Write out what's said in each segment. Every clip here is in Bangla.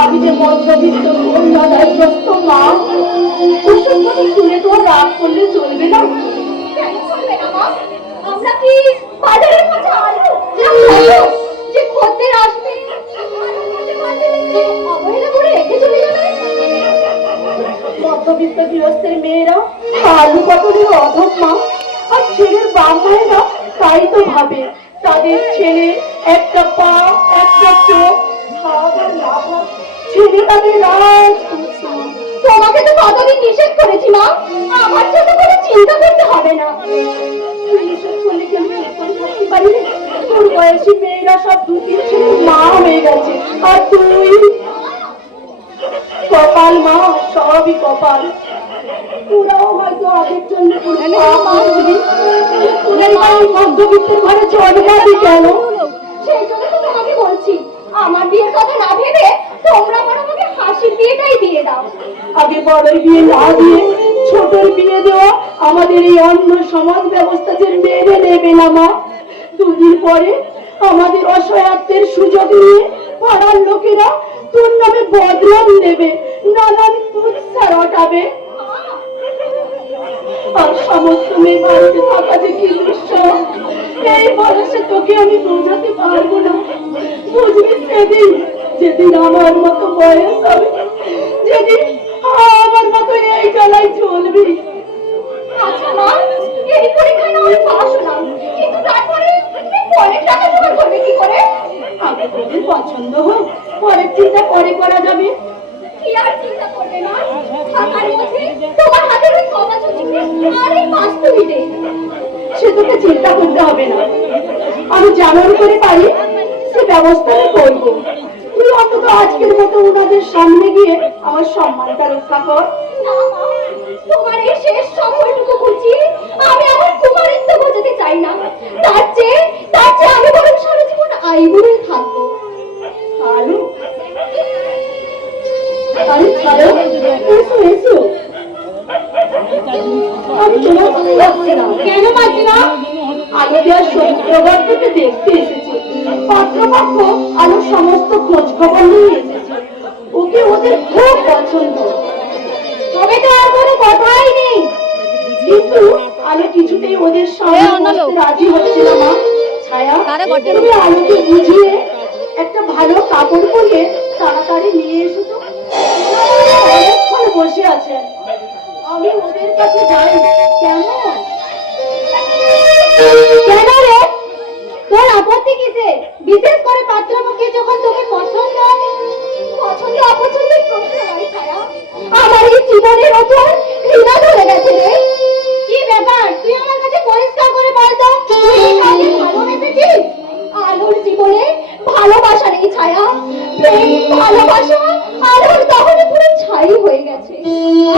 আমি যে মধ্যবিত্ত মর্যাদাগ্রস্ত মা, ওসব কথা শুনে তো রাগ করলে চলবে না। কেন চলবে না মা? আমরা কি বাজারের কাছে আলু যে খদ্দের আসবে অবহেলা করে রেখে চলে যাবে? মধ্যবিত্ত গৃহস্থের মেয়েরা আলু পটলের অভাব মা, আর ছেলের বাপ মায়েরা তাই তো ভাবে তাদের ছেলে একটা পা একটা চোখ ছেলে তাদের রাজ। তোমাকে তো কতদিন নিষেধ করেছি মা, আমার জন্য কোনো চিন্তা করতে হবে না। নিষেধ করলে কি আমি এখন থাকতে পারি? তোর বয়সী মেয়েরা সব দু তিন ছেলে মা হয়ে গেছে, আর তুই কপাল মা, সবই কপাল। তোরাও হয়তো আগের জন্য মধ্যবিত্তের ঘরে জন্মাবি কেন? সেই জন্য তো তোমাকে বলছি, আমার বিয়ের কথা না ভেবে তোমরা বরং আমাকে হাসির বিয়েটাই দিয়ে দাও। আগে বড়ই বিয়ে না দিয়ে ছোটর বিয়ে দেওয়া আমাদের এই অন্য সমাজ ব্যবস্থা যে মেনে নেবে না মা। দুদিন পরে আমাদের অসহায়ত্বের সুযোগ নিয়ে পাড়ার লোকেরা তোর নামে বদনাম দেবে, নানান কুৎসা রটাবে। আর সমস্ত মেয়ে বাড়িতে থাকা যে কি দৃশ্য, এই বয়সে তোকে আমি বোঝাতে পারবো না। বুঝবি সেদিন, যেদিন আমার মতো বয়স হবে, যেদিন আমার মতো এই জ্বালায় চলবি। আচ্ছা মা, এই পরীক্ষায় না আমি পাস হলাম, কিন্তু তারপরে পরের টাকা জোগাড় করবে কি করে? আগে তোদের পছন্দ হোক, পরের চিন্তা পরে করা যাবে। কি আর চিন্তা করবে না, থাকার মধ্যে তোমার হাতের ওই কমা চুচিকে আর এই বাস্তবই নেই। সে তোকে চিন্তা করতে হবে না, আমি যেমন করে পারি সে ব্যবস্থাটা করবো। তুই অন্তত আজকের মতো ওনাদের সামনে গিয়ে আমার সম্মানটা রক্ষা কর। না মা, তোমার এই শেষ সময়টুকু বুঝি আমি আমার কুমারিত্ব বোঝাতে চাই না। তার চেয়ে আমি বরং সারা জীবন আইবুড়ে থাকবো। আলু আরে ছাড়ো, এসো এসো। আমি তোমার কথা যাচ্ছি না। কেন মাঝি না? আলু দেওয়ার শত্রুঘাত থেকে দেখতে এসেছি। পাত্রপক্ষ আলুর সমস্ত খোঁজ খবর নিয়ে এসেছে। ওকে ওদের খুব পছন্দ। তবে তো আর কোনো কথাই নেই। কিন্তু আলু কিছুতেই ওদের সঙ্গে রাজি হচ্ছে না মা। ছায়া, তুমি আলুকে বুঝিয়ে একটা ভালো কাপড় পরিয়ে তাড়াতাড়ি নিয়ে এসো তো। অনেকক্ষণ বসে আছেন, আমি ওদের কাছে যাই। কেমন? কেন রে, তোর আপত্তি কিসে? বিশেষ করে পাত্রপক্ষে যখন তোকে পছন্দ অপছন্দের প্রশ্ন নয় ছায়া, আমার এই জীবনের ওপর ঘৃণা ধরে গেছে রে। কি ব্যাপার, তুই আমার কাছে পরিষ্কার করে বল তো, তুই কাকে ভালোবেসেছিস? আলোর জীবনে ভালোবাসা নেই ছায়া, প্রেম ভালোবাসা আলোর দহনে পুরো ছাই হয়ে গেছে।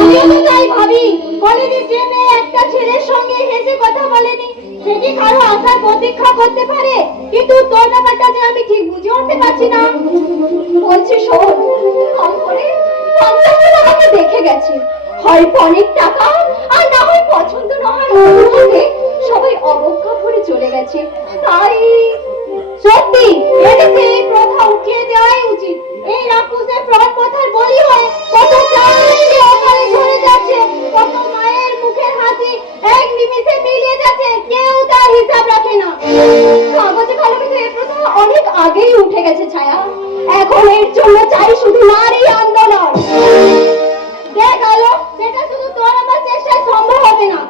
আমিও তো তাই ভাবি, কলেজে যে মেয়ে একটা ছেলের সঙ্গে হেসে কথা বলেনি, সে কি কারো আশার প্রতীক্ষা করতে পারে? কিন্তু তোর ব্যাপারটা যে আমি ঠিক বুঝে উঠতে পারছি না। বলছি শোন, কম করে 50 জন আমাকে দেখে গেছে, হয় অনেক টাকা আর না হয় পছন্দ না হয় অজুহাতে সবাই অবজ্ঞা করে চলে গেছে। তাই সত্যি এদেশে এই প্রথা উঠিয়ে দেওয়াই উচিত। এই রাক্ষসের প্রাণ কথার বলি হয়ে কত চাকরি অকালে ঝরে যাচ্ছে, কত মায়ের মুখের হাসি এক নিমিষে মিলিয়ে যাচ্ছে, কেউ তার হিসাব রাখে না। কাগজে কলমে তো এই প্রথা অনেক আগেই উঠে গেছে ছায়া, এখন এর জন্য চাই শুধু নারী আন্দোলন। দেখ আলো, সেটা শুধু তোর আমার চেষ্টায় সম্ভব হবে না।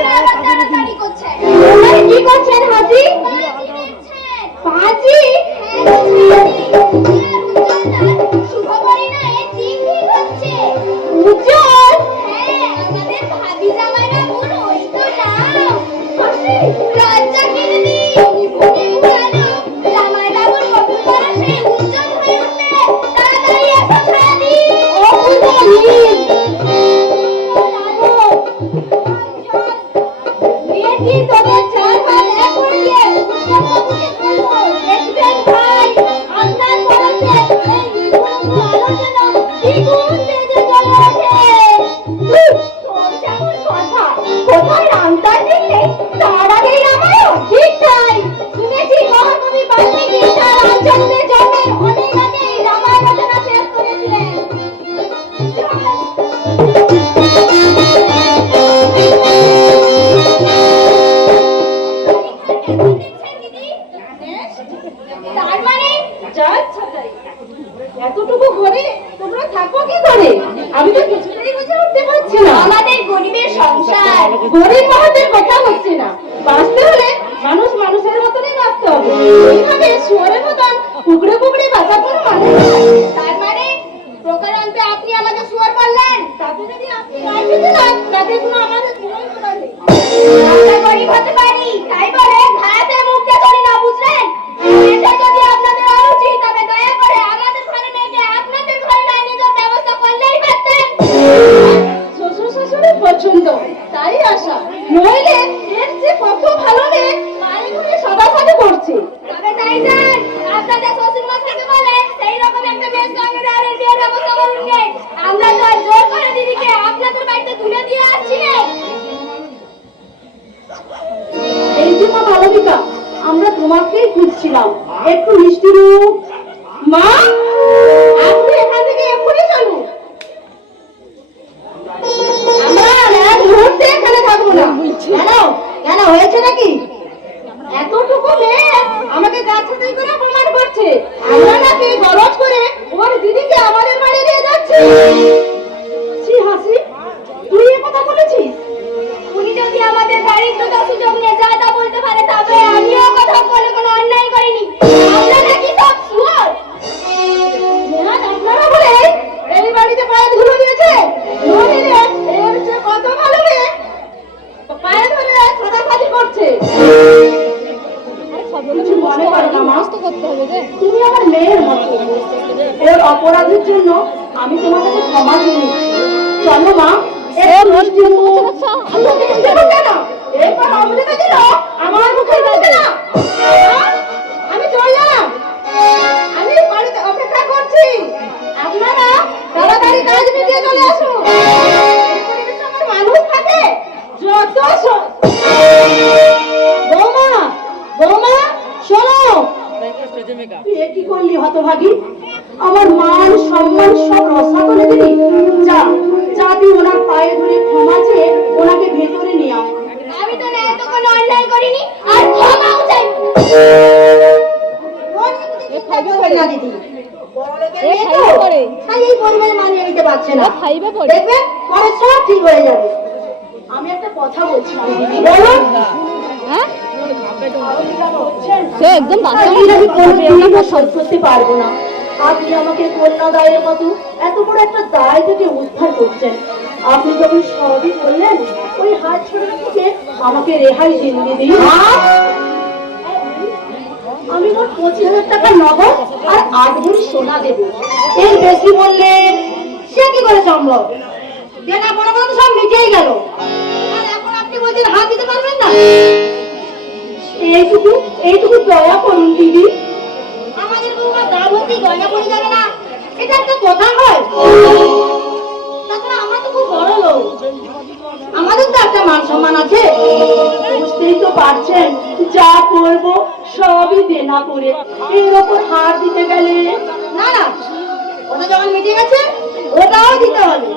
আবার তাড়াতাড়ি করছেন? ওনারা কি করছেন হাজি? পাঁচি? শুভ পরিণয়ের দিন ঠিক হচ্ছে। উজ্জ্বল? হ্যাঁ, আমাদের ভাবি জামাইরা বোন ওই তো নাম। লজ্জা কি দিদি? মনে ভুলানো জামাইরা বোন নতুন করে সেই উজ্জ্বল হয়ে উঠবে। তাড়াতাড়ি এসো ছায়াদি। ও উজ্জ্বল বিয়ের দিন তোদের চার হাত এক করে দিয়ে উজ্জ্বলবাবুকে বলবো, দেখবেন ভাই আপনার খরচে এই নির্মল আলো যেন দ্বিগুণ তেজে জ্বলে ওঠে। তোর যেমন কথা, কোথায় রামতার দিলে তার আগেই রামায়ণ। ঠিক তাই, শুনেছি মহাকবি বাল্মীকি তার রামচন্দ্রের জন্মের অনেক আগেই রামায়ণ রচনা শেষ করেছিলেন। তার মানে এতটুকু ঘরে তোমরা থাকো কি করে? আমি তো কিছুতেই বুঝে উঠতে পারছি না। আমাদের গরিবের সংসার। গরিব মহতের কথা হচ্ছে না, বাঁচতে হলে মানুষ মানুষের মতনই বাঁচতে হবে। এইভাবে শুয়োরের মতন কুকড়ে কুকড়ে বাঁচা কোনো মানে নয়। তার মানে প্রকারান্তে আপনি আমাকে শুয়োর বললেন? তাতে যদি আপনি গায়ে পেতে যান তাতে কোনো আমাদের জীবন করার নেই। আমরা গরিব হতে পারি, তাই বলে ঘায়াতে মুখ দিয়ে চলি না, বুঝলেন? এটা যদি আপনাদের অরুচি, তবে দয়া করে আমাদের ঘরে মেয়েকে আপনাদের ঘরে না নিয়ে যাওয়ার ব্যবস্থা করলেই পারতেন। শ্বশুর শাশুড়ির পছন্দ, তাই আশা। নইলে এর যে কত ভালো মেয়ে বাড়ি ঘুরে সবার সাথে করছে। তবে তাই যান, আপনাদের শ্বশুর মশাইকে বলেন সেই রকম একটা মেয়ের সঙ্গে দাঁড়িয়ে বিয়ের ব্যবস্থা করুন গে। আমরা তো আর জোর করে দিদিকে আপনাদের বাড়িতে তুলে দিয়ে আসছি না। এই যে মা মালবিকা, আমরা তোমাকেই খুঁজছিলাম। একটু মিষ্টি রূপ। মা, আপনি এখান থেকে এক্ষুনি চলুন। আমরা এক মুহূর্তে এখানে থাকবো না। কেন কেন হয়েছে নাকি? এতটুকু মেয়ে আমাকে গাছাতেই করে অপমান করছে। আমরা নাকি গরজ করে ওর দিদিকে আমাদের বাড়ি নিয়ে যাচ্ছি। ছি হাসি, তুই এ কথা বলেছিস? উনি যদি আমাদের দারিদ্রতা সুযোগ নিয়ে যা তা বলতে পারে, তবে আমিও কথা বলে কোনো অন্যায় করিনি। আমরা নাকি সব শুয়োর? নেহাত আপনারা বলে এই বাড়িতে পায়ে ধুলো দিয়েছে। নইলে এর যে কত ভালো মেয়ে পায়ে ধরে খোঁজাখালি করছে। কিছু মনে করো না মা, তুমি আমার মেয়ের মতো। ওর অপরাধের জন্য আমি তোমার কাছে ক্ষমা চেয়ে নিচ্ছি। চলো মা, কেন এরপর অমৃতা দিল আমার মুখে দিতে না। আমি চললাম, আমি বাড়িতে অপেক্ষা করছি। আপনারা তাড়াতাড়ি কাজ মিটিয়ে চলে আসুন। আমার মানুষ থাকে যত বৌমা, বৌমা শোনো। তুই কি করলি হতভাগী? আমার মান সম্মান সব রসাতলে দিলি। যা যা, তুই ওনার পায়ে ধরে ক্ষমা চেয়ে ওনাকে ভেতরে নিয়ে আয়। আমি তো ন্যায় তো কোনো অন্যায় করিনি, আর ক্ষমাও চাই না। দিদি এই পরিবারে মানিয়ে নিতে পারছে না, দেখবে পরে সব ঠিক হয়ে যাবে। আমি একটা কথা বলছিলাম দিদি, বলো। করতে পারবো না। আপনি আমাকে কন্যা দায়ের মতো এত বড় একটা দায় থেকে উদ্ধার করছেন। আপনি যখন সবই বললেন, ওই হাত ছড়ানো থেকে আমাকে রেহাই দিন দিদি। আমি মোট 25,000 টাকা নগদ আর 8 ভরি সোনা দেব। এর বেশি বললে সে কি করে সম্ভব? দেনা বড় বড় সব মিটেই গেল, আর এখন আপনি বলছেন হাত দিতে পারবেন না। এইটুকু দয়া করুন দিদি। আমাদের বউমা গা ভর্তি গয়না পরে যাবে না, এটা একটা কথা হয়? তাছাড়া আমরা তো খুব বড় লোক, আমাদের তো একটা মান সম্মান আছে। বুঝতেই তো পারছেন, যা করবো সবই দেনা করে। এর ওপর হাত দিতে গেলে না না, ওটা যখন মিটে গেছে ওটাও দিতে হবে।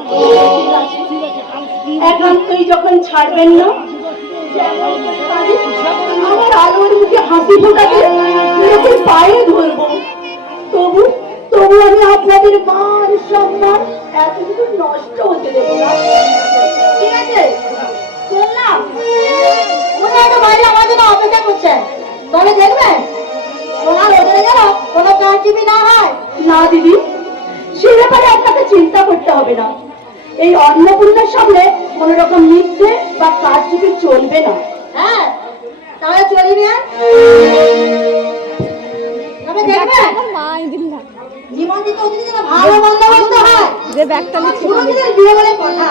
একান্তই যখন ছাড়বেন না, আমার আলোর মুখে হাসি ফোটাতে লোকের পায়ে ধরবো। তবু তবু আমি আপনাদের মান সম্মান এতটুকু নষ্ট হতে দেবো না। ঠিক আছে, শুনলাম উনি একটা বাইরে আমার জন্য অপেক্ষা করছেন, তবে দেখবেন ওনার ওদের যেন কোনো কারচুপি না হয়। না দিদি, সে ব্যাপারে আপনাকে চিন্তা করতে হবে না। এই অন্নপূর্ণার সামনে কোন রকম মিথ্যে বা কারচুপি চলবে না। হ্যাঁ, তাহলে চলবি না, তবে দেখবেন জীবন দিতে ওদের যেন ভালো বন্দোবস্ত হয়। যে ব্যাগটা পুরোহিতের বিয়ে বলে কথা,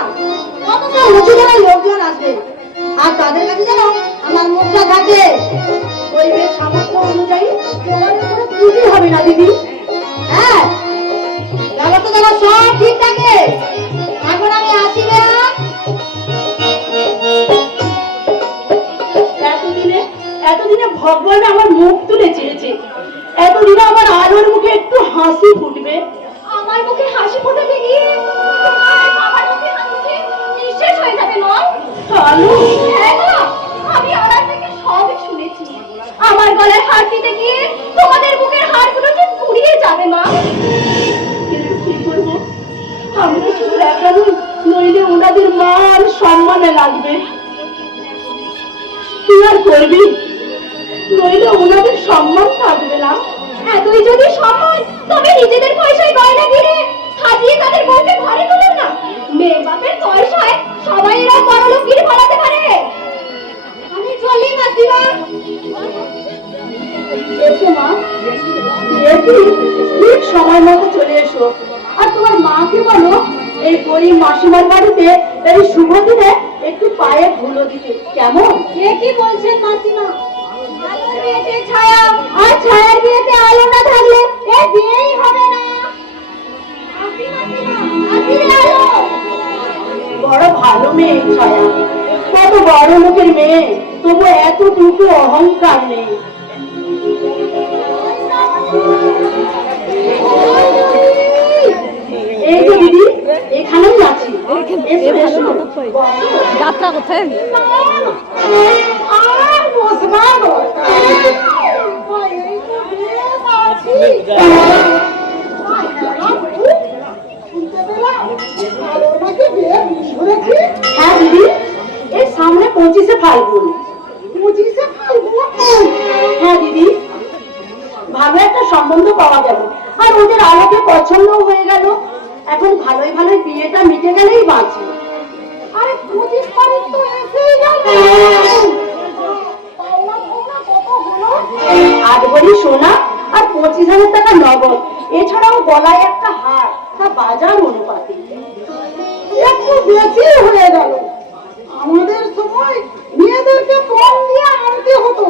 কত উঁচু জনের লোকজন আসবে, আর তাদের কাছে যেন আমার মুখটা থাকে। পরিবেশ সামর্থ্য অনুযায়ী তোমাদের কোনো ত্রুটি হবে না দিদি। হ্যাঁ, ব্যবস্থা যেন সব ঠিক থাকে। এখন আমি আসি না। এতদিনে ভগবান আমার মুখ তুলে চেয়েছে, এতদিনে আমার আলোর মুখে একটু হাসি ফুটবে। আমার মুখে হাসি ফোটাতে গিয়ে তোমার বাবার মুখে হাসিতে নিঃশেষ হয়ে যাবে না। আলো, হ্যাঁ গো, আমি আড়াল থেকে সবই শুনেছি। আমার গলায় হার দিতে গিয়ে তোমাদের বুকের হাড়গুলো যে পুড়িয়ে যাবে মা। কিন্তু কি করবো, আমি তো শুধু একা নই, নইলে ওনাদের মান সম্মানে লাগবে। কি আর করবি, নইলে ওনাদের সম্মান থাকবে না। এতই যদি সম্মান, তবে নিজেদের পয়সায় গয়না কিনে সাজিয়ে তাদের বউকে ঘরে তুলুন না। মেয়ে বাপের পয়সায় সবাই এরা বড়লোক গিরে পালাতে পারে। আমি চলি মাসিমা। এসো মা, এসি, ঠিক সময় মতো চলে এসো। আর তোমার মাকে বলো এই গরিব মাসিমার বাড়িতে এই শুভ দিনে একটু পায়ে ধুলো দিতে, কেমন? কে কি বলছেন মাসিমা? আলোর বিয়েতে ছায়া, আর ছায়ার বিয়েতে আলো না থাকলে এ বিয়েই হবে না। আসি মাসিমা, আসি রে আলো। বড় ভালো মেয়ে ছায়া, কত বড় লোকের মেয়ে, তবু এতটুকু অহংকার নেই। এই যে দিদি, এখানেই আছি। এসো, এসো। যাত্রা কোথায়? আর বসবা গো। হ্যাঁ দিদি, এর সামনে 25শে ফাল্গুন। 25শে ফাল্গুন? হ্যাঁ দিদি, ভালো একটা সম্বন্ধ পাওয়া গেল, আর ওদের আলোকে পছন্দ হয়ে গেল। এখন ভালোই ভালোই বিয়েটা মিটে গেলেই বাঁচে। আরে 25 তারিখ তো এসেই গেল। পাওনা পাওনা কত হলো? 8 ভরি সোনা আর 25,000 টাকা নগদ, এছাড়াও গলায় একটা হার, তা বাজার অনুপাতে। একটু বেশি হয়ে গেল। আমাদের সময় মেয়েদেরকে ফোন দিয়ে আনতে হতো,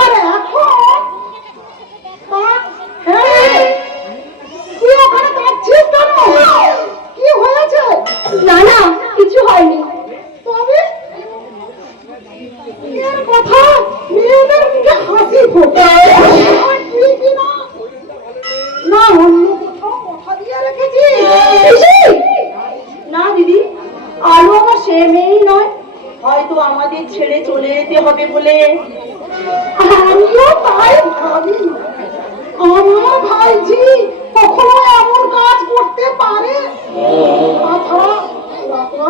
আর এখন হ্যাঁ, তুই ওখানে কাঁদছিস কেন? কি হয়েছে? না না, কিছু হয়নি। তবে এর কথা মেয়েদের মুখে হাসি ফোটে, আর তুই কি না না অন্য কোথাও কথা দিয়ে রেখেছিস? না দিদি, আলো আমার সে মেয়েই নয়, হয়তো আমাদের ছেড়ে চলে যেতে হবে বলে। আমিও তাই ভাবি। আমার ভাইজি কখনো এমন কাজ করতে পারে? তাছাড়া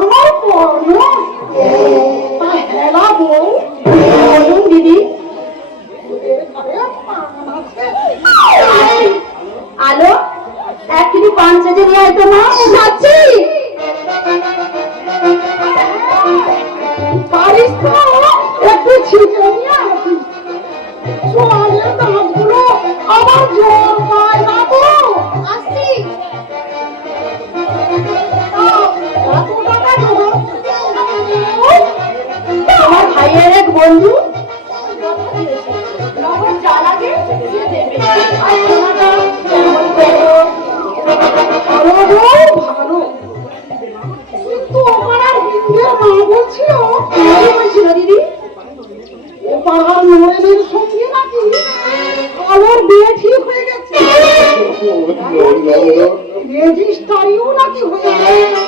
আমার কর্ম তা হেলা বউ। বলুন দিদি। ওদের ঘরে পান আছে। আলো, 1 কিলো পান চেজে নিয়ে আয় তো মা। যাচ্ছি। পারিস তো একটু ছিটে নিয়ে আসিস। সোয়ালের দাঁতগুলো আবার জোর পায় না তো। আসছি। এত টাকা জোগাড় করতে আমার ভাইয়ের এক বন্ধু নগদ যা লাগে দিয়ে দেবে। আর সোনাটা কেমন করবো? ভালো ভালো। কিন্তু আমার আর বিন্দুর মা বলছিল, কি বলছিল দিদি? ও পাড়ার নোরেনের সঙ্গে নাকি আলোর বিয়ে ঠিক হয়ে গেছে, রেজিস্ট্রারিও নাকি হয়ে গেছে।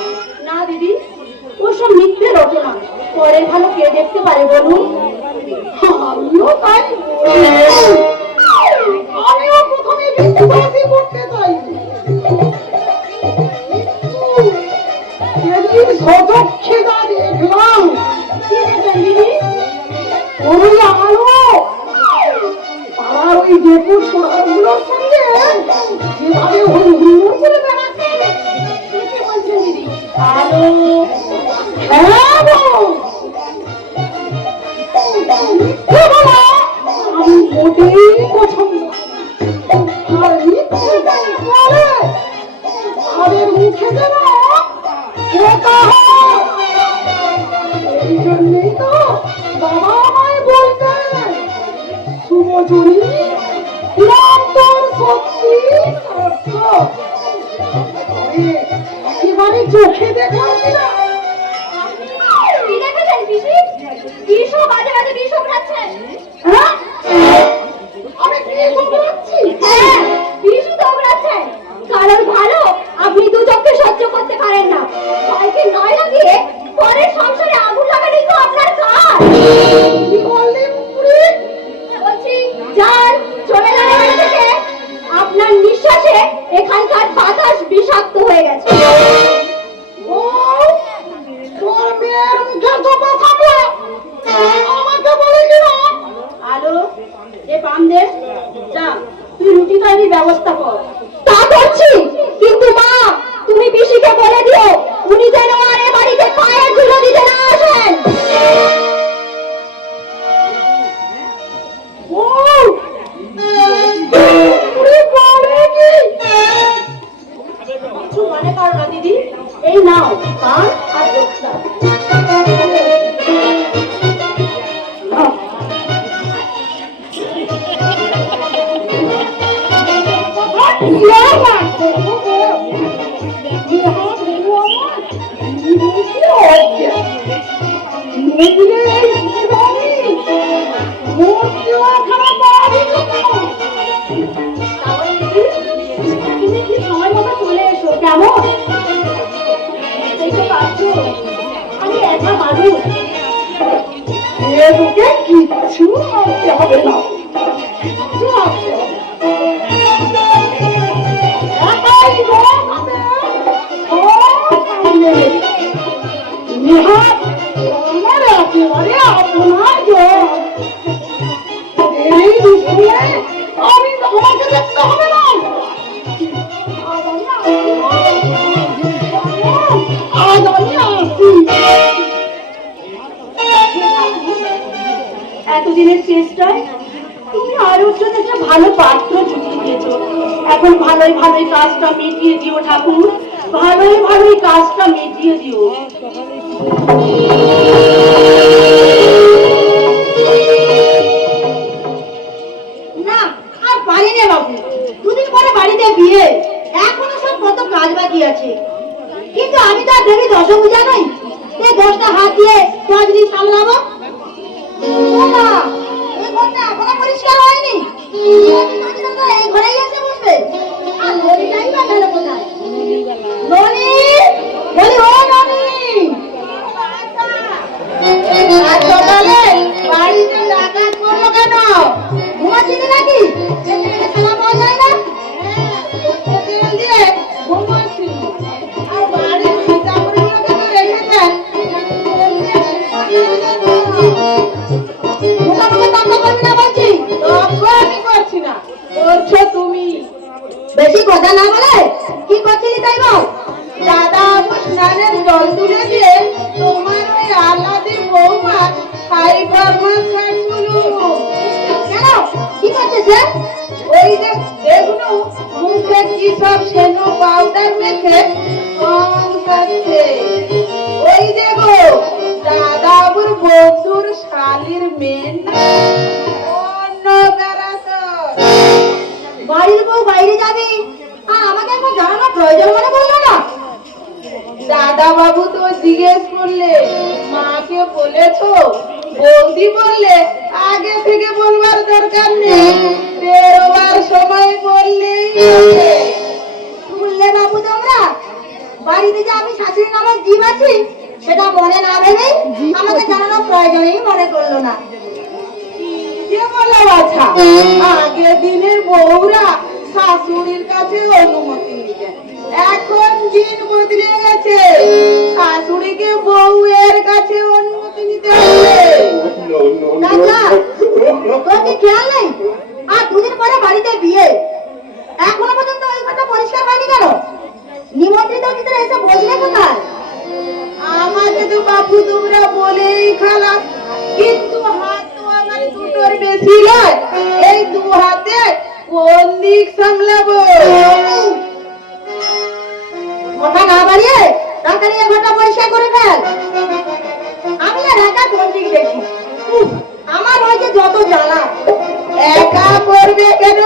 না দিদি, ওসব মিথ্যে রচনা, পরের ভালো কে দেখতে পারে বলুন? আমিও তাই আমিও প্রথমে বিশ্বাসই করতে চাই, যেদিন সচক্ষে যা দেখলাম ওই আলো পাড়ার ওই ডেপুর ছোড়াগুলোর সঙ্গে যেভাবে ওই হুড়মুড় করে বেড়াচ্ছে। কি বলছেন দিদি? আলো হ্যাঁ গো। আমি মোটেই পছন্দ আর তাদের মুখে যেন এই জন্যই তো বাবা আমায় বলতেন শুভজনী নিরন্তর সত্যি সত্য। একেবারে চোখে দেখলাম কিনা। কি দেখেছেন পিসি? কি সব বাজে বাজে বিষম রাখছেন? আমি কি ঘুমাচ্ছি? হ্যাঁ, বিষ দৌড়াচ্ছেন। কারণ ভালো আপনি দু চোখে সহ্য করতে পারেন না। কয়েকে নয় লাগিয়ে পরের সংসারে আগুন লাগানোই তো আপনার কাজ। কি বললি মুকুরি? বলছি যান, চলে যান এখান থেকে। আপনার নিঃশ্বাসে এখানকার বাতাস বিষাক্ত হয়ে গেছে। ও তোর মেয়ের মুখে তো পাঠাবো আমাকে বলে কিনা। আলো এ পাম দে, যা তুই রুটি তৈরির ব্যবস্থা কর। তা করছি, কিন্তু মা তুমি পিসিকে বলে দিও উনি যেন আর এ বাড়িতে পায়ের ধুলো দিতে না আসেন। ও ওরে বলে কি কিছু মনে করো না দিদি। এই নাও পান আর দোক্তা। সময় মতো চলে এসো কেমন? আমি একা মানুষ, এদিকে কিচ্ছু আনতে হবে না। একাই লোক হবে, নেহাত আমার একেবারে আপনার জল। এই বিষয়ে আমি তোমাকে দেখতে হবে না। এতদিনের চেষ্টায় তুমি আরো জন্য একটা ভালো পাত্র জুটিয়ে দিয়েছ। এখন ভালোই ভালোই কাজটা মিটিয়ে দিও ঠাকুর, ভালোই ভালোই কাজটা মিটিয়ে দিও। না আর পারি না বাবু, দুদিন পরে বাড়িতে বিয়ে, এখনো সব কত কাজ বাকি আছে। কিন্তু আমি তো আর দেবী দশভূজা নই যে 10টা হাত দিয়ে 5 দিন সামলাবো। এই ঘরটা এখনো পরিষ্কার হয়নি। এই ঘরেই এসে বসবে। আর ননিটাই বা গেল কোথায়? ননি, বলি ও ননি, আজ সকালে বাড়িতে ডাকাত করলো কেন? ঘুমাচ্ছিলি নাকি? খেলা পাওয়া যায় না? দিয়ে ঘুমাচ্ছিল। আর বাড়ির সীতাপুরিগুলোকে তো রেখেছেন। বেশি কথা না বলে কি করছিলি তাই বল। দাদা স্নানের জল তুলে দিয়ে তোমার ওই আলাদি বৌমা হাই ফরমাস খাটগুলো কেন কি করতেছে? ওই যে দেখুন মুখে কি সব সেনো পাউডার মেখে কম খাচ্ছে। ওই দেখো দাদাবুর বন্ধুর শালির মেন অন্য বাড়ির বউ বাইরে যাবে আর আমাকে এখন জানানোর প্রয়োজন মনে করলো না। দাদা বাবু তো জিজ্ঞেস করলে মাকে বলেছো? বৌদি বললে আগে থেকে বলবার দরকার নেই, বেরোবার সময় বললেই শুনলে বাবু তোমরা? বাড়িতে যে আমি শাশুড়ি নামক জীব আছি সেটা মনে না ভেবে আমাকে জানানোর প্রয়োজনই মনে করলো না। আগের দিনের বউরা শাশুড়ির কাছে অনুমতি নিতেন, এখন দিন বদলে গেছে, শাশুড়িকে বউয়ের কাছে অনুমতি নিতে হবে। কোন দিক সামলাবো? ঘটা না বাড়িয়ে তাড়াতাড়ি এ ঘটা পরিষ্কার করে ফেল। আমি আর একা কোন দিক দেখি? আমার ওই যে যত জ্বালা। একা করবে কেন?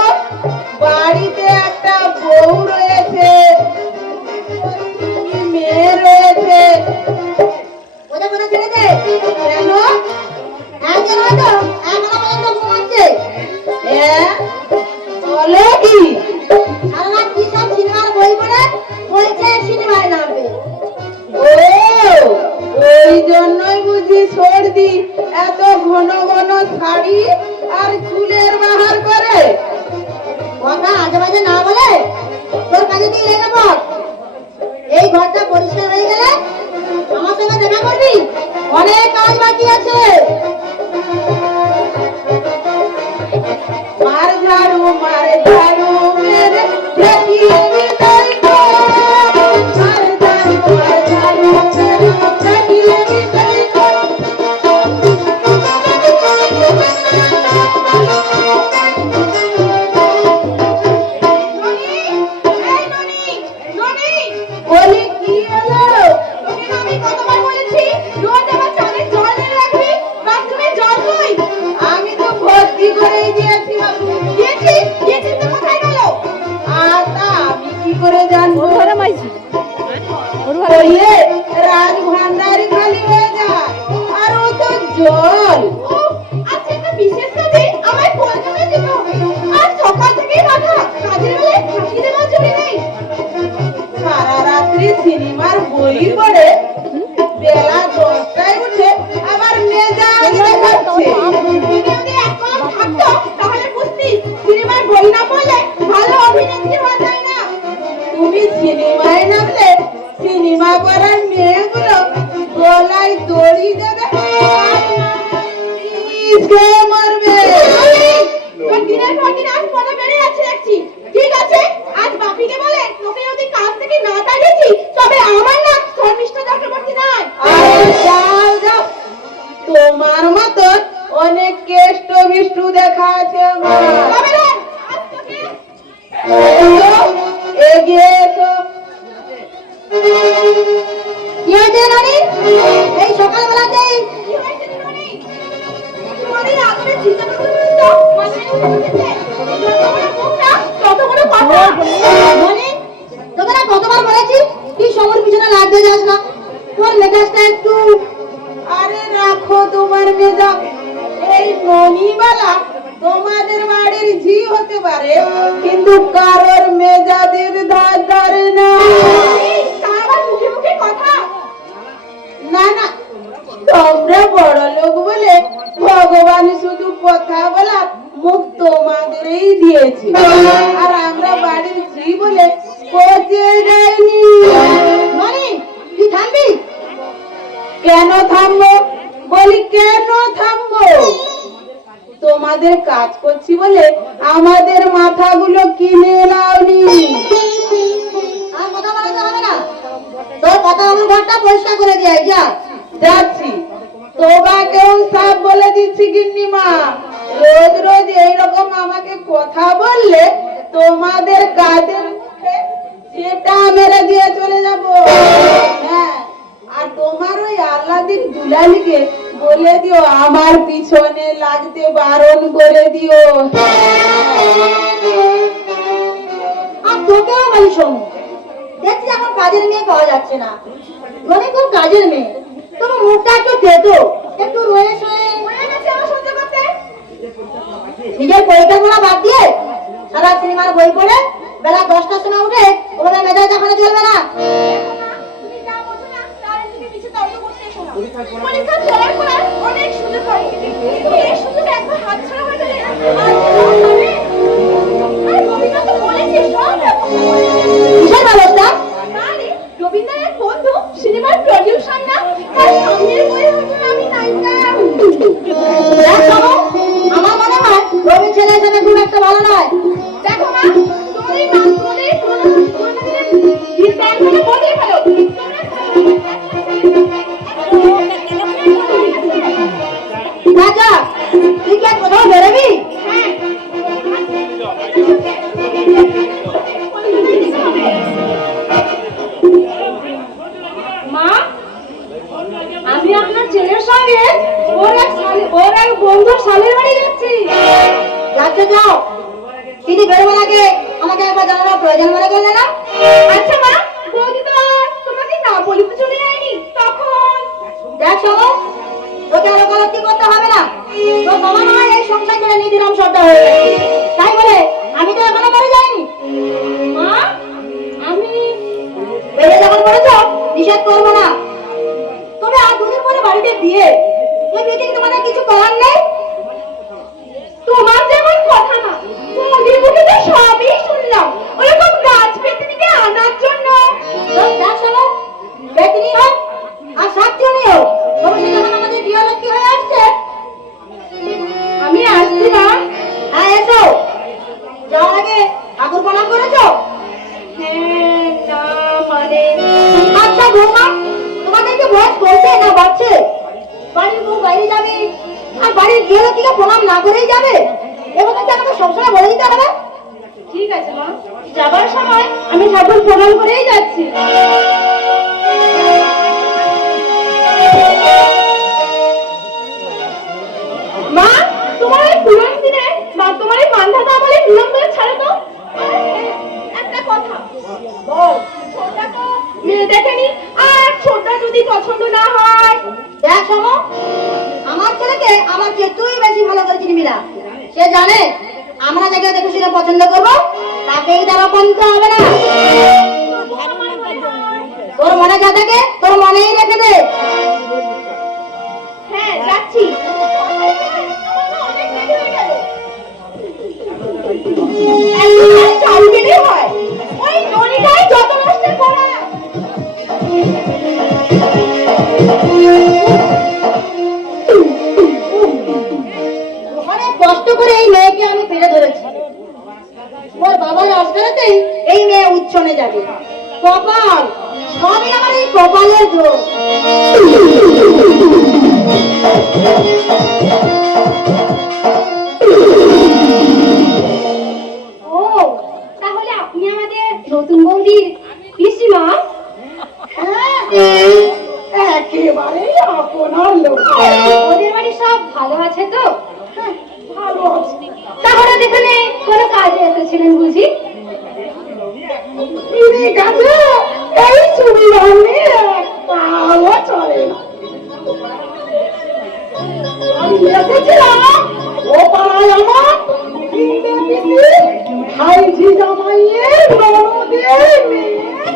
বাড়িতে একটা বউ রয়েছে, মেয়ে রয়েছে। ওদের কথা ছেড়ে দে। কেন? একজন হয়তো এখনো পর্যন্ত ঘুমাচ্ছে। বলে কি? সারা রাত কি সব সিনেমার বই পড়ে বলছে সিনেমায় নামবে। ও, ওই জন্যই বুঝি সর্দি এত ঘন ঘন শাড়ি আর চুলের বাহার করে। কথা আজে বাজে না বলে তোর কাজে তুই লেগে পড়। এই ঘরটা পরিষ্কার হয়ে গেলে আমার সঙ্গে দেখা করবি, অনেক কাজ বাকি আছে। মার ঝাড়ু মেরে ঠেকিয়ে বিদায় কর। মার ঝাড়ু মেরে ঠেকিয়ে বিদায় কর। বলি কি হলো? আমি কতবার বলেছি রোজ আমার চালে জল এনে রাখবি, বাথরুমে জল কই? আমি তো ভর্তি করেই দিয়েছি বাবু। দিয়েছিস তো কোথায় গেল? আর তা আমি কি করে জানবো? ঘরে মাইছি বললে রাজভান্ডারি খালি হয়ে যায়, আর ও তো জল। আজকে একটা বিশেষ কাজে আমায় কলকাতায় যেতে হবে। আর সকাল থেকেই বাধা, কাজের বেলায় ফাঁকি দেওয়ার জন্য নেই। সারা রাত্রি সিনেমার বই পড়ে বেলা 10টায় উঠে আবার মেজাজ দেখাচ্ছে। যদি এক কলম থাকতো তাহলে বুঝতিস সিনেমার বই না পড়লে ভালো অভিনেত্রী হওয়া যায় না। তুমি সিনেমায় নামলে সিনেমা করার মেয়েগুলো গলায় দড়ি দেবে আর পিষে মরবে। তোর দিনের পর দিন আজ পড়া বেড়ে যাচ্ছে দেখছি। ঠিক আছে, আজ বাপিকে বলে তোকে যদি কাজ থেকে না তাড়িয়েছি তবে আমার নাম শর্মিষ্ঠা চক্রবর্তী নয়। আর যাও যাও, তোমার মতন অনেক কেষ্ট বিষ্টু দেখা আছে আমার। তবে রে, আজ তোকে এসো, এগিয়ে এসো। কি হয়েছে ননি? এই সকালবেলাতেই কি হয়েছে ননি? ননি আদরে চিন্তা করতে তো মাথায় উঠেছে। যত বড় মুখটা তত বড় কথা। ননি, তোকে না কতবার বলেছি তুই সমর পিছনে লাগতে যাস না। তোর মেজাজটা একটু আরে রাখো তোমার মেজাজ। এই ননিবালা তোমাদের বাড়ির ঝি হতে পারে, কিন্তু কারোর মেজাজের ধার ধারে না। তা আবার মুখে মুখে কথা। না না, তোমরা বড় লোক বলে ভগবান শুধু কথা বলা মুখ তোমাদেরই দিয়েছে, আর আমরা বাড়ির ঝি বলে পচে যায়নি। ননি, তুই থামবি? কেন থামবো? বলি কেন থামবো? তোমাদের কাজ করছি বলে আমাদের মাথাগুলো কিনে নাওনি। আর কথা বলাতে হবে না। তোর কথা আমার ঘরটা পরিষ্কার করে দিয়ে আয়, যা। যাচ্ছি, তোমাকেও সব বলে দিচ্ছি গিন্নিমা। রোজ রোজ এইরকম আমাকে কথা বললে তোমাদের কাজের মুখে সেটা মেরে দিয়ে চলে যাব। হ্যাঁ, আর তোমার ওই আল্লাদিন দুলালকে বলে দিও আমার পিছনে লাগতে বারণ করে দিও। আর তোকেও বলি শোন, দেখছি এখন কাজের মেয়ে পাওয়া যাচ্ছে না। মানে কোন কাজের মেয়ে? তোমার মুখটা একটু তেতো, একটু রয়ে শোয়ে নিজের পরিকল্পনা বাদ দিয়ে সারা সিনেমার বই পড়ে বেলা 10টার সময় উঠে ওখানে মেজাজ দেখানো চলবে না। পরীক্ষা দেওয়ার পর অনেক সুযোগ পাই, কিন্তু এই সুযোগ একবার হাতছাড়া হয়ে গেলে আর হবে। আর রবীন্দ্র তো বলেছে সব কিসের ব্যবস্থা? না রে, রবীন্দ্র এক বন্ধু সিনেমার প্রডিউসার না, তার সামনের বইয়ে হয়তো আমি নায়িকা। আমার মনে হয় রবি ছেলে হিসেবে খুব একটা ভালো নয়। দেখো মা, তোমার এই নাম করে দিন বদলে ফেলো। রাজা, তুই কি আর কোথাও বেরোবি? হ্যাঁ। বন্ধুর শালের বাড়ি যাচ্ছি। যাচ্ছে যাও, কিন্তু বেরোবার আগে আমাকে একবার জানানোর প্রয়োজন মনে করলে না? আচ্ছা মা, বৌদি তো তোমাকে না বলিতে চলে যায়নি তখন। দেখ শোনো, তোকে আর ওকালতি করতে হবে না। তো তোমার নয় এই সংসার করে নিদিরাম সর্দার হয়ে গেছে, তাই বলে আমি তো এখনো বাড়ি যাইনি। মা, আমি বেরিয়ে যখন বলেছ নিষেধ করবো না। তবে আর দুদিন পরে বাড়িতে বিয়ে, ওই বিয়ে থেকে তোমাদের কিছু করার নেই। তোমার যেমন কথা না, বৌদির মুখে তো সবই শুনলাম, ওরকম গাছ পেতনিকে আনার জন্য। দেখ শোনো, বেতনি হোক আর সাতজনই হোক, তবে সে যখন আমাদের বিয়ে লক্ষ্মী হয়ে আসছে। আমি আসছি মা। হ্যাঁ এসো। যাওয়ার আগে ঠাকুর প্রণাম করেছো? হ্যাঁ, না মানে আচ্ছা বৌমা, তোমাদেরকে বয়স বলছে না বাড়ছে? বাড়ির বউ বাইরে যাবে আর বাড়ির বিয়ে লক্ষ্মীকে প্রণাম না করেই যাবে, এবং কি আমাকে সবসময় বলে দিতে হবে? ঠিক আছে মা, যাবার সময় আমি ঠাকুর প্রণাম করেই যাচ্ছি। মা, তোমার এই পুরনো দিনে মা তোমার এই মান্ধাতা বলে নিয়ম করে ছাড়ো তো। একটা কথা বল। ছোটটা তো মেয়ে দেখেনি, আর ছোটটা যদি পছন্দ না হয়। দেখ শোনো, আমার ছেলেকে আমার চেয়ে তুই বেশি ভালো করে চিনবি না। সে জানে আমরা যাকে দেখে শুনে পছন্দ করবো তাকেই তারা পছন্দ হবে না। তোর মনে যা থাকে তোর মনেই রেখে দে। হ্যাঁ, যাচ্ছি। একটুখানি চাল দিলেই হয়, ওই ননিটাই যত নষ্টের করা। অনেক কষ্ট করে এই মেয়েকে আমি ফেলে ধরেছি। ওর বাবার অস্কারাতেই এই মেয়ে উচ্ছনে যাবে। কপাল, সবই আমার এই কপালের দোষ। ও, তাহলে আপনি আমাদের নতুন বৌদির পিসিমা? হ্যাঁ, একেবারেই আপনার লোক। ওদের বাড়ি সব ভালো আছে তো? হ্যাঁ, ভালো আছে। তাহলে এখানে কোনো কাজে এসেছিলেন বুঝি? ঠিক আছে, এই সুবিধা নিয়ে একটাও চলে না। আমি এসেছিলাম ও পাড়ায় আমার তিনটে পিসি, ভাইঝি জামাইয়ের ননদের মেয়ে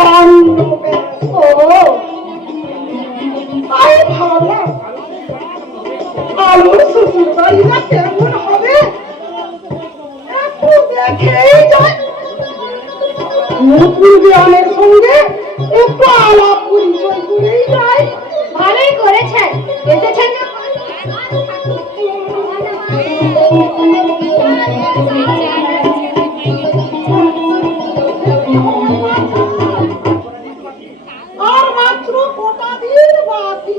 অন্নপ্রাশন। আমি ভাবলাম আলোর শ্বশুর বাড়িটা কেমন হবে একটু দেখেই যায়, নতুন গ্রামের সঙ্গে একটু আলাপ পরিচয় করেই যায়। ভালোই করেছেন, এসেছেন যখন। আর মাত্র কটা দিন বাকি।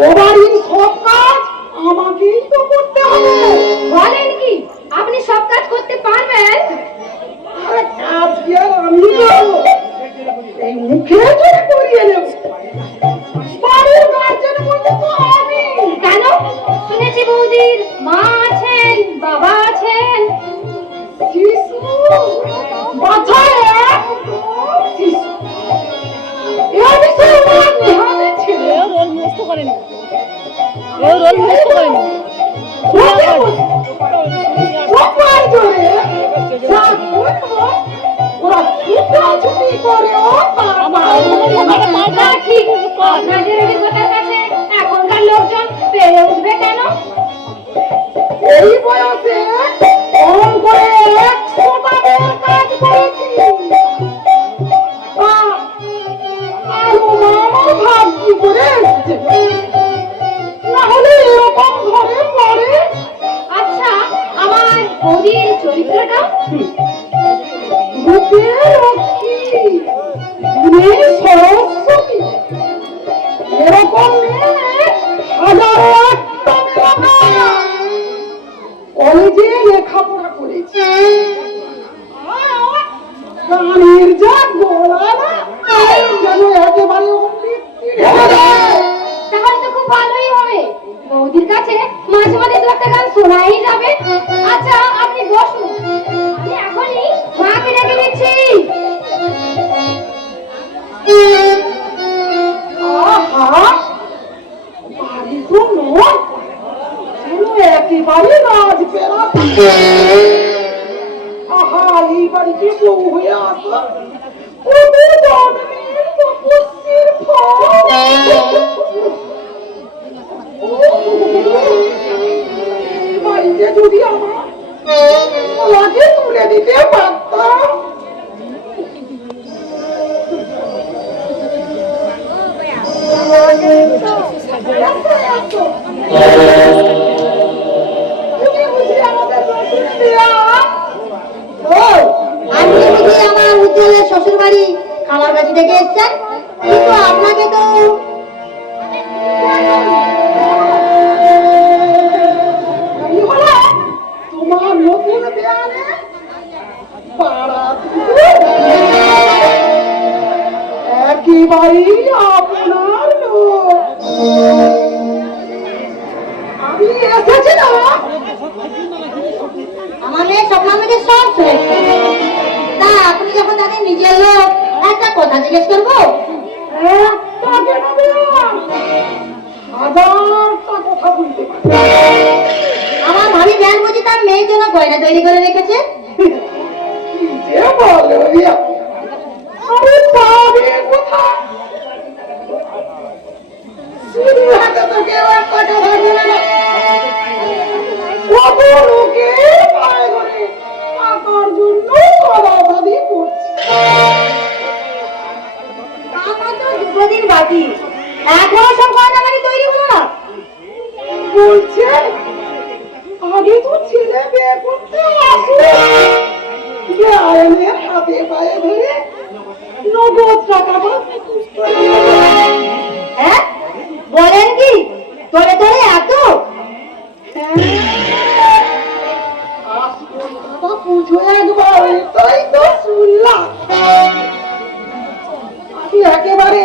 ও বাড়ির সব কাজ আমাকেই তো করতে হবে। বলেন কি, আপনি সব কাজ করতে পারবেন? আরে কাজ কি আর আমি করবো? এই মুখে চলে করিয়ে নেব। বাড়ির গার্জেন বলতে তো আমি। কেন? শুনেছি বৌদির মা আছেন, বাবা আছেন। শিশু বাছায় একদম শিশু। এ বিষয়ে আমার ধ্যানে ছিল। রোল মুখস্থ করেনি, রোল মুখস্থ করেনি। সবার জোরে যা করবো, ওরা ছুটাছুটি করেও তা ঠিক, আপনাদের অভিজ্ঞতার কাছে এখনকার লোকজন পেরে উঠবে কেন? এই বয়সে কম করে 100টা মেয়ের কাজ করেছি। আর আমার ভাব কি করে এসছে? না হলে এরকম ঘরে পড়ে। আচ্ছা, আমার বৌদির চরিত্রটা? রূপের লক্ষ্মী, গুণে সরস্বতী, এরকম মেয়ে বৌদির কাছে মাঝে মাঝে দু একটা গান শোনাই যাবে। আচ্ছা আপনি বসুন, আমি এখনই মাকে ডেকে দিচ্ছি। আহা, বাড়ি তো নয়, যেন একেবারে রাজপ্রাসাদ। আহা, এই বাড়িতে বউ হয়ে আসা কত জন্মের তপস্যের ফল। এই বাড়িতে যদি আমার আমাকে তুলে দিতে পারতাম। তুমি বুঝি আমাদের নতুন বিয়া? ও, আপনি বুঝি আমার উজ্জ্বলের শ্বশুর বাড়ি খালার কাছে ডেকে এসছেন, কিন্তু আপনাকে তো এই হলো তোমার নতুন বিয়ানে পাড়া একেবারেই আপনার লোক। আমি এসেছিলাম আমার মেয়ে স্বপ্ন আমাকে সব শুনেছে। তা আপনি যখন তাদের নিজের লোক, একটা কথা জিজ্ঞেস করবো? তাকে নেবে হাজারটা কথা বলতে পারে। আমার ভাবি ব্যান বুঝি তার মেয়ের জন্য গয়না তৈরি করে রেখেছে। কি যে বলো রিয়া, আমি পাবে কোথায়? শুধু হাতে তো কেউ একটা কথা বলে না। কত লোকে পায়ে ধরে টাকার জন্য কলাবাদি করছে। টাকা তো দুদিন বাকি, এখনো সব গয়না বাড়ি তৈরি হলো না। বলছে আগে তো ছেলে বিয়ে করতে আসলে আয়নের হাতে পায়ে ধরে নগদ টাকাটা হ্যাঁ বলেন কি? তোরে তোরে এত? পুজো একবার তাই তো শুনলাম। আমি একেবারে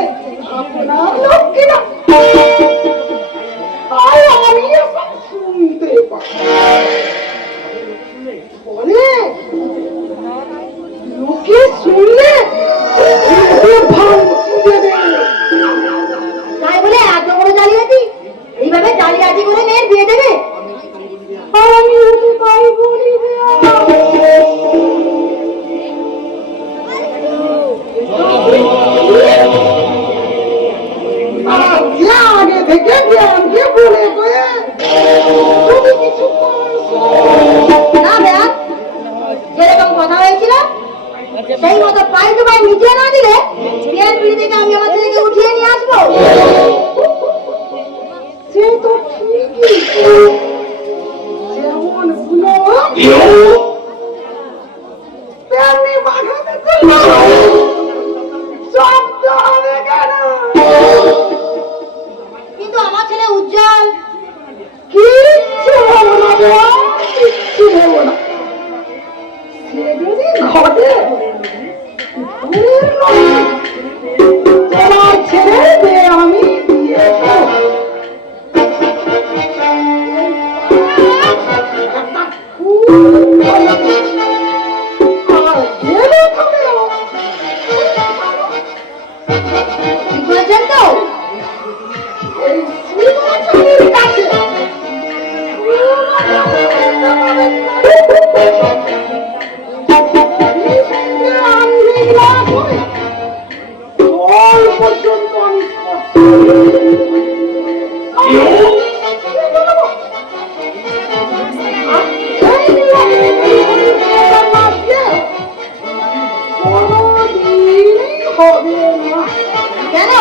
আপনার লক্ষ্মী না, আর আমি এখন শুনতে পাই। বলে লোকে শুনলে ভাঙচুর দেবে। তাই বলে এত বড় জালিয়াতি? এইভাবে জালিয়াতি করে মেয়ের বিয়ে দেবে? আমি তো তাই বলি আগে থেকে জ্ঞানকে বলে গয়ে তুমি কিছু করছো না ব্যাস, যেরকম কথা হয়েছিল সেই মতো পাই তো পাই মিটিয়ে না দিলে বিয়ের পিড়ি থেকে আমি আমার ছেলেকে উঠিয়ে নিয়ে আসবো। সে তো ঠিকই, যেমন গুলো তেমনি বাঘাতে শব্দ হবে কেন? কিন্তু আমার ছেলে উজ্জ্বল কিচ্ছু হবো না গো, কিচ্ছু হবো না। সে যদি ঘটে ভুলের নয়, তোমার ছেলের বিয়ে আমি দিয়ে দেব। একটা খুব ভালো আর গেলে তবে ঠিক বলছেন তো? এই শ্রীমচন্দ্রের কাছে পর্যন্ত হবে না। কেন?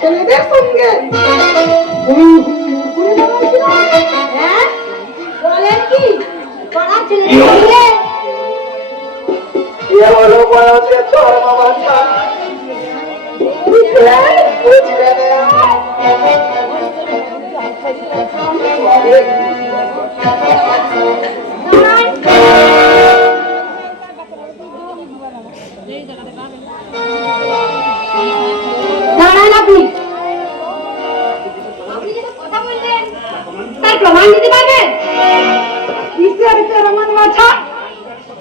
ছেলেদের সঙ্গে হ্যাঁ বলেন কি? পাড়ার ছেলেদের সঙ্গে হলো বয়সে ধর্ম বাচ্চা বুঝবে বুঝবে না।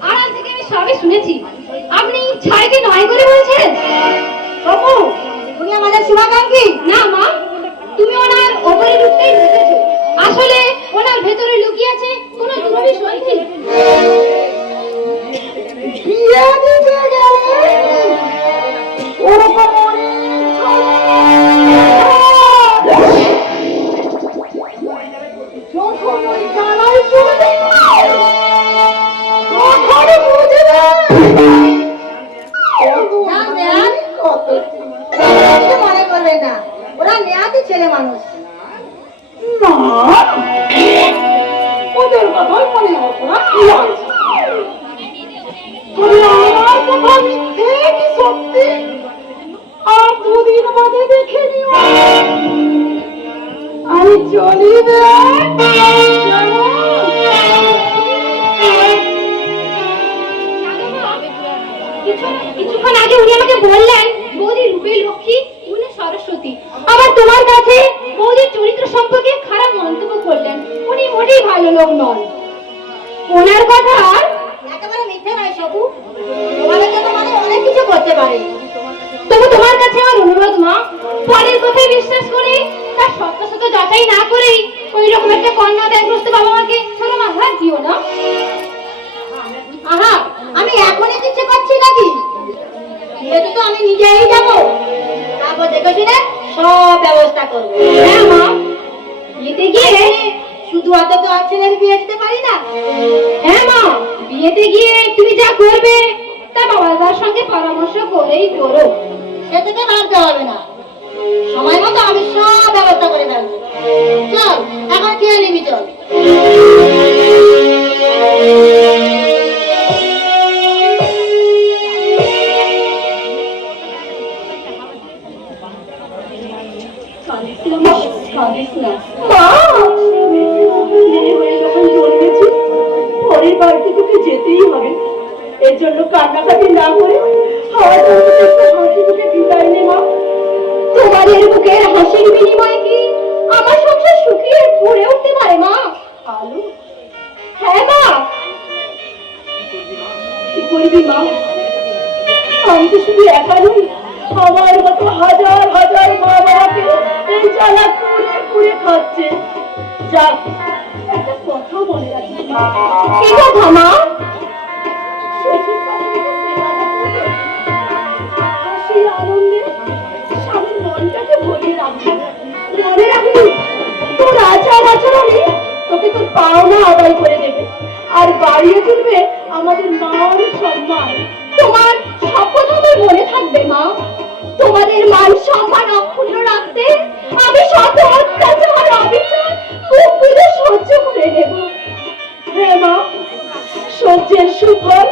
আড়াল থেকে আমি সবই শুনেছি। আপনি ছাইকে নয় করে বলছেন? বাবু তুমি আমাদের শুভাকাঙ্ক্ষী? না মা, তুমি ওনার ওপরে রূপটাই দেখেছো। আসলে ওনার ভেতরে লুকিয়ে আছে কোনো দুরবি সন্ধি। বিয়ে দিতে গেলে ওরকম যখন ওই গানায় পড়বে ঘরে বুঝবে কত কিছু মনে করবে না, ওরা নেহাতি ছেলে মানুষ। না ওদের কথাই মনে হতো না কি আছে আমার কথা মিথ্যে কি সত্যি আর দুদিন বাদে দেখে নিও আমি চলি কিছুক্ষণ আগে উনি আমাকে বললেন বৌদি রূপে লক্ষ্মী, উনি সরস্বতী। আবার তোমার কাছে বৌদির চরিত্র সম্পর্কে খারাপ মন্তব্য করলেন। উনি মোটেই ভালো লোক নন। ওনার কথা একেবারে মিথ্যে নয় সবু, তোমাদের জন্য মানে অনেক কিছু করতে পারে। তবু তোমার কাছে আমার অনুরোধ মা, পরের কথায় বিশ্বাস করে তার সত্য যাচাই না করেই ওই রকম একটা কন্যা দেয়গ্রস্ত বাবা মাকে ছোট আঘাত দিও না। আহা, আমি এখনই ইচ্ছে করছি নাকি? বিয়েতে তো আমি নিজেই যাবো, তারপর দেখে শুনে সব ব্যবস্থা করবো। হ্যাঁ মা, বিয়েতে গিয়ে শুধু অত তো আর ছেলের বিয়ে দিতে পারি না। হ্যাঁ মা, বিয়েতে গিয়ে তুমি যা করবে তা বাবার সঙ্গে পরামর্শ করেই করো। সে থেকে ভাবতে হবে না, সময় মতো আমি সব ব্যবস্থা করে ফেলবো। চল এখন খেয়ে নিবি, চল। পরের বাড়িতে তোকে যেতেই হবে, এর জন্য কান্নাকাটি না করে হাসি তোকে বিদায় নে মা। তোমাদের বুকের হাসির বিনিময়ে কি আমার সংসার সুখে ভরে উঠতে পারে মা? আলু হ্যাঁ মা। কি করবি মা? আমি তো শুধু একা নই, আমার মতো হাজার হাজার মা বাবাকে এই জ্বালা কুড়ে কুড়ে খাচ্ছে। যাক, একটা কথা মনে রাখিস মা। কি কথা মা? হাসি আনন্দে স্বামীর মনটাকে ভরিয়ে রাখবি। মনে রাখবি তোর আচার আচরণে তোকে তোর পাওনা আদায় করে দেবে আর বাড়িয়ে তুলবে আমাদের মান সম্মান। তোমার সব কথা আমার মনে থাকবে মা। তোমাদের মান সম্মান অক্ষুণ্ণ রাখতে আমি শত অত্যাচার অবিচার খুব বুঝে সহ্য করে নেব। হ্যাঁ মা, সহ্যের সুফল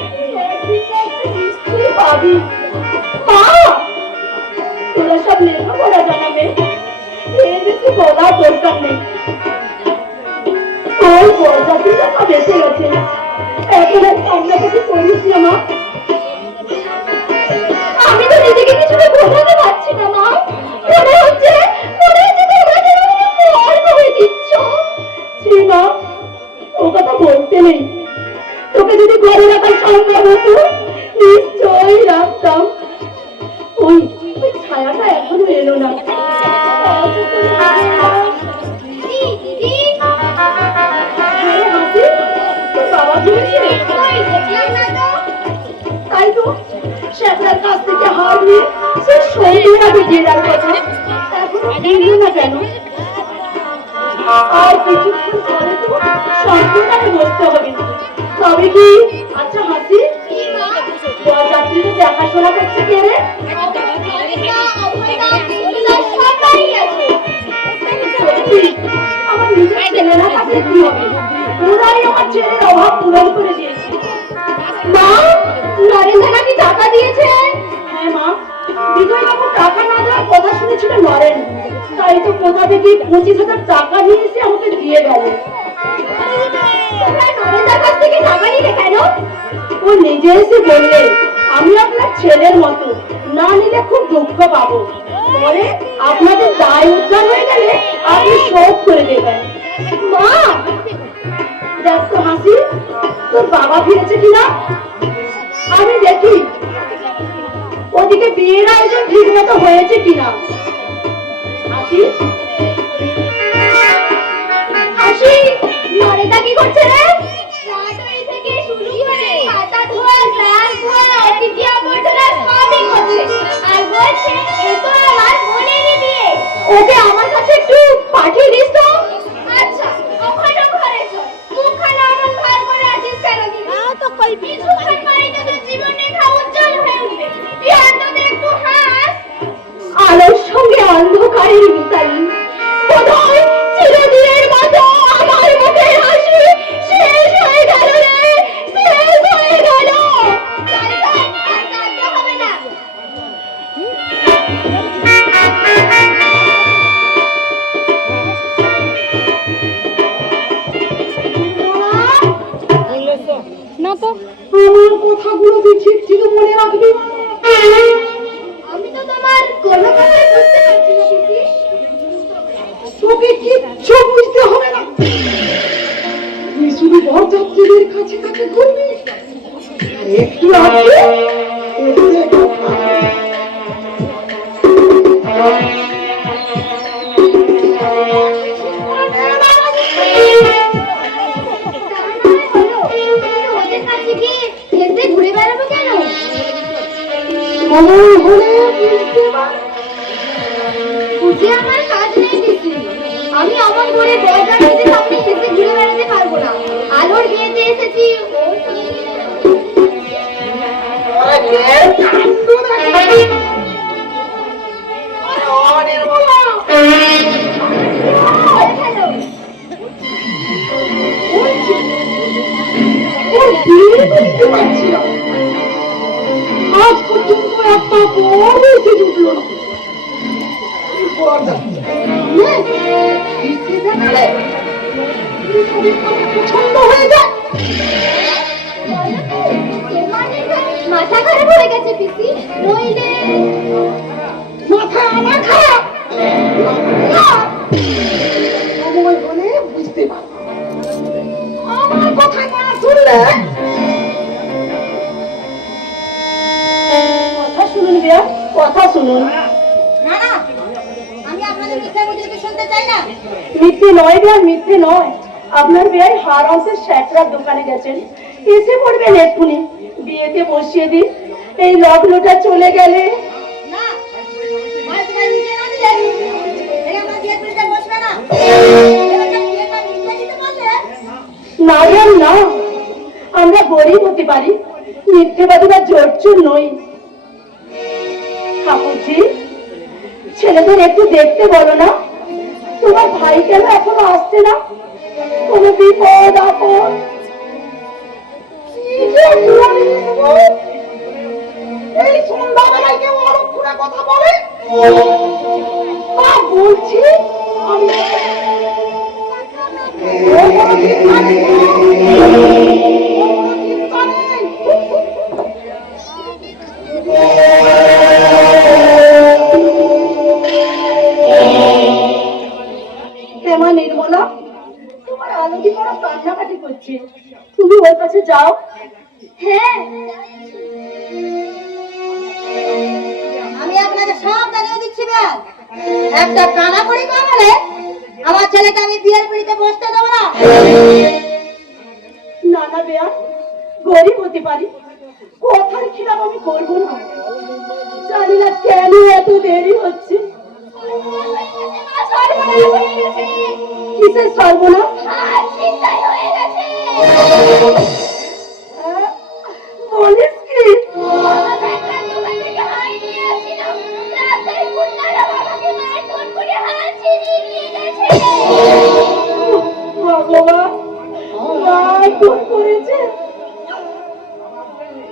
একদিন না একদিন নিশ্চয়ই পাবি। মা, তোরা সব লেখাপড়া জানাবে, এর বেশি বলার দরকার নেই। তোর বরযাত্রীরা সব এসে গেছে, এখন আর কান্নাকাটি করিস না মা। আমি তো নিজেকে কিছুতে বোঝাতে পারছি না মা। মনে হচ্ছে তোমরা যেন আমাকে অর্ঘ হয়ে দিচ্ছ। ছি মা, ও কথা বলতে নেই। তোকে যদি ঘরে রাখার সম্ভব হতো নিশ্চয়ই রাখতাম। ওই ছায়াটা এখনো এলো না। দিদি, হ্যাঁ, হাসি, তোর বাবা ফিরেছে? কই দেখলাম না তো। তাই তো শেখরার কাছ থেকে হার নিয়ে সে সন্ধ্যা বেরিয়ে যাওয়ার কথা, এখনো ফিরলো না কেন? আর কিছুক্ষণ পরে তো সম্পূর্ণায় বসতে হবে। তবে কি? আচ্ছা হাসি, বরযাত্রীদের দেখাশোনা করছে কে রে? সত্যি, আমার নিজের ছেলেরা থাকলে কি হবে? ওরাই আমার ছেলের অভাব পূরণ করে দিয়েছে। মা, নরেন্দ্র নাকি টাকা দিয়েছে? হ্যাঁ মা, বিজয় বাবু টাকা না দেওয়ার কথা শুনেছিল নরেন, তাই তো কোথা থেকে 25,000 টাকা নিয়ে এসে আমাকে দিয়ে গেল। তোমরা নরেন্দ্রের কাছ থেকে টাকা নিলে কেন? ও নিজে এসে বললে আমি আপনার ছেলের মতো, না নিলে খুব দুঃখ পাবো, পরে আপনাদের দায় উদ্ধার হয়ে গেলে আপনি শোধ করে দেবেন। মা, দেখ তো হাসি, তোর বাবা ফিরেছে কিনা আমি দেখি, ওদিকে বিয়ের আয়োজন ঠিক মতো হয়েছে কিনা। হাসি হাসি, নরেদা কি করছে রে? রাতই থেকে শুরু করে পাতা ধোয়া, গ্লাস ধোয়া, অতিথি আবর্জনা সবই করছে। আর বলছে এ তো আমার বোনেরই বিয়ে। ওকে আমার কাছে একটু পাঠিয়ে দিস তো। আচ্ছা, ওখানে ঘরে চল। মুখখানা এমন ভার করে আছিস কেন দিদি? তো কই কিছুক্ষণ পরেই তো তোর জীবন রেখা উজ্জ্বল হয়ে উঠবে। তুই অন্তত একটু হাস। আলোর সঙ্গে অন্ধকারের মিতালি, বোধহয় চিরদিনের মতো আমার মুখের হাসি শেষ হয়ে গেল রে, শেষ হয়ে গেল। চল চল, আর কাঁদতে হবে না। না তো আমার কথাগুলো তুই ঠিক ঠিক মনে রাখবি। আমি তো তোমার কোনো কথাই বুঝতে পারছি না দিদি। তোকে কিচ্ছু বুঝতে হবে না, তুই শুধু বরযাত্রীদের কাছে কাছে ঘুরবি, আর একটু আসবে একটু একটু ওদের কাছে গিয়ে হেসে ঘুরে বেড়াবো কেন? সময় হলে বুঝতে পার। বুঝে আমার কাজ নেই দিদি। আমি অমন করে বরযাত্রীদের সামনে হেসে ঘুরে বেড়াতে পারবো না। আলোর বিয়েতে এসেছি, ওর সঙ্গে আজ পর্যন্ত একটা বড় এসে জুটল না। পছন্দ হয়ে যায়। মাথা খারাপ হয়ে গেছে পিসি, নইলে মাথা আমার খারাপ না, সময় হলে বুঝতে পার। আমার কথা না শুনলে কথা শুনুন বিয়া, কথা শুনুন। না না, আমি আপনাদের মিথ্যা বুঝিয়ে শুনতে চাই না। মিথ্যে নয় বিয়া, মিথ্যে নয়। আপনার বিয়ায় হার হাউসের স্যাকরার দোকানে গেছেন, এসে পড়বেন এক্ষুনি। বিয়েতে বসিয়ে দিন, এই লগ্নটা চলে গেলে। না, মাছ ভাই নিজে না দিলে এই আমরা বিয়ে করতে বসবে না। এবারে বিয়েটা মিথ্যা দিতে বললে না বিয়া না, আমরা গরিব হতে পারি, মিথ্যেবাদীরা জোরচুর নই। ঠাকুরজি, ছেলেদের একটু দেখতে বলো না, তোমার ভাই কেন এখনো আসছে না? কোনো বিপদ আপদ এই সন্ধ্যাবেলায় কেউ অলক্ষণে কথা বলে? বলছি আমি হেমা নির্মলা, তোমার আলোটি বড় কান্নাকাটি করছে, তুমি ওর কাছে যাও। হ্যাঁ, আমি আপনাকে সব জানিয়ে দিচ্ছি ম্যাম, একটা কানাকড়ি কমালে আমার ছেলেকে আমি বিয়ের পিড়িতে বসতে দেবো না। না না বেয়া, গরিব হতে পারি, কথার খিলাপ আমি করবো না। জানি না কেন এত দেরি হচ্ছে। কিসের সর্বনাশ? বলিস কি? ভগবান, মারধর করেছে।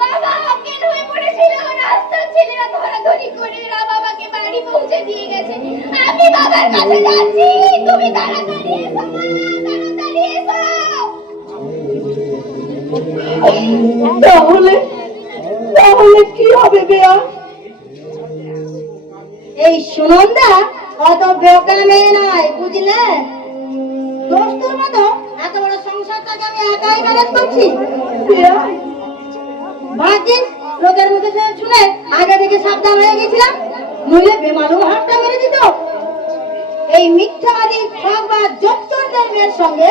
বাবা অজ্ঞান হয়ে পড়েছিল, রাস্তার ছেলেরা ধরাধরি করে বাবাকে বাড়ি পৌঁছে দিয়ে গেছে। আমি বাবার কাছে যাচ্ছি, তুমি তাড়াতাড়ি এসো মা, তাড়াতাড়ি এসো। তাহলে তাহলে কি হবে বেয়া? এই সুনন্দা অত বেকা মেয়ে নয়, বুঝলে? দোস্তুর মতো এত বড় সংসারটাকে আমি একাই ম্যানেজ করছি। বেয়াই, ভাগ্যিস লোকের মুখে শুনে আগে থেকে সাবধান হয়ে গেছিলাম, নইলে বেমালুম হাতটা মেরে দিত। এই মিথ্যাবাদী ঠকবাজ জোচ্চোরদের মেয়ের সঙ্গে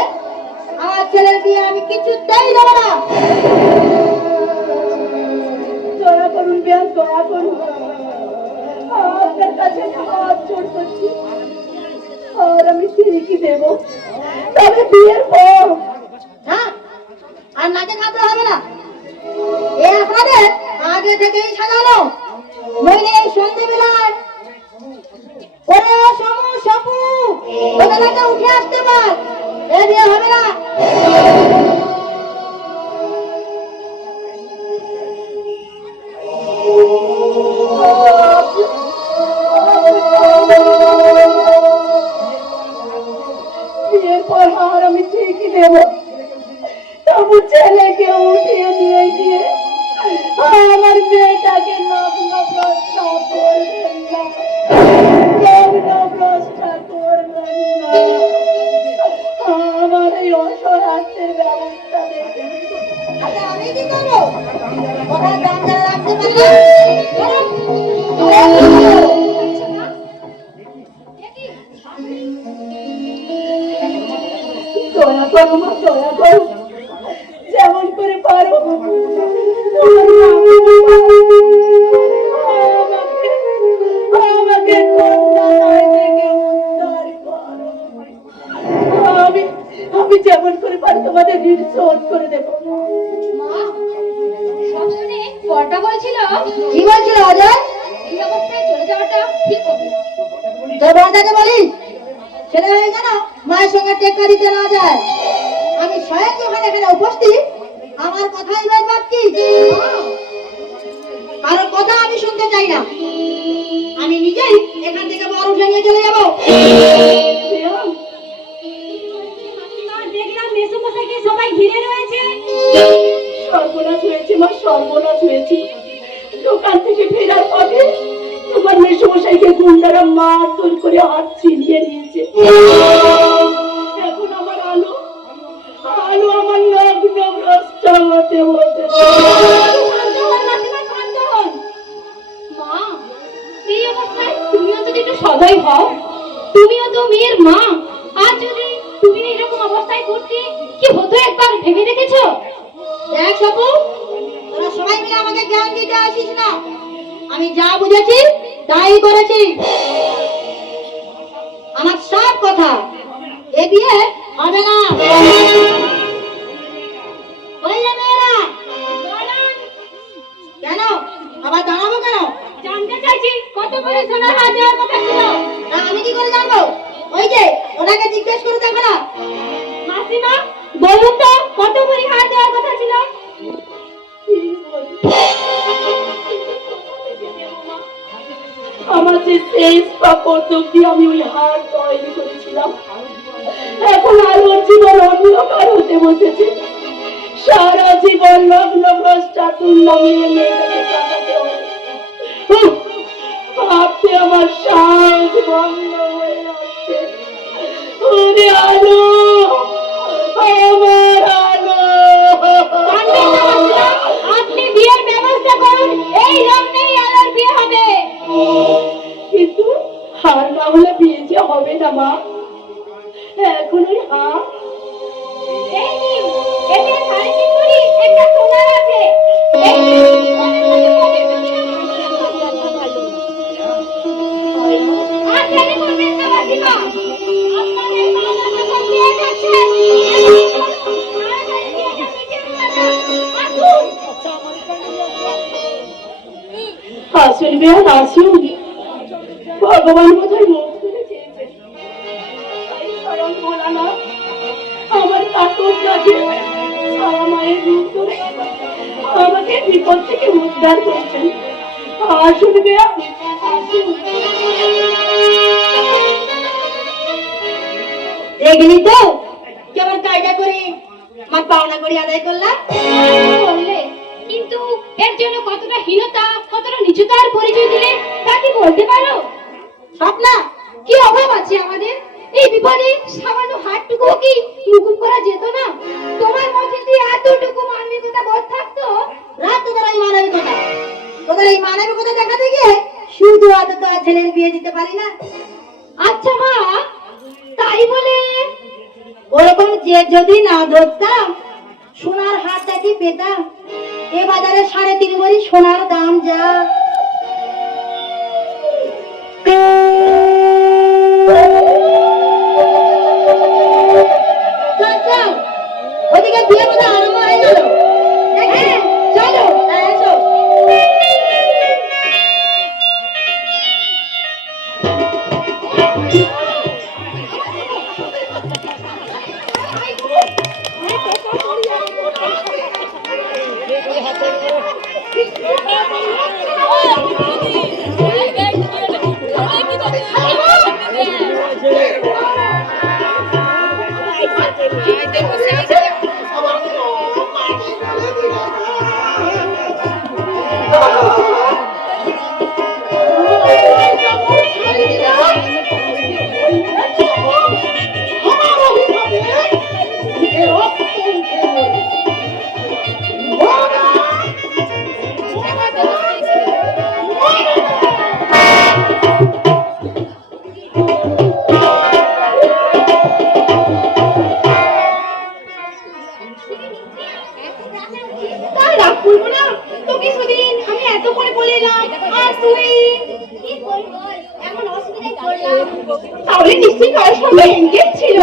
আমার ছেলের বিয়ে আমি কিছুতেই দেবো না। দয়া করুন বেয়াই, দয়া করুন, আপনার কাছে হাত জোড় করছি। আর আমি ঠিকই দেব, তবে বিয়ের পর। হ্যাঁ, আর নাকে খাতে হবে না। এই আপনাদের আগে থেকেই সাজানো, নইলে এই সন্ধ্যেবেলায় ওরে ও সমু সপু ওদেরকে উঠে আসতে পার, এ বিয়ে হবে না। বিয়ের পর আর আমি ঠিকই দেব, তবু ছেলেকে উঠিয়ে নিয়ে গিয়ে আমার মেয়েটাকে নগ্ন ভ্রষ্টা করবেন না, নগ্ন ভ্রষ্টা করবেন না। আমার এই অসহায়ের ব্যবস্থা দেখবেন। আচ্ছা, আমি কি করবো? কথা দাম যারা রাখতে পারবে দয়া করো মা, দয়া করো, যেমন করে পারো আমাকে কন্যালয় থেকে উদ্ধার করো। আমি যেমন করে পারি তোমাদের ঋণ শোধ করে দেবো। মা, সব শুনে বড়টা বলছিল কি বলছিল অজয়? এই অবস্থায় চলে যাওয়াটা ঠিক হবে না। তোর বড়টাকে বলিস ছেলে হয়ে যেন মায়ের সঙ্গে টেক্কা দিতে না যায়। আমি স্বয়ং যখন এখানে উপস্থিত, আমার কথাই বেশ ভাবছি, কারোর কথা আমি শুনতে চাই না। আমি নিজেই এখান থেকে বর উঠে নিয়ে চলে যাবো। দেখলাম মেসোমশাইকে সবাই ঘিরে রয়েছে। সর্বনাশ হয়েছে মা, সর্বনাশ হয়েছে। দোকান থেকে ফেরার পথে তোমার মেসমশাইকে গুন্ডারা মারধর করে হাত ছিনিয়ে নিয়েছে। এখন আমার আলো আমার লগ্ন ভ্রষ্ট হতে বসেছে। মা, এই অবস্থায় তুমিও যদি একটু সদয় হও, তুমিও তো মেয়ের মা। আর যদি তুমি এরকম অবস্থায় করতে, কি হতো একবার ভেবে দেখেছো? দেখ সপু, তোরা সবাই মিলে আমাকে জ্ঞান দিতে আসিস না। আমি যা বুঝেছি তাই করেছি। আমার সব কথা এ বিয়ে হবে না। ওই যে মেয়েরা, কেন আবার দাঁড়াবো কেন? জানতে চাইছি কত করে সোনার হাত দেওয়ার কথা ছিল। না, আমি কি করে জানবো? ওই যে ওনাকে জিজ্ঞেস করে দেখো না। মাসিমা, বলুন তো কত করে হাত দেওয়ার কথা ছিল? আমার যে শেষ কাপড় দিয়ে আমি ওই হার তৈরি করেছিলাম, এখন আলোর জীবন অন্ধকার হতে বসেছে। সারা জীবন লগ্ন ভ্রষ্টা তুল্যমিয়ে মেয়েটাকে কাটাতে হবে। ভাবতে আমার শ্বাস বন্ধ হয়ে আসছে। ওরে আলো, আমার আলো। আপনি বিয়ের ব্যবস্থা করুন, এই লগ্নেই আলোর বিয়ে হবে। কিন্তু হার না হলে বিয়ে যে হবে না মা। এখন ওই হার এই নিন, এতে 3.5 ভরি একটা সোনার আছে। এই নিন, আর দেরি করবেন না মাসিমা, আপনাদের বাবা যখন বিয়ে যাচ্ছে, তাড়াতাড়ি বিয়েটা মিটিয়ে ফেলা যাক। আসুন। আসুন বেয়ান, আসুন। ভগবান বোধহয় মুখ তুলে চেয়েছেন। তাই স্বয়ং ভোলানাথ আমার কাতরটাকে সারা মায়ের রূপ ধরে আমাকে বিপদ থেকে উদ্ধার করেছেন। আসুন বেয়ান, আসুন। দেখলি তো কেমন কায়দা করি আমার পাওনা করি আদায় করলাম। বললে, কিন্তু এর জন্য কতটা হীনতা, কতটা নিচুতার পরিচয় দিলে তা কি বলতে পারো? স্বপ্না, কি অভাব আছে আমাদের? এই বিপদে সামান্য হাতটুকু কি মুকুব করা যেত না? ছেলের বিয়ে দিতে পারি না? আচ্ছা মা, তাই বলে ওরকম যে যদি না ধরতাম, সোনার হারটা কি পেতাম? এ বাজারে 3.5 ভরি সোনার দাম যা। চল চল, ওদিকে বিয়ে বোধ আরম্ভ হয়ে গেল। হ্যাঁ চলো, এসো। তাই রাগ করবো না, তোকে সেদিন আমি এত করে বললাম আর তুই কি বল বল, এমন অসুবিধায় পড়লাম। তাহলে নিশ্চয়ই কারোর সঙ্গে এনগেজ ছিল।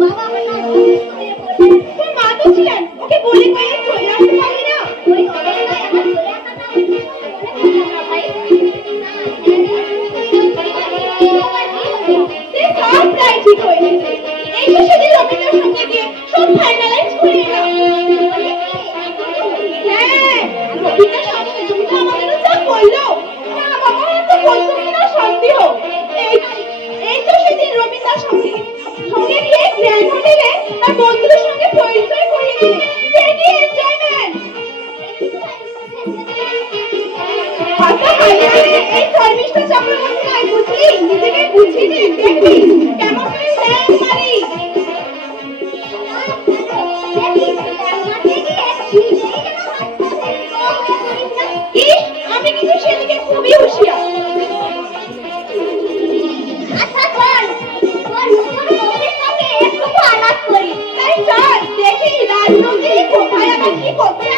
বাবা আমার নাম করে বললেন, তোর মা তো ছিলেন, ওকে বলে কয়ে চলে আসতে পারলি না? ওই কথাটাই আমার চলে আসাটা মনে করলাম না ভাই। সে সব প্রায় ঠিক হয়ে গেছে। এই তো সেদিন রবীন্দ্র সঙ্গে গিয়ে সব ফাইনালাইজ করে এলাম। হ্যাঁ, রবীন্দ্র সঙ্গে তুমি তো আমাদেরও যা বললো, না বাবা তো বলতো কিনা সন্দেহ। এই তো সেদিন রবীন্দ্র সঙ্গে গিয়ে গ্র্যান্ড হোটেলে তার বন্ধুদের সঙ্গে পরিচয় করিয়ে দিলে। সেটি এনজয়মেন্ট। আচ্ছা হাইরে, এই সার্ভিসটা চক্রবর্তী নাই বুঝলি, নিজেকে বুঝিয়ে নে, দেখবি কেমন করে স্যার মারি। ইস, আমি কিন্তু সেদিকে খুবই হুঁশিয়ার। আচ্ছা চল, তোর নতুন বউয়ের সঙ্গে একটু আলাপ করি। তাই চল দেখি রাজনন্দিনী কোথায় আবার কি করছে।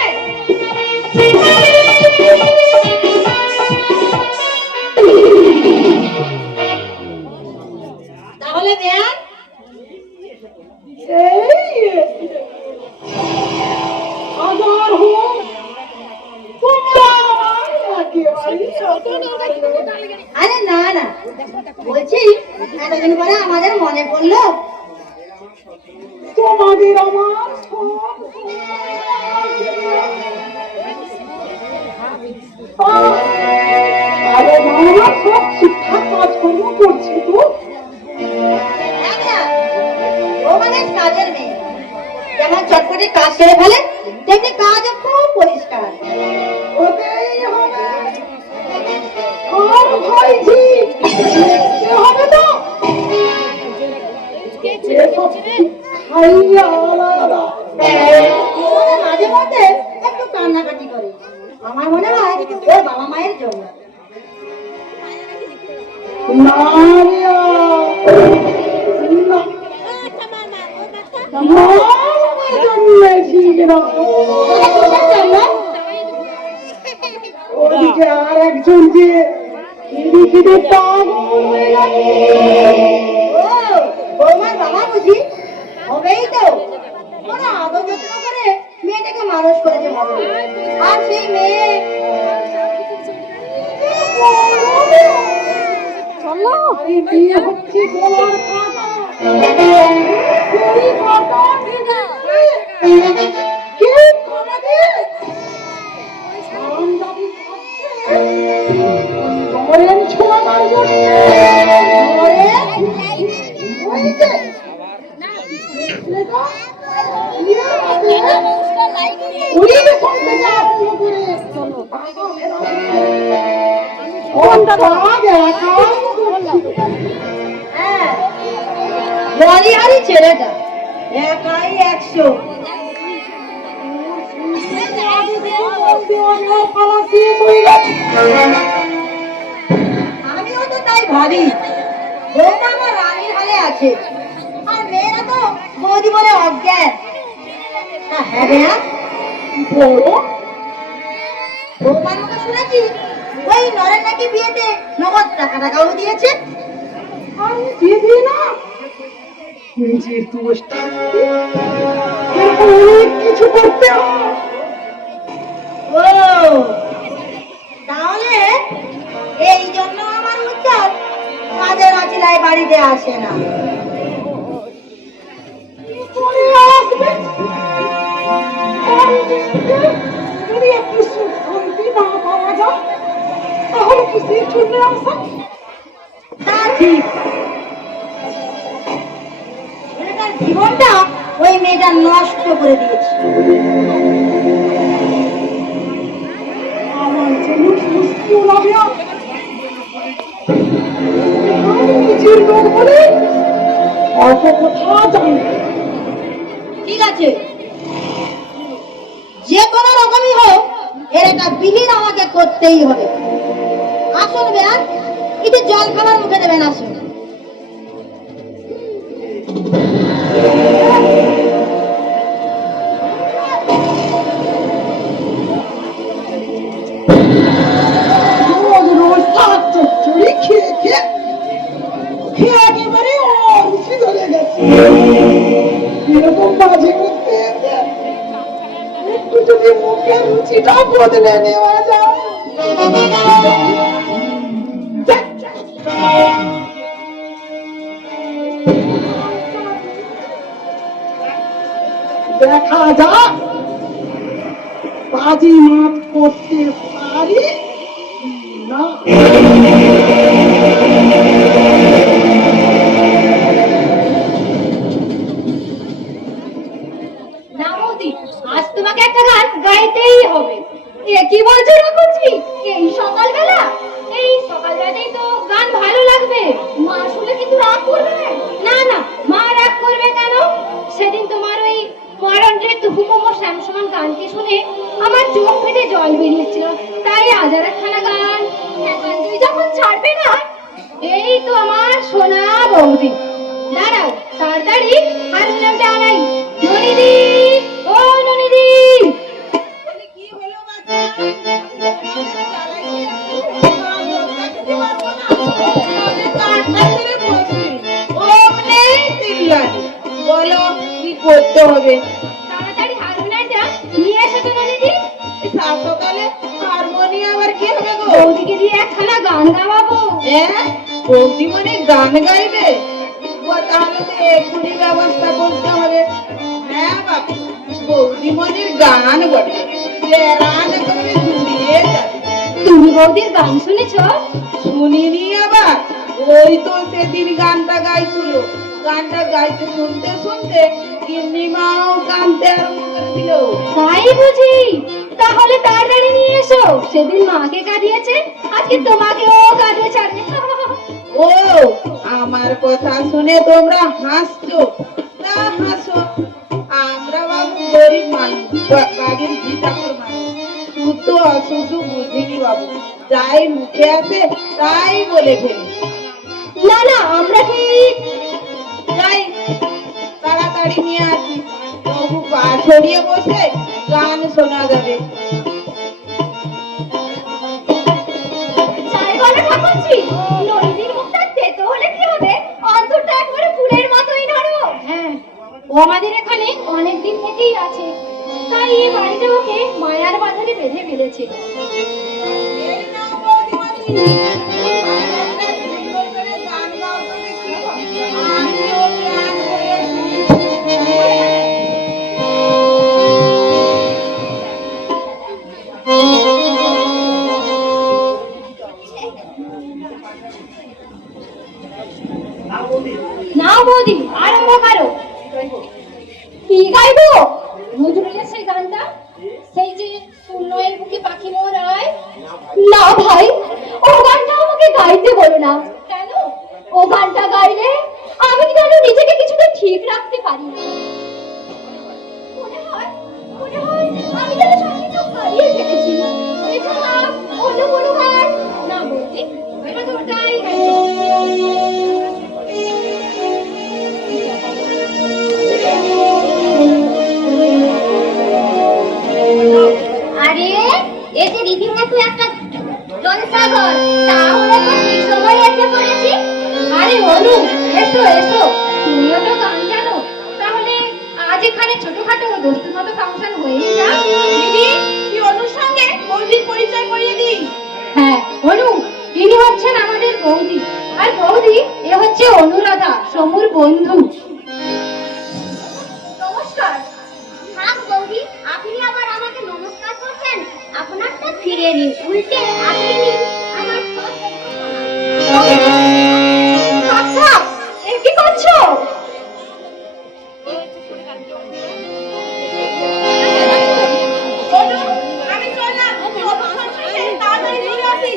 তাহলে বেয়ান হাজার হোক তোমরা আমার একেবারে আরে না না, বলছি এতদিন পরে আমাদের মনে পড়লো। তোমাদের আমার আরে বাবা সব ঠিকঠাক কাজকর্ম করছে তো? হ্যাঁ না, ও মানে কাজের মেয়ে, যেমন চটপটে কাজ সেরে ফেলে, তেমনি কাজও খুব পরিষ্কার। ওতেই হবে। আর ভাইজি হবে তো এসব খাইয়ে আলাদা। ওরা মাঝে মধ্যে একটু কান্নাকাটি করে, আমার মনে হয় ওর বাবা মায়ের জন্য। না রে, না। আমার জন্য ঠিক না। ওদিকে আর একজন যে খিদে পাগল হয়ে গেছে। ও বৌমার বাবা বুঝি? হবেই তো, ওরা আদর যত্ন করে মেয়েটাকে মানুষ করেছে মনে হয়। আর সেই মেয়ে আরে বিয়ে হচ্ছে গোলার কাটা। সেই কাটা কেউ কাটাবে? আরামদারি খাচ্ছে। ধরেন ছোঁয়ার জন্য। ধরেন? ওই যে ছেলেটা বিয়ে আছে। ওই যে সঙ্গে আরম্ভ করে টাকা ফেরাবে। হ্যাঁ, বলিহারি ছেলেটা একাই 100। আমি তাই ভাবি বৌমা আমার রানীর হালে আছে, আর মেয়েরা তো বৌদি বলে অজ্ঞান। হ্যাঁ ভাইয়া, বৌমার মুখে শুনেছি ওই নরেন নাকি বিয়েতে নগদ টাকাও দিয়েছে। আমি দিয়ে দিই না, নিজের দোষটা এরকম অনেক কিছু করতে হয়। ও তাহলে এই জন্য আমার উজ্জ্বল কাজের আচিলায় বাড়িতে আসে না। চলে আসবে যদি একটু সুখ শান্তি না পাওয়া যায় তাহলে কিসের জন্য আসা? তা ঠিক, মেয়েটার জীবনটা ওই মেয়েটা নষ্ট করে দিয়েছে। আমার জন্য মুশকিল লাগে, আমি নিজের লোক বলে অল্প কথা জানি। ঠিক আছে, যে কোনো রকমই হোক এর একটা বিহিত আমাকে করতেই হবে। আসুন বেয়ার, কিছু জল খাবার মুখে দেবেন, আসুন। রোজ রোজ শাক চচ্চড়ি খেয়ে খেয়ে খেয়ে একেবারে অরুচি ধরে গেছে। এরকম বাজে করতে একটু যদি মুখের রুচিটা বদলে নেওয়া যায়। দেখা যাক বাজি মাত করতে পারি না। না বৌদি, আজ তোমাকে একটা গান গাইতেই হবে। এ কি বলছো রাখুচি? এই সকালবেলা? এই সকালবেলাতেই তো গান ভালো লাগবে। মা শুনলে কিন্তু রাগ করবে। না না, মা রাগ করবে কেন? সেদিন তোমার ওই মরণের তুহুকম শ্যামসমান গানটি শুনে আমার চোখ ফেটে জল বেরিয়েছিল, তাই আজ আর একখানা গান। এখন তুই যখন ছাড়বে না, এই তো আমার সোনা বৌদি। দাঁড়াও, তাড়াতাড়ি হারমোনিয়ামটা আনাই। ননিদি, ও ননিদি! বলো কি করতে হবে? তাড়াতাড়ি হারমোনিয়ামটা নিয়ে এসো তো ননিদি। সকালে হারমোনিয়াম আর কি হবে গো? বৌদিকে দিয়ে একখানা গান গাওয়াবো। বৌদি মানে গান গাইবে? তাহলে তো এক্ষুনি ব্যবস্থা করতে হবে। হ্যাঁ বাবু, বৌদি মনির গান বটে, রান করে জুড়িয়ে যাবে। তুমি বৌদির গান শুনেছো? শুনিনি আবার, ওই তো সেদিন গানটা গাইছিল। গানটা গাইতে শুনতে শুনতে গিন্নিমাও কাঁদতে আরম্ভ করে দিল। তাই বুঝি? তাহলে তাড়াতাড়ি নিয়ে এসো। সেদিন মাকে কাঁদিয়েছে, আজকে তোমাকেও কাঁদিয়ে ছাড়বে। ও, আমার কথা শুনে তোমরা হাসছো? তা হাসো, আমরা বাবু গরিব মানুষ, বাড়ির ভিটাপুর মানুষ, শুদ্ধ অশুদ্ধ বুঝিনি বাবু, যাই মুখে আসে তাই বলে ফেলি। না না, আমরা ঠিক যাই, তাড়াতাড়ি নিয়ে আসি, তবু পা ছড়িয়ে বসে গান শোনা যাবে। যাই বলো ঠাকুরজি, নদীর মুখটা তেতো হলে কি হবে? অন্তরটা একবারে ফুলের মতোই নরম। হ্যাঁ, ও আমাদের এখানে অনেক দিন থেকেই আছে, তাই এই বাড়িতে ওকে মায়ার বাঁধনে বেঁধে ফেলেছে। এই নাও বৌদিমণি, একটা সুন্দর করে গান গাও তো দেখি, আমিও প্রাণ ভরে নাও বৌদি, আরম্ভ করো। কি গাইবো? নজরুলের সেই গানটা, সেই যে শূন্যের বুকে পাখি মোরায়। না ভাই, ও গানটা আমাকে গাইতে বলো না। কেন? ও গানটা গাইলে আমি যেন নিজেকে কিছুটা ঠিক রাখতে পারি। মনে হয় আমি যেন সঙ্গীত হারিয়ে ফেলেছি। এছাড়া অন্য কোনো গান না বৌদি, আমার তো ওটাই গাইবো। আজ এখানে ছোটখাটো দোস্তের মতো ফাংশন হয়ে যা। দিদি তুই অনুর সঙ্গে বৌদির পরিচয় করিয়ে দিই। হ্যাঁ অনু, ইনি হচ্ছেন আমাদের বৌদি, আর বৌদি এ হচ্ছে অনুরাধা, সমুর বন্ধু। নমস্কার। থাক বৌদি, আপনি আবার আমাকে নমস্কার করছেন। আপনারটা ফিরে নিন, উল্টে আপনি নিন আমার আচ্ছা, এ কি করছো? অনু, আমি চললাম, অনুষ্ঠান শেষে তাড়াতাড়ি চলে আসি।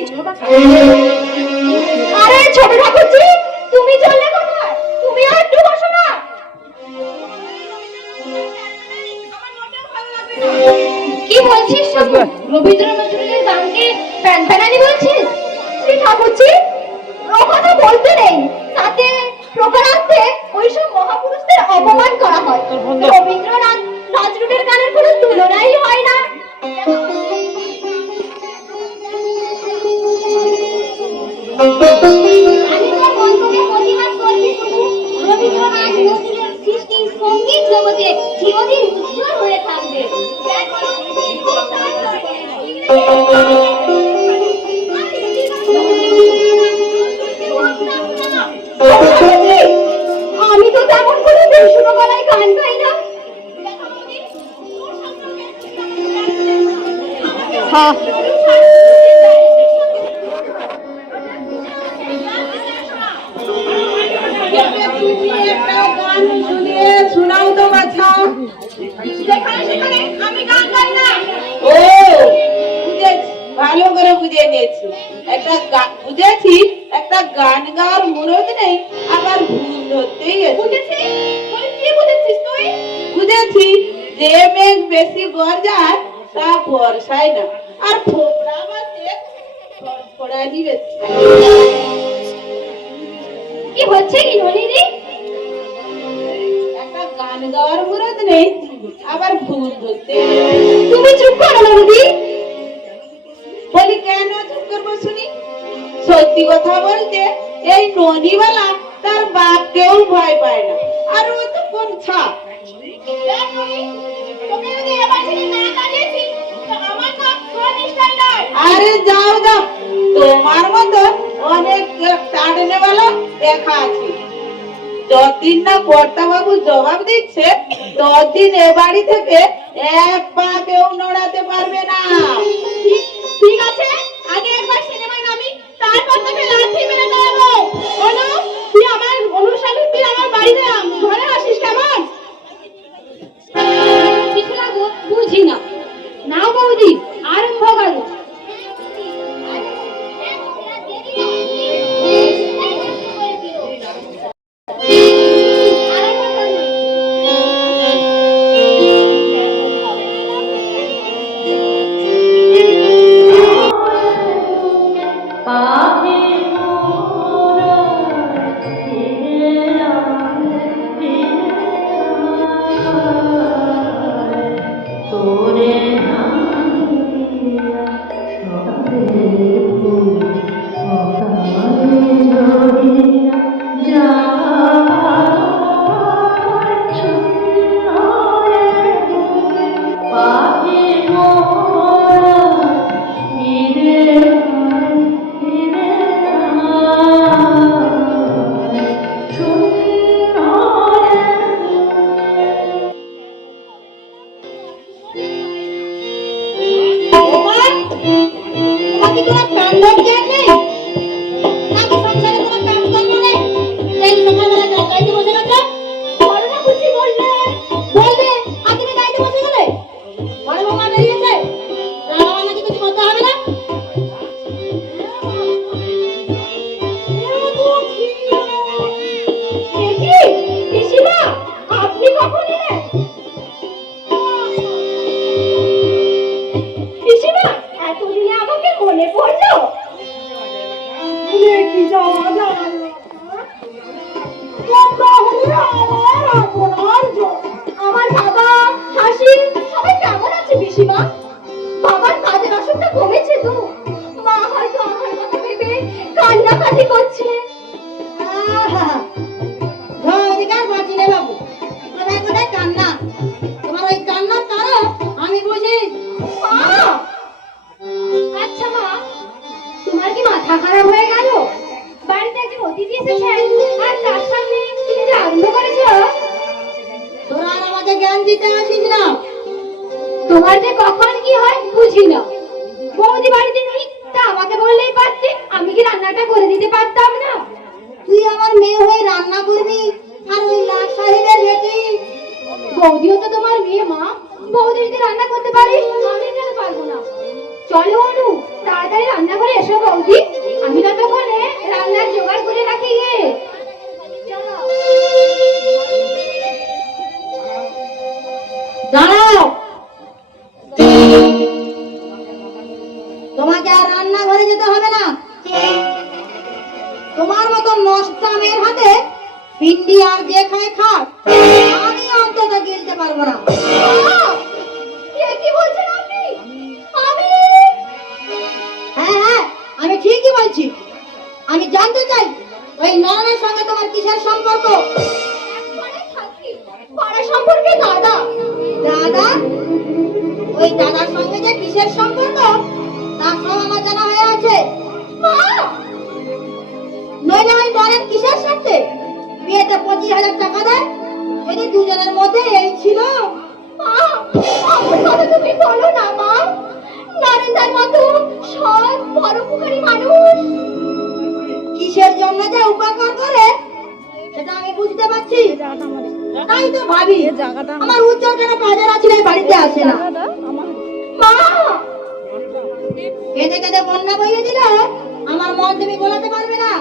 আরে ছোট ঠাকুরজি, তুমি চললে কোথায়? তুমি আর একটু বসো না। আমার মোটেও ভালো লাগবে না। কি বলছিস শুধু? রবীন্দ্র নজরুলের গানকে প্যানপ্যানানি বলছিস? শ্রী ঠাকুরজি, ও কথা বলতে নেই, তাতে প্রকারান্তে ওইসব মহাপুরুষদের অপমান করা হয়। রবীন্দ্রনাথ নজরুলের গানের কোনো তুলনাই হয় না। আমি তো বন্ধুকে প্রতিবাদ করছি শুধু। রবীন্দ্রনাথ নজরুলের সৃষ্টি সঙ্গীত জগতে চিরদিন উজ্জ্বল হয়ে থাকবে। আমি তো তেমন কোনো বেসুরো গলায় গান গাই না। হ্যাঁ, শোনাও তো বাচ্চা। যেখানে সেখানে আমি গান গাই না। ও বুঝেছি, ভালো করে বুঝে নিয়েছি। বুঝেছি একটা গান গাওয়ার মুরত নেই, আবার ভুল ধরতেই বুঝেছি। কি বুঝেছিস তুই? বুঝেছি যে মেঘ বেশি গরজার তা বর্ষায় না, আর ফোকরা বাজে ফড়ফড়ানি বেশি। কি হচ্ছে কি নলিনী? একটা গান গাওয়ার মুরত নেই, আবার ভুল ধরতে। তুমি চুপ করো না দিদি। বলি কেন চুপ করবো শুনি? সত্যি কথা বলতে এই ননিওয়ালা তার বাপকেও ভয় পায় না, আর ও তো কোন ছাপ। আরে যাও যাও, তোমার মতো অনেক টাড়নেওয়ালা দেখা আছে। যতদিন না কর্তা বাবু জবাব দিচ্ছে, ততদিন এ বাড়ি থেকে এক পা কেউ নড়াতে পারবে না। ঠিক আছে, আগে একবার সিনেমায় নামি, তারপর তোকে লাঠি মেরে দেবো। অনু, তুই আমার অনুষ্ঠানে তুই আমার বাড়িতে ঘরে আসিস কেমন? কিছু লাগো বুঝি না। নাও বৌদি, আরম্ভ করো। আমার বাবা, হাসি সবাই কেমন আছে পিসিমা? বাবার কাজের অসুখটা কমেছে তো? মা হয়তো আমার কথা ভেবে কান্নাকাটি করছে। আহা, ধর এদিকে আর বাঁচি রে বাবু, কোথায় কোথায় কান্না। দিতে আসিস না। তোমার যে কখন কি হয় বুঝি না। বৌদি বাড়িতে নেই, তা আমাকে বললেই পারতে, আমি কি রান্নাটা করে দিতে পারতাম না? তুই আমার মেয়ে হয়ে রান্না করবি আর ওই লাট সাহেবের বেটি? বৌদিও তো তোমার মেয়ে মা, বৌদি যদি রান্না করতে পারি আমি কেন পারবো না? চলো অনু, তাড়াতাড়ি রান্নাঘরে এসো বৌদি, আমি ততক্ষণে রান্নার জোগাড় করে রাখি গে। দাঁড়াও, তোমাকে আর রান্নাঘরে যেতে হবে না। তোমার মতো নষ্টা মেয়ের হাতে পিন্ডি আর যে খায় খাক, আমি অন্তত গিলতে পারবো না। কি বলছেন আপনি? আমি হ্যাঁ হ্যাঁ, আমি ঠিকই বলছি। আমি জানতে চাই ওই নয়নের সঙ্গে তোমার কিসের সম্পর্ক? পাড়া সম্পর্কে দাদা। দাদা? ওই দাদার সঙ্গে যে কিসের সম্পর্ক তা সব আমার জানা হয়ে আছে। মা, নইলে ওই নয়ন কিসের সাথে বিয়েতে 25,000 টাকা দেয়? যদি দুজনের মধ্যে এই ছিল। মা, আমার কথা তুমি বলো না মা। নরেন্দার মতো সৎ পরোপকারী মানুষ কিসের জন্য যে উপকার করে সেটা আমি বুঝতে পারছি। তাই তো ভাবি আমার উজ্জ্বল কেন কাজের আছে বাড়িতে আসে না। মা। কেঁদে কেঁদে বন্যা বইয়ে দিলে আমার মন তুমি গোলাতে পারবে না।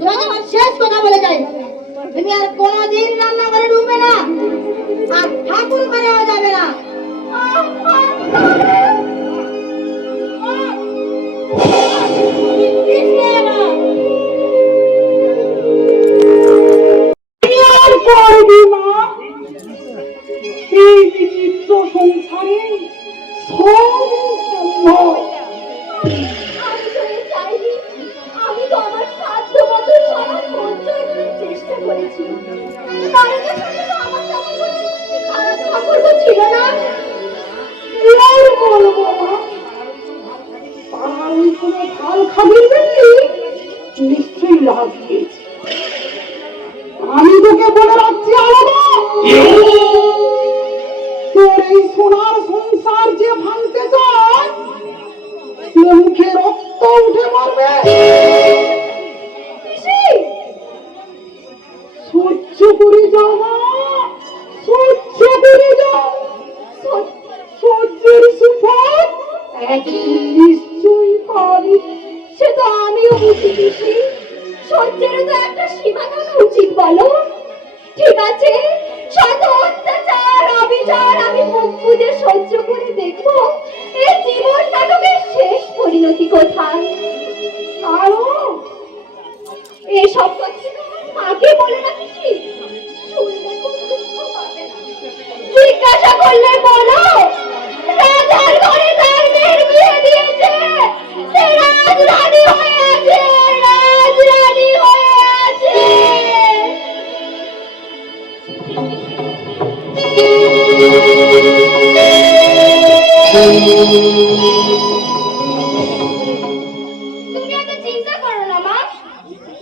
তোমাকে আমার শেষ কথা বলে যাই, তুমি আর কোনোদিন রান্না করে ঢুকবে না, আর ঠাকুর ঘরেও যাবে না। আর পারবি মা, এই বিচিত্র সংসারে সব সম্ভব। আমি তো এই চাইনি, আমি তো আমার সাধ্য মতো সবার পরিচয় করার চেষ্টা করেছি। নরেন্দার সঙ্গে তো আমার তেমন কোনো খারাপ সম্পর্ক ছিল না। কি আর বলবো মা, পাড়ার ওই কোনো ঢাল খাবির বেশি নিশ্চয়ই লাগিয়েছে। আমি তোকে বলে রাখছি আলাদা, তোর এই সোনার সংসার যে ভাঙতে চায় সে মুখে রক্ত উঠে মারবে। সহ্য করে যাও মা, সহ্য করে যাও। সহ্যের সুফল একদিন নিশ্চয়ই পাবি। সে তো আমিও বুঝি পিসি, সহ্যেরও তো একটা সীমা থাকা উচিত বলো। ঠিক আছে, শত অত্যাচার অবিচার আমি মুখ বুজে সহ্য করে দেখবো এই জীবন নাটকের শেষ পরিণতি কোথায়। আরো এসব কথা তোমার মাকে বলে না পিসি, শুনলে খুব দুঃখ পাবে না। জিজ্ঞাসা করলে বলো রাজার ঘরে তার মেয়ের বিয়ে দিয়েছে, সে রাজরানী হয়ে আছে, রাজরানী হয়ে আছে। তুমি এত চিন্তা করো না মা।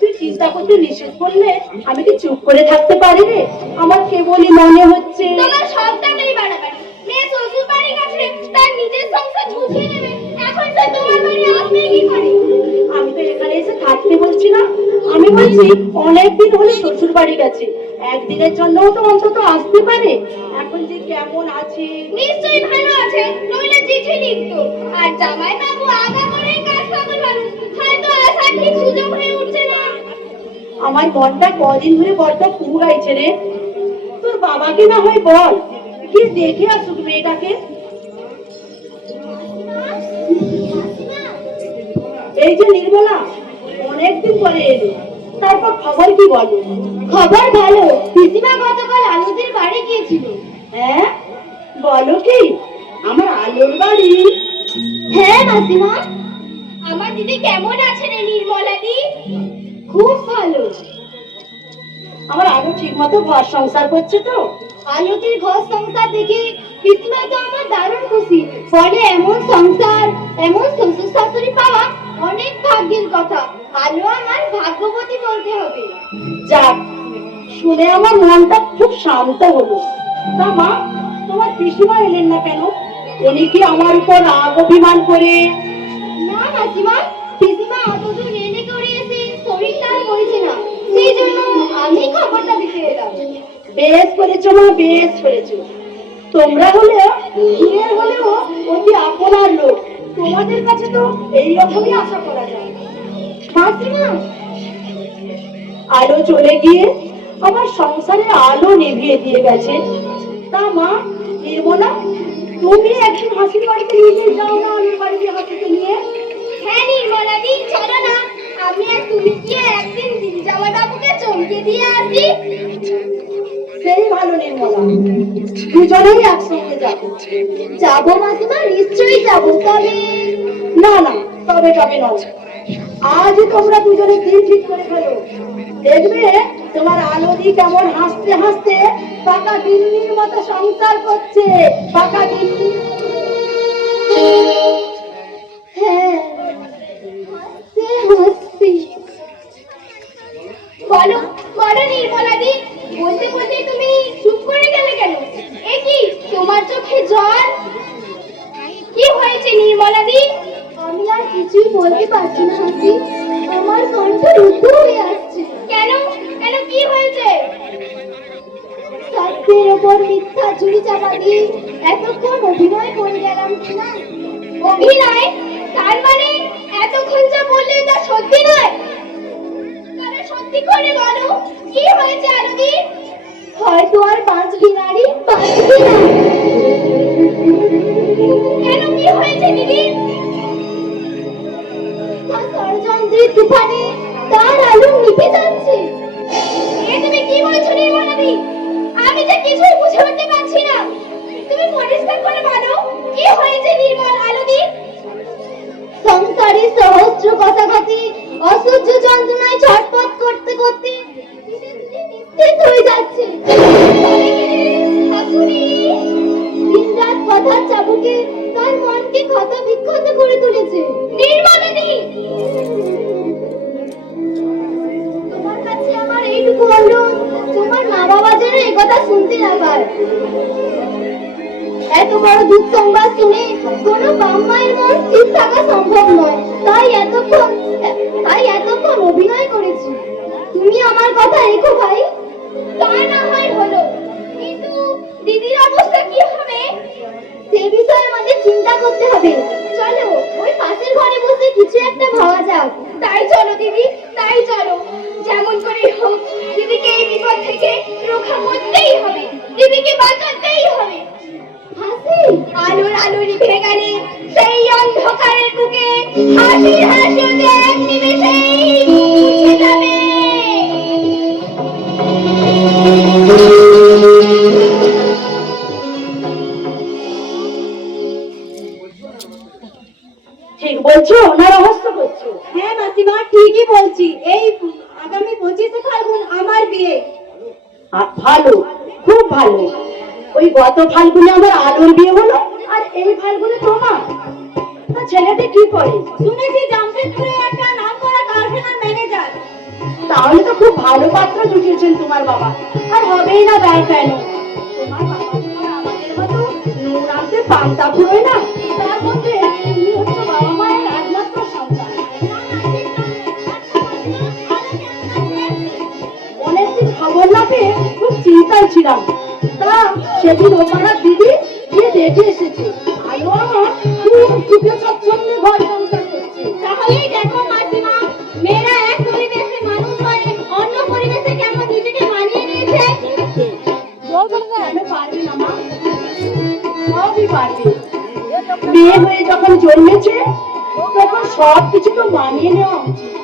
তুই চিন্তা করতে নিষেধ করলে আমি কি চুপ করে থাকতে পারি রে? আমার কেবলই মনে হচ্ছে তোমার সবটাই বাড়াবাড়ি। মেয়ে শ্বশুর বাড়ি গেছে, তার নিজের সংসার গুছিয়ে নেবে, এখন সে তোমার বাড়ি আসবে কি করে? আমি তো এখানে এসে থাকতে বলছি না, আমি বলছি অনেকদিন হলে শ্বশুর বাড়ি গেছে, একদিনের জন্যও তো অন্তত আসতে পারে। এখন যে কেমন আছে। নিশ্চয়ই ভালো আছে, নইলে চিঠি লিখতো। আর জামাই বাবু আগা করে কাজ পাগল মানুষ, হয়তো আসার ঠিক সুযোগ হয়ে উঠছে না। আমার মনটা কদিন ধরে বড্ড ফুল গাইছে রে। তোর বাবাকে না হয় বল, কি দেখে আসুক মেয়েটাকে। এই যে নির্মলা, অনেকদিন পরে এলো, তারপর খবর কি বলো? খবর ভালো, পিসিমা গতকাল আলুদের বাড়ি গিয়েছিল। হ্যাঁ, বলো কি? আমার আলোর বাড়ি? হ্যাঁ মাসিমা। আমার দিদি কেমন আছে রে নির্মলা দি? খুব ভালো। আমার আলো ঠিক মতো ঘর সংসার করছে তো? আলোকের ঘর সংসার দেখে পিসিমা তো আমার দারুণ খুশি। ফলে এমন সংসার, এমন শ্বশুর শাশুড়ি পাওয়া অনেক ভাগ্যের কথা। আলো আমার ভাগ্যবতী বলতে হবে। যাক, শুনে আমার মনটা খুব শান্ত হলো। তা মা, পিসিমা এলেন না কেন? উনি কি আমার উপর রাগ অভিমান করে? না মাসিমা, পিসিমা অতদূর রেলে করে এসে শরীরটা আর বলছে না, সেই জন্য আমি খবরটা দিতে এলাম। বেশ করেছো মা, বেশ করেছো। তোমরা হলে দূরের হলেও অতি আপনার লোক, তোমাদের কাছে তো এই রকমই আশা করা যায়। মাসিমা, আলো চলে গিয়ে আমার সংসারে আলো নিভিয়ে দিয়ে গেছে। তা মা নির্মলা, তুমি একদিন হাসির বাড়িতে নিয়ে যাও না আলোর বাড়িতে হাসিতে নিয়ে। হ্যাঁ নির্মলা দি, চলো না, আমি আর তুমি গিয়ে একদিন দিলজামা বাবুকে চমকে দিয়ে আসি। সেই ভালো নির্মলা, দুজনেই একসঙ্গে যাবো। যাবো মাসিমা, নিশ্চয়ই যাবো, তবে না না, তবে তবে নয়, আজ তোমরা দুজনে দিন ঠিক করে ফেলো। দেখবে তোমার আলোদি কেমন হাসতে হাসতে পাকা বিন্নির মতো সংসার করছে। পাকা বিন্নি। হ্যাঁ, হাসতে হাসতে। বলো বলো নির্মলা দি, বলতে বলতে তুমি চুপ করে গেলে কেন? এ কি, তোমার চোখে জল? কি হয়েছে নির্মলা দি? আমি আর কিছুই বলতে পারছি না হাসি, আমার কণ্ঠ রুদ্ধ হয়ে আসছে। কেন কেন, কি হয়েছে? সত্যের ওপর মিথ্যা চুরি চাপা দিয়ে এতক্ষণ অভিনয় করে গেলাম কিনা। অভিনয়? তার মানে এতক্ষণ যা বললে তা সত্যি নয়? তবে সত্যি করে বলো, কি হয়েছে আলোদি? হয়তো আর বাঁচবি নারী, বাঁচবি না। কেন, কি হয়েছে দিদি? ষড়যন্ত্রের তুফানে তার আলো নিভে যাচ্ছে। এ তুমি কি বলছো নির্মলা দি? আমি যে কিছুই বুঝে উঠতে পারছি না। তুমি পরিষ্কার করে বলো, কি হয়েছে নির্মল আলোদি? সংসারে সহস্র কথাঘাতি অসহ্য যন্ত্রণায় ছটফট করতে করতে ধীরে ধীরে নিস্তেজ হয়ে যাচ্ছে। শাশুড়ি দিনরাত কথার চাবুকে তার মনকে ক্ষত বিক্ষত করে তুলেছে। নির্মলাদি, তোমার কাছে আমার এইটুকু অনুরোধ, তোমার মা বাবা যেন একথা শুনতে না পায়। এত বড় দুঃখ সংবাদ শুনে কোনো বাম্মায়ের মন স্থির থাকা সম্ভব নয়, তাই এতক্ষণ অভিনয় করেছি। তুমি আমার কথা রেখো ভাই। তা না হয় হলো, কিন্তু দিদির অবস্থা কি হবে? সে বিষয়ে আমাদের চিন্তা করতে হবে। চলো ওই পাশের ঘরে বসে কিছু একটা ভাবা যাক। তাই চলো দিদি, তাই চলো। যেমন করে হোক দিদিকে এই বিপদ থেকে রক্ষা করতেই হবে, দিদিকে বাঁচাতেই হবে। হাসি আলোর আলো নিভে গেলে সেই অন্ধকারের বুকে হাসির হাসি যে এক নিমেষেই মুছে যাবে। ঠিক বলছো না রহস্য করছো? হ্যাঁ মাসিমা, ঠিকই বলছি। এই আগামী 25শে ফাল্গুন আমার বিয়ে। ভালো, খুব ভালো। ওই গত ফাল্গুনে আমার আলোর বিয়ে হলো, আর এই ফাল্গুনে তোমার। তা ছেলেটা কি করে? শুনেছি জামশেদপুরে একটা নামকরা কারখানার ম্যানেজার। তাহলে তো খুব ভালো পাত্র জুটিয়েছেন তোমার বাবা। আর হবেই না ব্যয় কেন? তোমার বাবা তোমার আমাদের মতো নুন আনতে পান্তা ফুরোয় না। তার মধ্যে তুমি হচ্ছে বাবা মায়ের একমাত্র সন্তান। অনেকদিন খবর না পেয়ে খুব চিন্তায় ছিলাম। তা সেদিন ওপাড়ার দিদি গিয়ে দেখে এসেছে আলো আমার খুব সুখে স্বচ্ছন্দে ঘর সংসার করছে। তাহলেই দেখো মাসিমা, মেয়েরা এক পরিবেশে মানুষ হয়ে অন্য পরিবেশে কেমন নিজেকে মানিয়ে নিয়েছে। কেন পারবে না মা? সবই পারবে। মেয়ে হয়ে যখন জন্মেছে তখন সব কিছু তো মানিয়ে নেওয়া উচিত।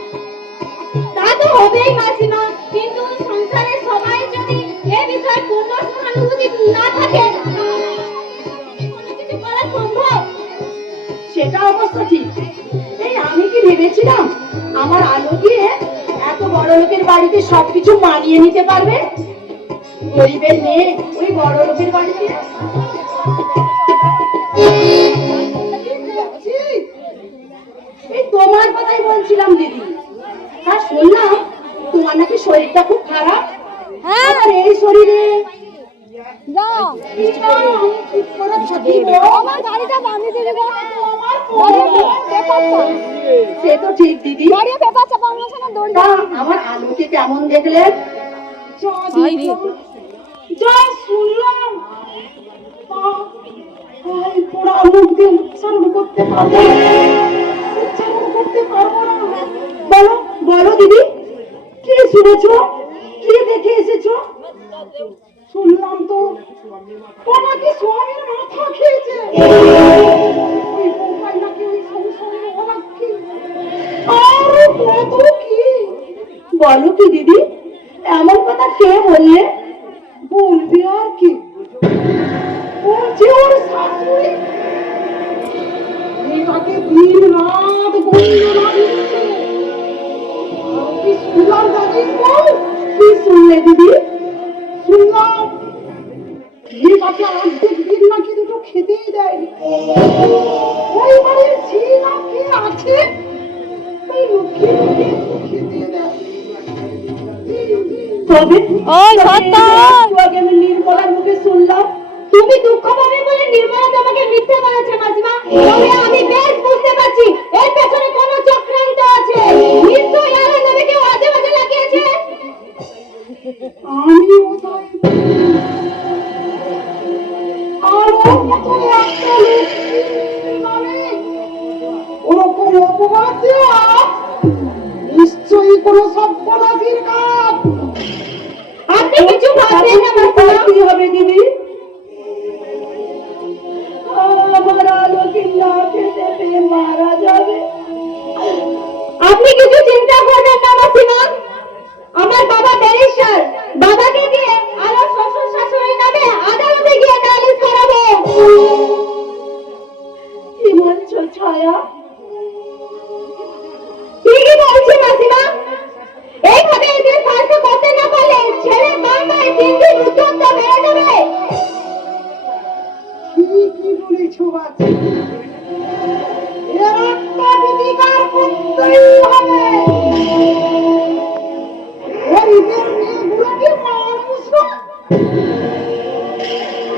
তা তো হবেই মাসিমা, কিন্তু সংসারের সবাই যদি এ বিষয়ে পূর্ণ সহানুভূতি না থাকে, কোনো কিছু করা সম্ভব? সেটা অবশ্য ঠিক। এই আমি কি ভেবেছিলাম আমার আলো দিয়ে এত বড় লোকের বাড়িতে সবকিছু মানিয়ে নিতে পারবে? গরিবের মেয়ে ওই বড় লোকের বাড়িতে। এই তোমার কথাই বলছিলাম দিদি। আর শুনলাম তোমার নাকি শরীরটা খুব খারাপ। হ্যাঁ। আবার এই শরীরে যাও। আমি ঠিক করে থাকিব। আমার গাড়িটা বাঁধি দিবি গো। আমার পড়বে। সে তো ঠিক দিদি। গাড়িতে পেপার চাপানোর সময় দৌড় তা আমার আলোকে কেমন দেখলেন? যা শুনলাম এই পোড়া মুখ দিয়ে উচ্চারণ করতে পারবো না। উচ্চারণ করতে পারবো না। বলো বলো দিদি, কি শুনেছো, কি দেখে এসেছো? শুনলাম তো ও নাকি স্বামীর মাথা খেয়েছে। ওই বউটাই নাকি ওই সংসারে অনাক্ষী। আর কত কি বলো কি দিদি, এমন কথা কে বললে? বলবি আর কি, বলছে ওর শাশুড়ি মেয়েটাকে দিন রাত বন্দনা দিচ্ছে। আর কি শুনলাম জানিস বল? কি শুনলে দিদি? শুনলাম মেয়েটাকে অর্ধেক দিন নাকি দুটো খেতেই দেয়নি। ওই বাড়ির ঝি নাকি আছে ওই লক্ষ্মী লক্ষ্মী একটু খেতে দেয়। তবে ওই সত্য একটু আগে আমি নির্মলার মুখে শুনলাম। তুমি দুঃখ পাবে বলে নির্মলা তোমাকে মিথ্যে বলেছে মাসিমা। তবে আমি বেশ বুঝতে পারছি এর পেছনে কোনো চক্রান্ত আছে। নিশ্চয়ই আলো নামে কেউ আজে বাজে লাগিয়েছে। আমিও তাই আরো কত একটা লক্ষ্মী নামে ওরকম অপবাদ দেওয়া নিশ্চয়ই কোনো সর্বনাশীর কাজ। আপনি কিছু ভাববেন না মাসিমা। কি হবে দিদি? আমার আলোকে না খেতে পেয়ে মারা যাবে। আপনি কিছু চিন্তা করবেন না মাসিমা। আমার বাবা ব্যারিস্টার, বাবাকে দিয়ে আলো শ্বশুর শাশুড়ির নামে আদালতে গিয়ে নালিশ করাবো। কি বলছো ছায়া? ঠিকই বলছি মাসিমা। এইভাবে এদের শাস্তি করতে না পারলে ছেলে মামায় দিন দিন উদ্যোগটা বেড়ে যাবে। ঠিকই বলেছ বাচ্চা, এর একটা প্রতিকার করতেই হবে। গরিবের মেয়েগুলোকে মানুষ না।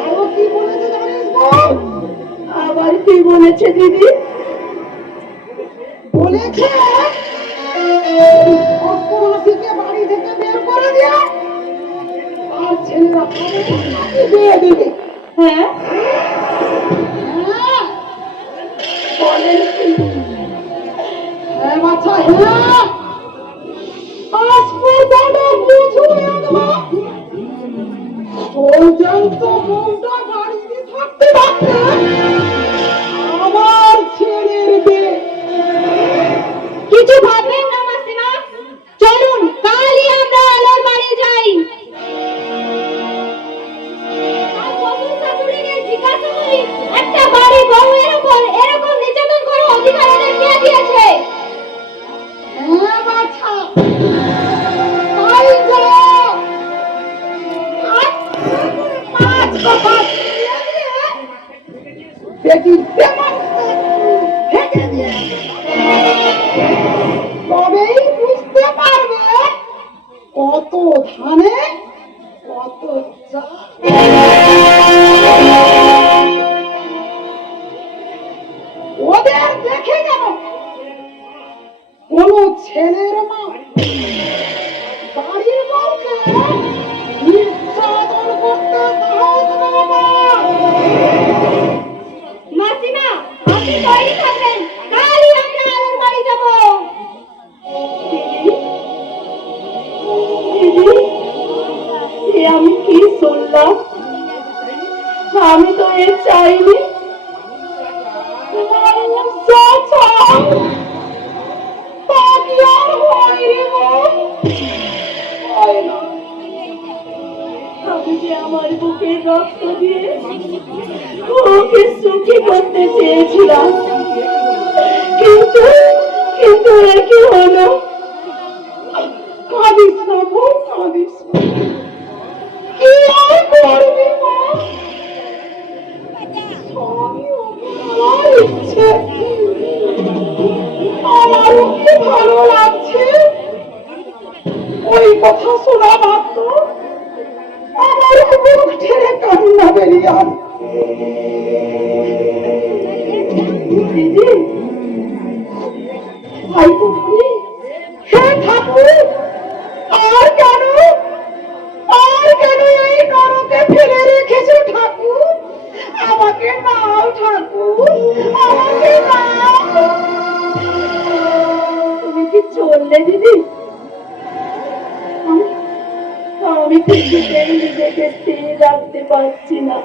আরো কি বলেছে জানিস বল? আবার কি বলেছে দিদি? বলেছে অপরাধীকে বাড়ি থেকে বের করে দিয়ে আর ছেলেরা তাকে বিয়ে দিবে। হ্যাঁ হ্যাঁ বলেন কি? হ্যাঁ বাচ্চা হ্যাঁ, আজ পর্যন্ত বুঝুন একবার পর্যন্ত বউটা বাড়িতে থাকতে থাকতে আমার ছেলের বিয়ে। কিছু ভাববেন না মাসিমা। চলুন কালই আমরা আলোর বাড়ি যাই। আর শ্বশুর শাশুড়িকে জিজ্ঞাসা করি একটা বাড়ি বউয়ের উপর এরকম নির্যাতন করার অধিকার ওদের কে দিয়েছে। হ্যাঁ বাচ্চা তাই তো পাঁচ কথা দিয়ে দিয়ে বেটি তেমন হেঁটে দিয়ে তবেই বুঝতে পারবে কত ধানে কত চাল। ওদের দেখে গেল কোন ছেলের মা বাড়ির বউকে নির্যাতন করতে সাহস পায়। মাসিমা আপনি তৈরি থাকবেন, কালই আমরা আলোর বাড়ি যাব। দিদি, এ আমি কি শুনলাম? আমি তো এ চাইনি। মানুষ যা চায় তা কি আর হয় রে মন? হয় না। আমি যে আমার বুকের রক্ত দিয়ে ওকে সুখী করতে চেয়েছিলাম, কিন্তু কিন্তু এ কি হলো? কাঁদিস না বউ, কাঁদিস না। কি আর করবি মা? সবই ওপরওয়ালার ইচ্ছে। আমারও কি ভালো লাগছে ওই কথা শোনা মাত্র আমার বুক ঠেলে কান্না বেরিয়ে আসে। দিদি, ভাই তুমি, হে ঠাকুর, আর কেন এই নরকে ফেলে রেখেছো ঠাকুর? আমাকে নাও ঠাকুর, আমাকে নাও। তুমি কি চললে দিদি? আমি কিছুতেই নিজেকে স্থির রাখতে পারছি না।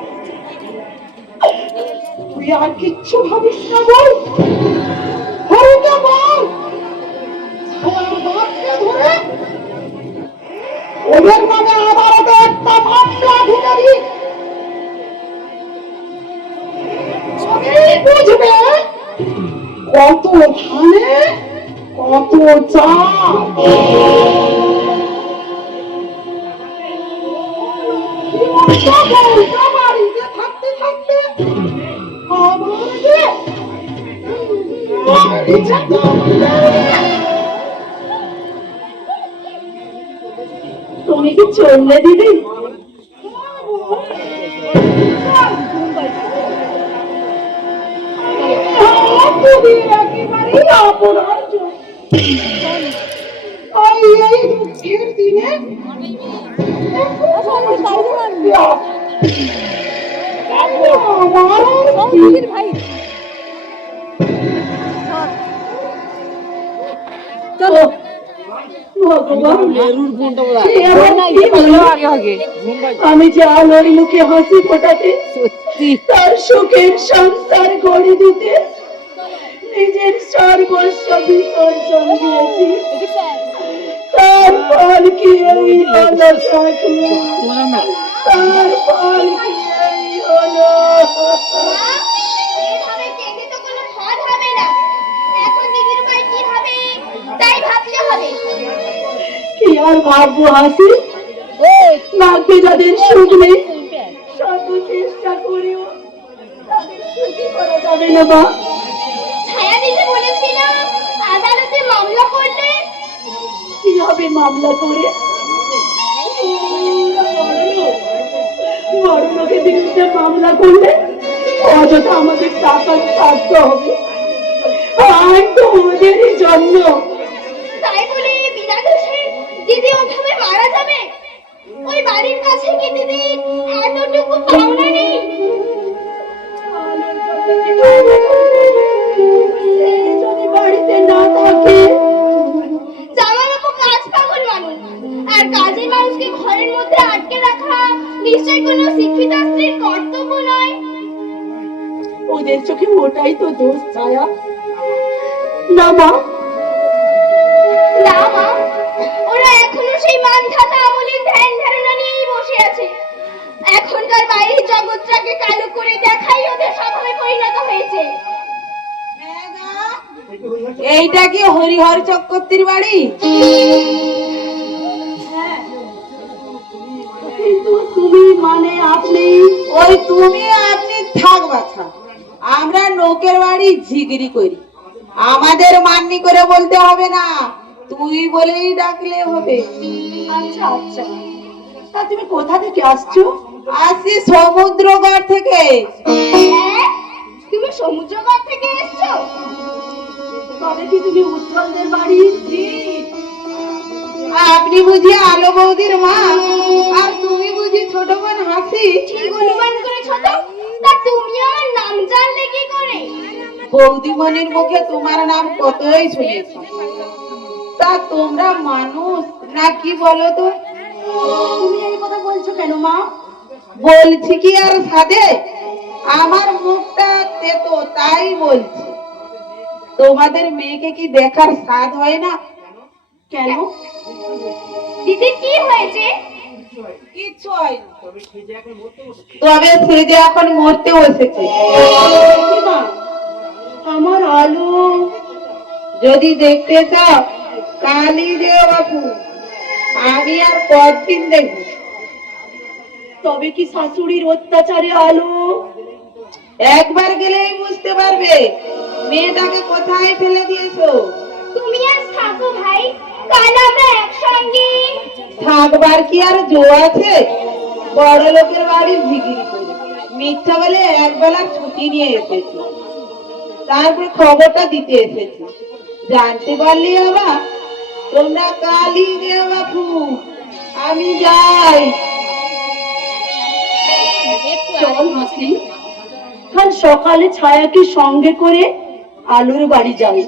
তুই আর কিচ্ছু ভাবিস না, বল হরিকে বল, আমার বাপকে ধরে ওদের নামে আদালতে একটা মামলা ঢুকে দিস। বুঝবে কত ধানে কত চাল। বাড়িতে থাকতে থাকতে তুমি কি চললে দিদি? একেবারেই অপরাধ। এই দুঃখের দিনে চলো আমি যে আলোর মুখে হাসি ফোটাতে, তার সুখের সংসার গড়ে দিতে নিজের সর্বস্ব বিসর্জন দিয়েছি, তার ফল কি এই হলো ঠাকুর? তার ফল কি এই হলো? এভাবে কেঁদে তো কোনো ফল হবে না। এখন দিদির ভাই কি হবে তাই ভাবতে হবে। কি আর ভাববো হাসি? ভাগ্যে যাদের সুখ নেই, শত চেষ্টা করেও তাদের সুখী করা যাবে না। মা, ছায়া দিদি বলেছিল আদালতে মামলা করলে কি হবে মামলা করে? বড় লোকের বিরুদ্ধে মামলা করলে অযথা আমাদের টাকা ছাড়তে হবে, আর তো ওদেরই জন্য। তাই বলে বিনা দোষে দিদি ওভাবে মারা যাবে? ওই বাড়ির কাছে কি দিদি এতটুকু পাওনা নেই? যদি বাড়িতে না থাকে, জামাইবাবু কাজ পাগল মানুষ, আর কাজের মানুষকে ঘরের মধ্যে আটকে রাখা নিশ্চয়ই কোনো শিক্ষিত স্ত্রীর কর্তব্য নয়। ওদের চোখে ওটাই তো দোষ। ছায়া, না মা, না মা, ওরা এখনো সেই মানধাতা আমলের ধ্যান ধারণা নিয়েই বসে আছে। এখনকার বাইরের জগৎটাকে কালো করে দেখাই ওদের স্বভাবে পরিণত হয়েছে। এইটা কি হরিহর চক্রবর্তীর বাড়ি? কিন্তু তুমি মানে আপনি? ওই তুমি আপনি থাক বাছা, আমরা লোকের বাড়ি ঝিগিরি করি, আমাদের মান্নি করে বলতে হবে না, তুই বলেই ডাকলে হবে। আচ্ছা আচ্ছা, তা তুমি কোথা থেকে আসছো? আসি সমুদ্রগড় থেকে। হ্যাঁ, তুমি সমুদ্রগড় থেকে এসছো? তবে কি তুমি উজ্জ্বলদের বাড়ি? আপনি বুঝি আলো বৌদির মা, আর তুমি বুঝি ছোট বোন হাসি? ঠিক অনুমান করেছো তো? তা তুমি আমার নাম জানলে কি করে? বৌদিমণির মুখে তোমার নাম কতই শুনেছি। তা তোমরা মানুষ না কি বলো তো? তুমি এই কথা বলছো কেন মা? বলছি কি আর সাধে, আমার মুখটা তেতো তাই বলছি। তোমাদের মেয়েকে কি দেখার স্বাদ হয় না? কেন? দিদি কি হয়েছে? কিচ্ছু হয় না, তবে সে যে এখন মরতে বসেছে। মা, আমার আলো যদি দেখতে চাও কালই যেও বাপু, আমি আর কতদিন দেখব? তবে কি শাশুড়ির অত্যাচারে আলো? একবার গেলেই বুঝতে পারবে মেয়েটাকে কোথায় ফেলে দিয়েছো। তুমি আজ থাকো ভাই, কাল আমরা একসঙ্গে। থাকবার কি আর জো আছে? বড় লোকের বাড়ি ঝিগিরি করে মিথ্যা বলে একবেলা ছুটি নিয়ে এসেছি, তারপর খবরটা দিতে এসেছি। জানতে পারলি আবার তোমরা কালই দেও বাপু, আমি যাই। চল মাসি, কাল সকালে ছায়াকে সঙ্গে করে আলুর বাড়ি যাই।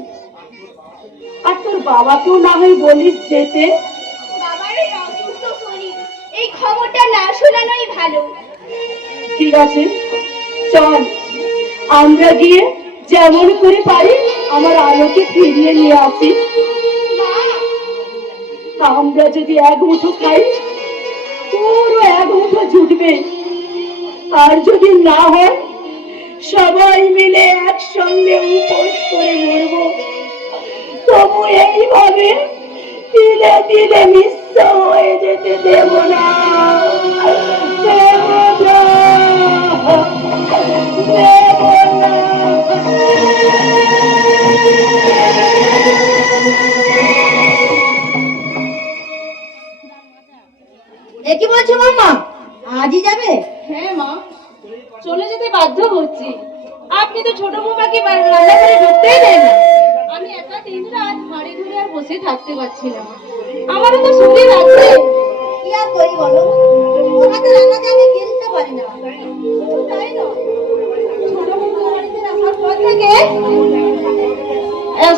আর তোর বাবাকেও না হয় বলিস যেতে। বাবার ওই অসুস্থ শরীর, এই খবরটা না শোনানোই ভালো। ঠিক আছে, চল আমরা গিয়ে যেমন করে পারি আমার আলোকে ফিরিয়ে নিয়ে আসি। আমরা যদি এক মুঠো খাই, পুরো এক মুঠো জুটবে। আর যদি না হয়, সবাই মিলে একসঙ্গে উপোস করে মরবো। তবু এইভাবে দিলে দিলে মিশ্র হয়ে যেতে দেব না, দেব না, দেব না। এ কি বলছো বৌমা, আজই যাবে? হ্যাঁ মা, চলে যেতে বাধ্য হচ্ছি। আপনি তো ছোট বৌমাকে রান্না করে ঢুকতেই দেন না। আমি একা দিন রাত হাড়ি ধরে আর বসে থাকতে পারছি না। আমারও তো শরীর আছে। কি আর করি বলো, ওর হাতে রান্নাতে আমি গিলতে পারি না। শুধু তাই নয়, ছোট বৌমা বাড়িতে আসার পর থেকে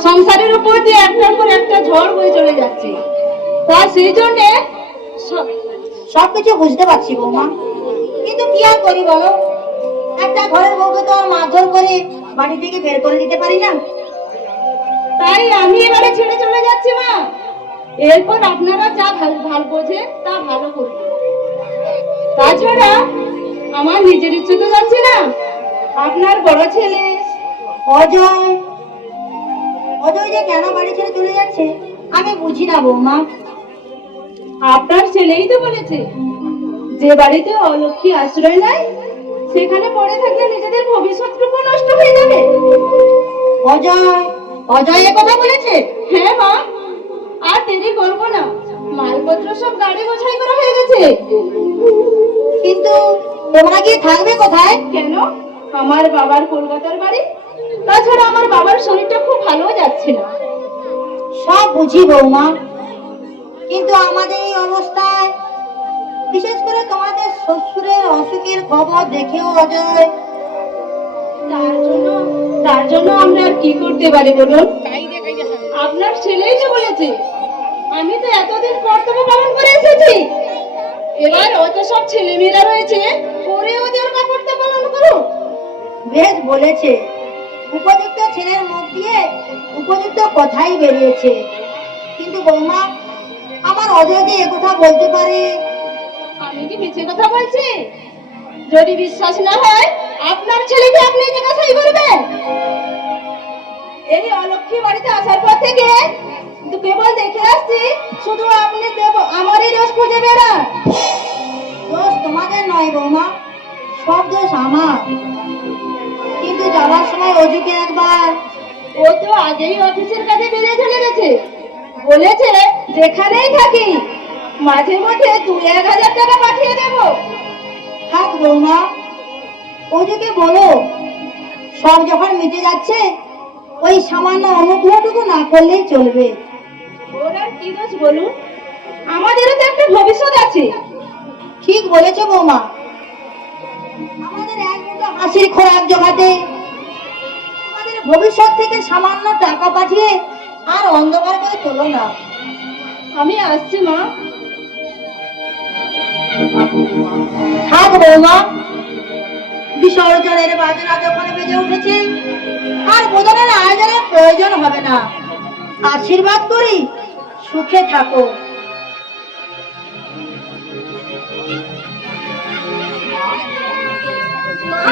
সংসারের উপর দিয়ে একটার পর একটা ঝড় বয়ে চলে যাচ্ছে। তা সেই জন্যে সবকিছু বুঝতে পারছি বৌমা, কিন্তু কি আর করি বলো, একটা ঘরের বউকে তো আর মারধর করে বাড়ি থেকে বের করে দিতে পারি না। তাই আমি এবারে ছেড়ে চলে যাচ্ছি মা। এরপর আপনারা যা ভাল বোঝে তা ভালো করবেন। তাছাড়া আমার নিজের ইচ্ছে তো যাচ্ছে না। আপনার বড় ছেলে অজয়, অজয় যে কেন বাড়ি ছেড়ে চলে যাচ্ছে আমি বুঝি না বৌমা। আপনার ছেলেই তো বলেছে, যে বাড়িতে অলক্ষী আশ্রয় নাই সেখানে পড়ে থাকলে নিজেদের ভবিষ্যৎটুকু নষ্ট হয়ে যাবে। অজয়, অজয় এ কথা বলেছে? হ্যাঁ মা, আর দেরি করবো না, মালপত্র সব গাড়ি গোছাই করা হয়ে গেছে। কিন্তু তোমরা গিয়ে থাকবে কোথায়? কেন, আমার বাবার কলকাতার বাড়ি। তাছাড়া আমার বাবার শরীরটা খুব ভালো যাচ্ছে না। সব বুঝি বৌমা, কিন্তু আমাদের এই অবস্থায়, বিশেষ করে তোমাদের শ্বশুরের অসুখের খবর দেখেও অজয়, তার জন্য আমরা আর কি করতে পারি বলুন? আপনার ছেলেই তো বলেছে, আমি তো এতদিন কর্তব্য পালন করে এসেছি। এবার অত সব ছেলেমেয়েরা রয়েছে, পরে ওদের কর্তব্য পালন করো। বেশ বলেছে, উপযুক্ত ছেলের মুখ দিয়ে উপযুক্ত কথাই বেরিয়েছে। কিন্তু বৌমা, আমার অজয় যে একথা বলতে পারে। আমি কি মিছে কথা বলছি? যদি বিশ্বাস না হয় আপনার ছেলেকে আপনি জিজ্ঞাসাই করবেন। এই অলক্ষী বাড়িতে আসার পর থেকে কেবল দেখে আসছি, শুধু আপনি আমারই দোষ খুঁজে বেড়ান। দোষ তোমাদের নয় বৌমা, সব দোষ আমার। কিন্তু যাওয়ার সময় অজুকে একবার, ও তো আগেই অফিসের কাজে বেরিয়ে চলে গেছে। বলেছে যেখানেই থাকি মাঝে মধ্যে 2-1000 টাকা পাঠিয়ে দেব। থাক বৌমা, অজুকে বলো সব যখন মিটে যাচ্ছে, ওই সামান্য অনুগ্রহটুকু না করলেই চলবে। ওর আর কি দোষ বলুন? আমাদেরও তো একটা ভবিষ্যৎ আছে। ঠিক বলেছো বৌমা, আমাদের এক মুঠো হাসির খোরাক জোগাতে আমাদের ভবিষ্যৎ থেকে সামান্য টাকা পাঠিয়ে আর অন্ধকার করে তোলো না। আমি আসছি মা। থাক বৌমা, বিসর্জনের বাজনা যখন বেজে উঠেছে, আর বোধনের আয়োজনের প্রয়োজন হবে না। আশীর্বাদ করি, সুখে থাকো। মা,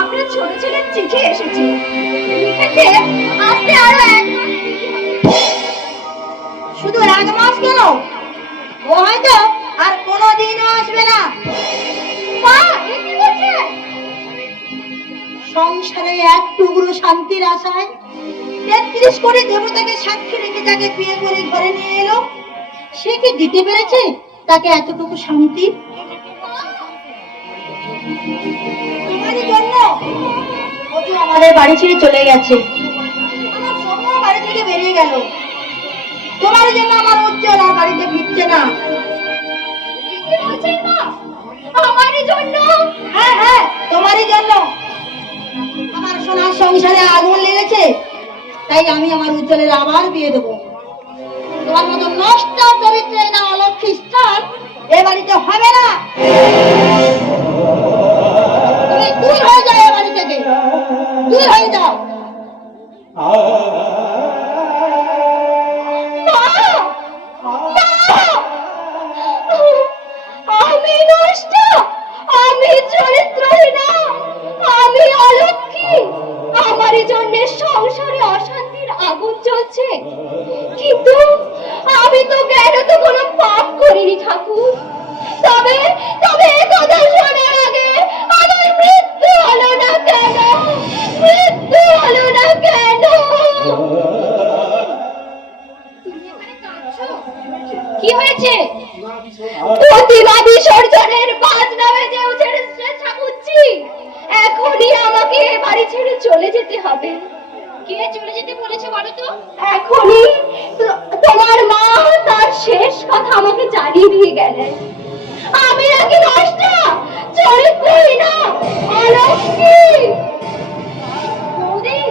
আপনার ছোট ছেলের চিঠি এসেছে। লিখেছে আসতে আরো 1 মাস। শুধু 1 মাস কেন, ও হয়তো আর কোনোদিনও আসবে না। মা, এ কি বলছেন? সংসারে এক টুকরো শান্তির আশায় 33 কোটি দেবতাকে সাক্ষী রেখে তাকে বিয়ে করে ঘরে নিয়ে এলো, সে কি দিতে পেরেছে তাকে এতটুকু শান্তি? আমাদের বাড়ি ছেড়ে চলে গেছে। আমার সময় বাড়ি থেকে বেরিয়ে গেল। তোমার জন্য আমার উজ্জ্বল আর বাড়িতে ফিরছে না। কি বলছেন মা? আমারই জন্য? হ্যাঁ হ্যাঁ, তোমারই জন্য। আমার সোনার সংসারে আগুন লেগেছে, তাই আমি আমার উজ্জ্বলের আবার বিয়ে দেবো। তোমার মতো নষ্ট চরিত্রে না অলক্ষী স্থান এ বাড়িতে হবে না। তুমি দূর হয়ে যাও এ বাড়ি থেকে, দূর হয়ে যাও। আমি নষ্ট, আমি চরিত্রহীনা, আমি অলক্ষী। আমারই জন্য সংসারে অশান্তির আগুন জ্বলছে, কিন্তু আমি তো জ্ঞান তো কোনো পাপ করিনি ঠাকুর। তবে তবে এ কথা শোনার আগে আমার মৃত্যু হলো না কেন? মৃত্যু হলো না কেন? কি হয়েছে? প্রতিমা বিসর্জনের বাজনা বেজে উঠেছে ঠাকুরজি। এখনই আমাকে এ বাড়ি ছেড়ে চলে যেতে হবে। কে চলে যেতে বলেছে বলো তো? এখনই তোমার মা তার শেষ কথা আমাকে জানিয়ে দিয়ে গেলেন। আমি নাকি নষ্ট, চরিত্রহীনা, অলক্ষী। বৌদি,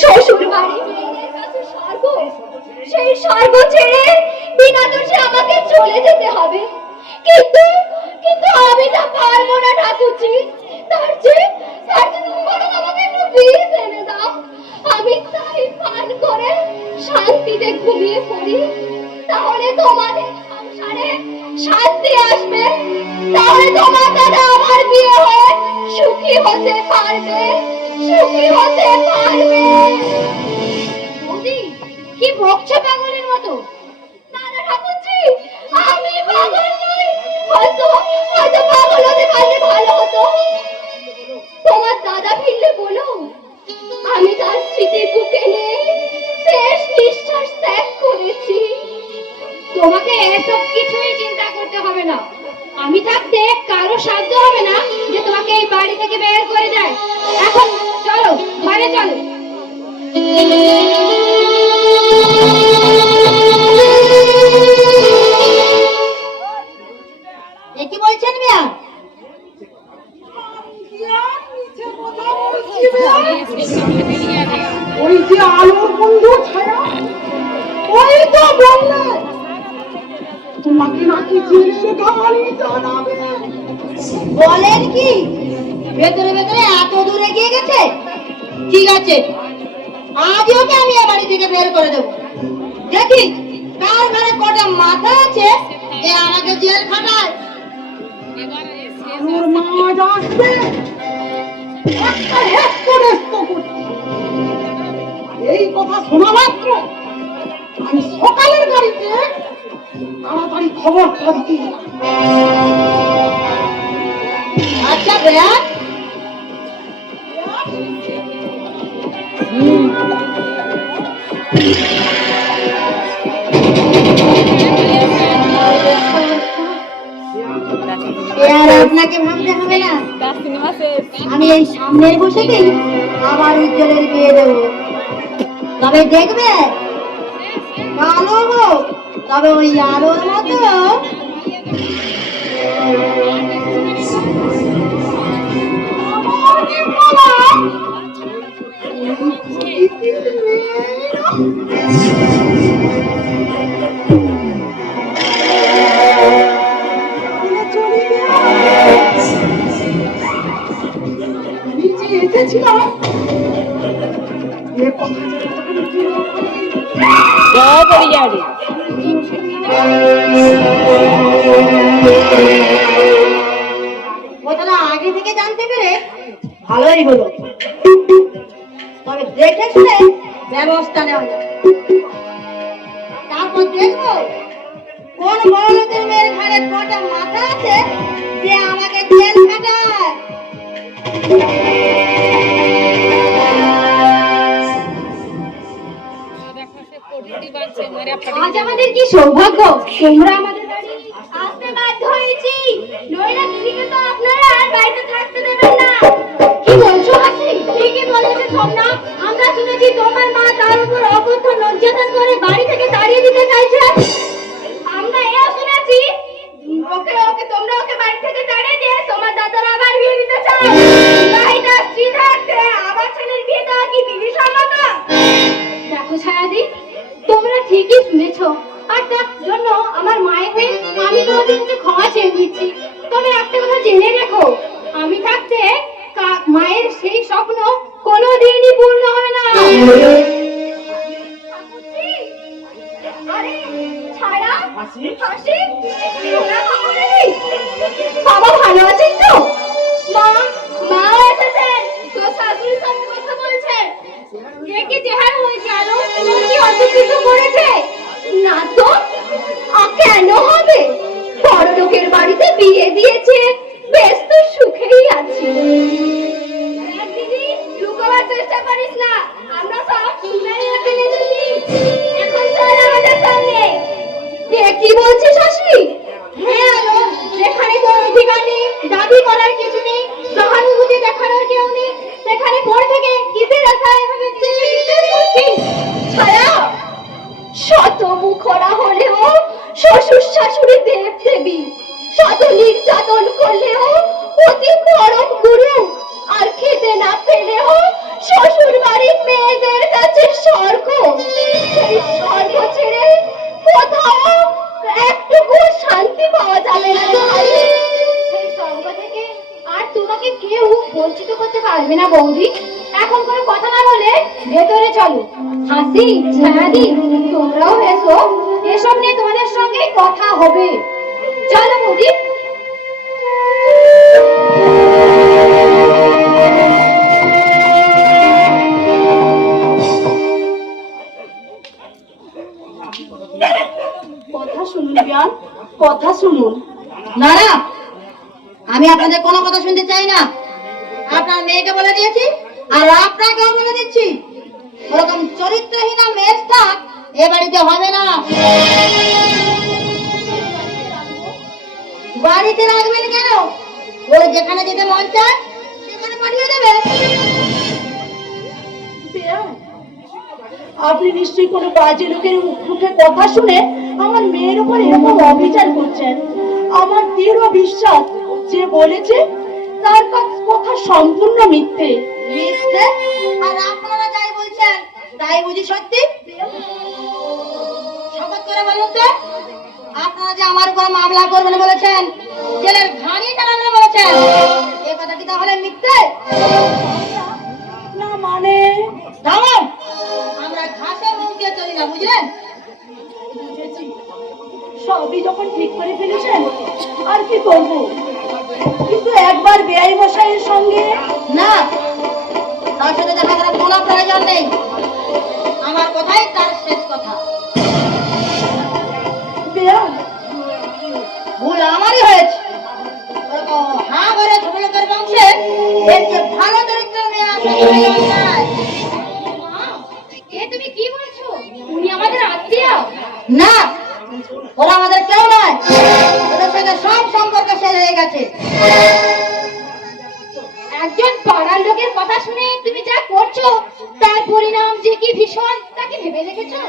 শ্বশুর বাড়ি মেয়েদের কাছে স্বর্গ, সেই স্বর্গ ছেড়ে বিনা দোষে আমাকে চলে যেতে হবে। কিন্তু কিন্তু আমি তা পারবো না ঠাকুরজি। তার চেয়ে তুমি বরং আমাকে একটু বিষ এনে দাও, আমি তাই পান করে শান্তিতে ঘুমিয়ে পড়ি। তাহলে তোমাদের সংসারে শান্তি আসবে, তাহলে তোমার দাদা আমার বিয়ে হয়ে সুখী হতে পারবে, সুখী হতে পারবে। বৌদি, কি বকছো পাগলের মতো? না না ঠাকুরজি, আমি পাগল নই। হয়তো হয়তো পাগল হতে পারলে ভালো হতো। তোমার দাদা ফিরলে বলো, আমি তার স্মৃতি বুকে নিয়ে শেষ নিঃশ্বাস ত্যাগ করেছি। তোমাকে এসব কিছুই চিন্তা করতে হবে না। আমি থাকতে কারো সাধ্য হবে না যে তোমাকে এই বাড়ি থেকে বের করে দেয়। এখন চলো, ঘরে চলো। কি বলছেন মিয়া? ওই যে আলোর বন্ধু ছায়া, ওই তো বললে তোমাকে নাকি জেলের কাহানি জানাবে। বলেন কি? ভেতরে ভেতরে এত দূরে গিয়ে গেছে? ঠিক আছে, আজই ওকে আমি এ বাড়ি থেকে বের করে দেবো। দেখি কার ঘরে কটা মাথা আছে যে আমাকে জেল খাটায়। আলোর মাঝ আসবে, একটা হেড করে করছে। এই কথা শোনা মাত্র আমি সকালের গাড়িতে তাড়াতাড়ি খবরটা দিতে গেলাম। আচ্ছা ভাইয়া, আপনাকে ভাবতে হবে না, আমি এই সামনে বসেই আবার উজ্জ্বলের বিয়ে দেবো। তবে দেখবে কালো হোক, তবে ওই আলোর মতো নিচে এসেছিলাম এ কথা কথাটা আগে থেকে জানতে পেরে ভালোই হলো। তবে দেখে শুনে ব্যবস্থা নেওয়া যাবে। তারপর দেখবো কোন বড় লোকের মেয়ের ঘরে কটা মাথা আছে যে আমাকে জেল খাটায়। আজ আমাদের কি সৌভাগ্য, তোমরা আমাদের বাড়ি আসতে বাধ্য হয়েছি। নইলে দিদিকে তো আপনারা আর বাড়িতে থাকতে দেবেন না। কি বলছো হাসি? হয়েছে? আমরা এও শুনেছি ওকে তোমরা ওকে বাড়ি থেকে তাড়িয়ে দিয়ে তোমার দাদার আবার বিয়ে দিতে চাও। বিবাহিতা স্ত্রী থাকতে আবার ছেলের বিয়ে দেওয়া কি বিধিসম্মত? দেখো ছায়াদি, তোমরা ঠিকই শুনেছো, আর তার জন্য আমার মায়ের হয়ে আমি তোমাদের কাছে ক্ষমা চেয়ে নিচ্ছি। তবে একটা কথা জেনে রেখো, আমি থাকতে মায়ের সেই স্বপ্ন কোনোদিনই পূর্ণ হবে না। আরে ছায়া, হাসি, তোরা কখন এলি? বাবা ভালো আছেন তো? মাও এসেছেন, তোর শাশুড়ির সঙ্গে কথা বলছেন। এ কি চেহারা হয়েছে আলো? তোর কি অত কিছু করেছে? না তো, কেন হবে? বড় লোকের বাড়িতে বিয়ে দিয়েছে, বেশ তো সুখেই আছি। দিদি, লুকাবার চেষ্টা করিস না, আমরা সব শুনে ফেলেছি। এখন চল আমাদের সঙ্গে। কি বলছিস শাশুড়ি? হ্যাঁ আলো, যেখানে তোর অধিকার নেই, দাবি করার কিছু নেই, সহানুভূতি দেখানোর কেউ নেই, সেখানে পড়ে থেকে কিসের আশায় এভাবে ছায়া? শত মুখরা হলেও শ্বশুর শাশুড়ি দেব দেবী, শত নির্যাতন করলেও অতি পরম গুরু, আর খেতে না পেলেও শ্বশুর বাড়ির মেয়েদের কাছে স্বর্গ। সেই স্বর্গ ছেড়ে কোথাও একটুকু শান্তি পাওয়া যাবে না ভাই। সেই স্বর্গ থেকে আর তোমাকে কেউ বঞ্চিত করতে পারবে না বৌদি। এখন কোনো কথা না বলে ভেতরে চলো। হাসি, ছায়াদি, তোমরাও এসো, এসব নিয়ে তোমাদের সঙ্গে কথা হবে। চলো বৌদি। কথা শুনুন বিয়ান, কথা শুনুন। না না, আমি আপনাদের কোনো কথা শুনতে চাই না। আপনার মেয়েকে বলে দিয়েছি, আর আপনাকেও বলে দিচ্ছি, ওরকম চরিত্রহীনা মেয়ের স্থান এ বাড়িতে হবে না। বাড়িতে রাখবেন কেন? ওই যেখানে যেতে মন চায় সেখানে পাঠিয়ে দেবে। বিয়ান, আপনি নিশ্চয়ই কোনো বাজে লোকের মুখে কথা শুনে আমার মেয়ের উপর এরকম অবিচার করছেন। আমার দৃঢ় বিশ্বাস, যে বলেছে তার কথা সম্পূর্ণ মিথ্যে। মিথ্যে? আর আপনারা যাই বলছেন তাই বুঝি সত্যি? শপথ করে বলুন তো, আপনারা যে আমার উপর মামলা করবেন বলেছেন, জেলের ঘানি টানাবেন বলেছেন, এ কথা কি তাহলে মিথ্যে? না মানে? থামুন, আমরা ঘাসে মুখ দিয়ে চলি না, বুঝলেন? বুঝেছি, সবই যখন ঠিক করে ফেলেছেন আর কি করব। কিন্তু একবার বেআই মশাইয়ের সঙ্গে না, তার সাথে দেখা করার কোনো প্রয়োজন নেই। আমার কথাই তার শেষ কথা। বেয়ান, ভুল আমারই হয়েছে। ওরকম হা ভরে ছোট লোকের বংশে এর যে ভালো চরিত্রের মেয়ে আছে তুমি কি বলছো? উনি আমাদের আত্মীয়? না, ওরা আমাদের কেউ নয়। ওদের সঙ্গে সব সম্পর্ক শেষ হয়ে গেছে। একজন পাড়ার লোকের কথা শুনে তুমি যা করছো, তার পরিণাম যে কি ভীষণ, তাকে ভেবে দেখেছো?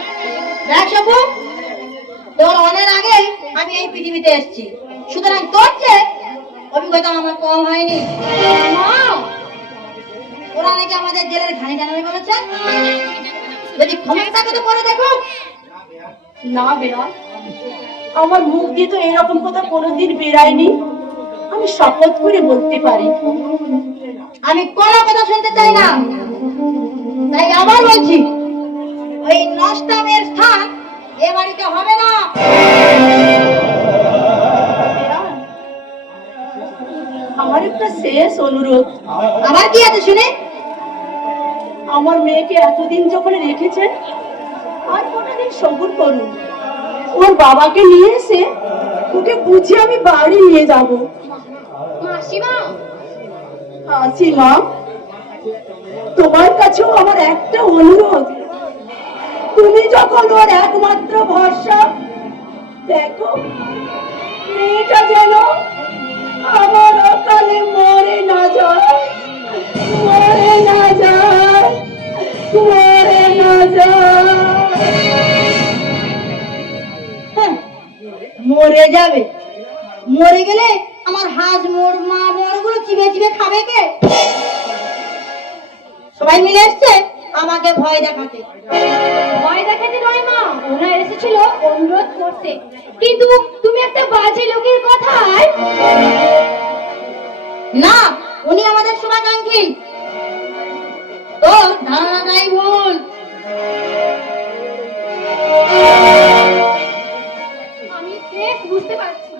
দেখ সবু, তোর অনেক আগে আমি এই পৃথিবীতে এসেছি, সুতরাং তোর চেয়ে অভিজ্ঞতা আমার কম হয়নি। মা, ওরা নাকি আমাদের জেলের ঘানি টানাবে বলেছে। যদি ক্ষমতা থাকে তো করে দেখো। না বেয়ান, আমার মুখ দিয়ে তো এরকম কথা কোনোদিন বেরায়নি। আমি শপথ করে বলতে পারি। আমি কোনো কথা শুনতে চাই না, তাই আবার বলছি, ওই নষ্টা মেয়ের স্থান এ বাড়িতে হবে না। বেয়ান, আমার একটা শেষ অনুরোধ। আবার কি আছে শুনে? আমার মেয়েকে এতদিন যখন রেখেছেন, আর কটা দিন সবুর করুন। ওর বাবাকে নিয়ে এসে ওকে বুঝিয়ে আমি বাড়ি নিয়ে যাব। মাসিমা, আছি মা, তোমার কাছেও আমার একটা অনুরোধ। তুমি যখন ওর একমাত্র ভরসা, দেখো মেয়েটা যেন আমার অকালে মরে না যায়, মরে না যায়, মরে না যায়। যাবে। মরে গেলে আমার হাঁস মোর মা মোরগুলো চিবে চিবে খাবে কে? সবাই মিলে এসছে আমাকে ভয় দেখাতে। ভয় দেখাতে নয় মা, ওরা এসেছিল অনুরোধ করতে, কিন্তু তুমি একটা বাজে লোকের কথায়। না, উনি আমাদের শুভাকাঙ্ক্ষী। তোর ধারণাটাই ভুল। আমি বেশ বুঝতে পারছি,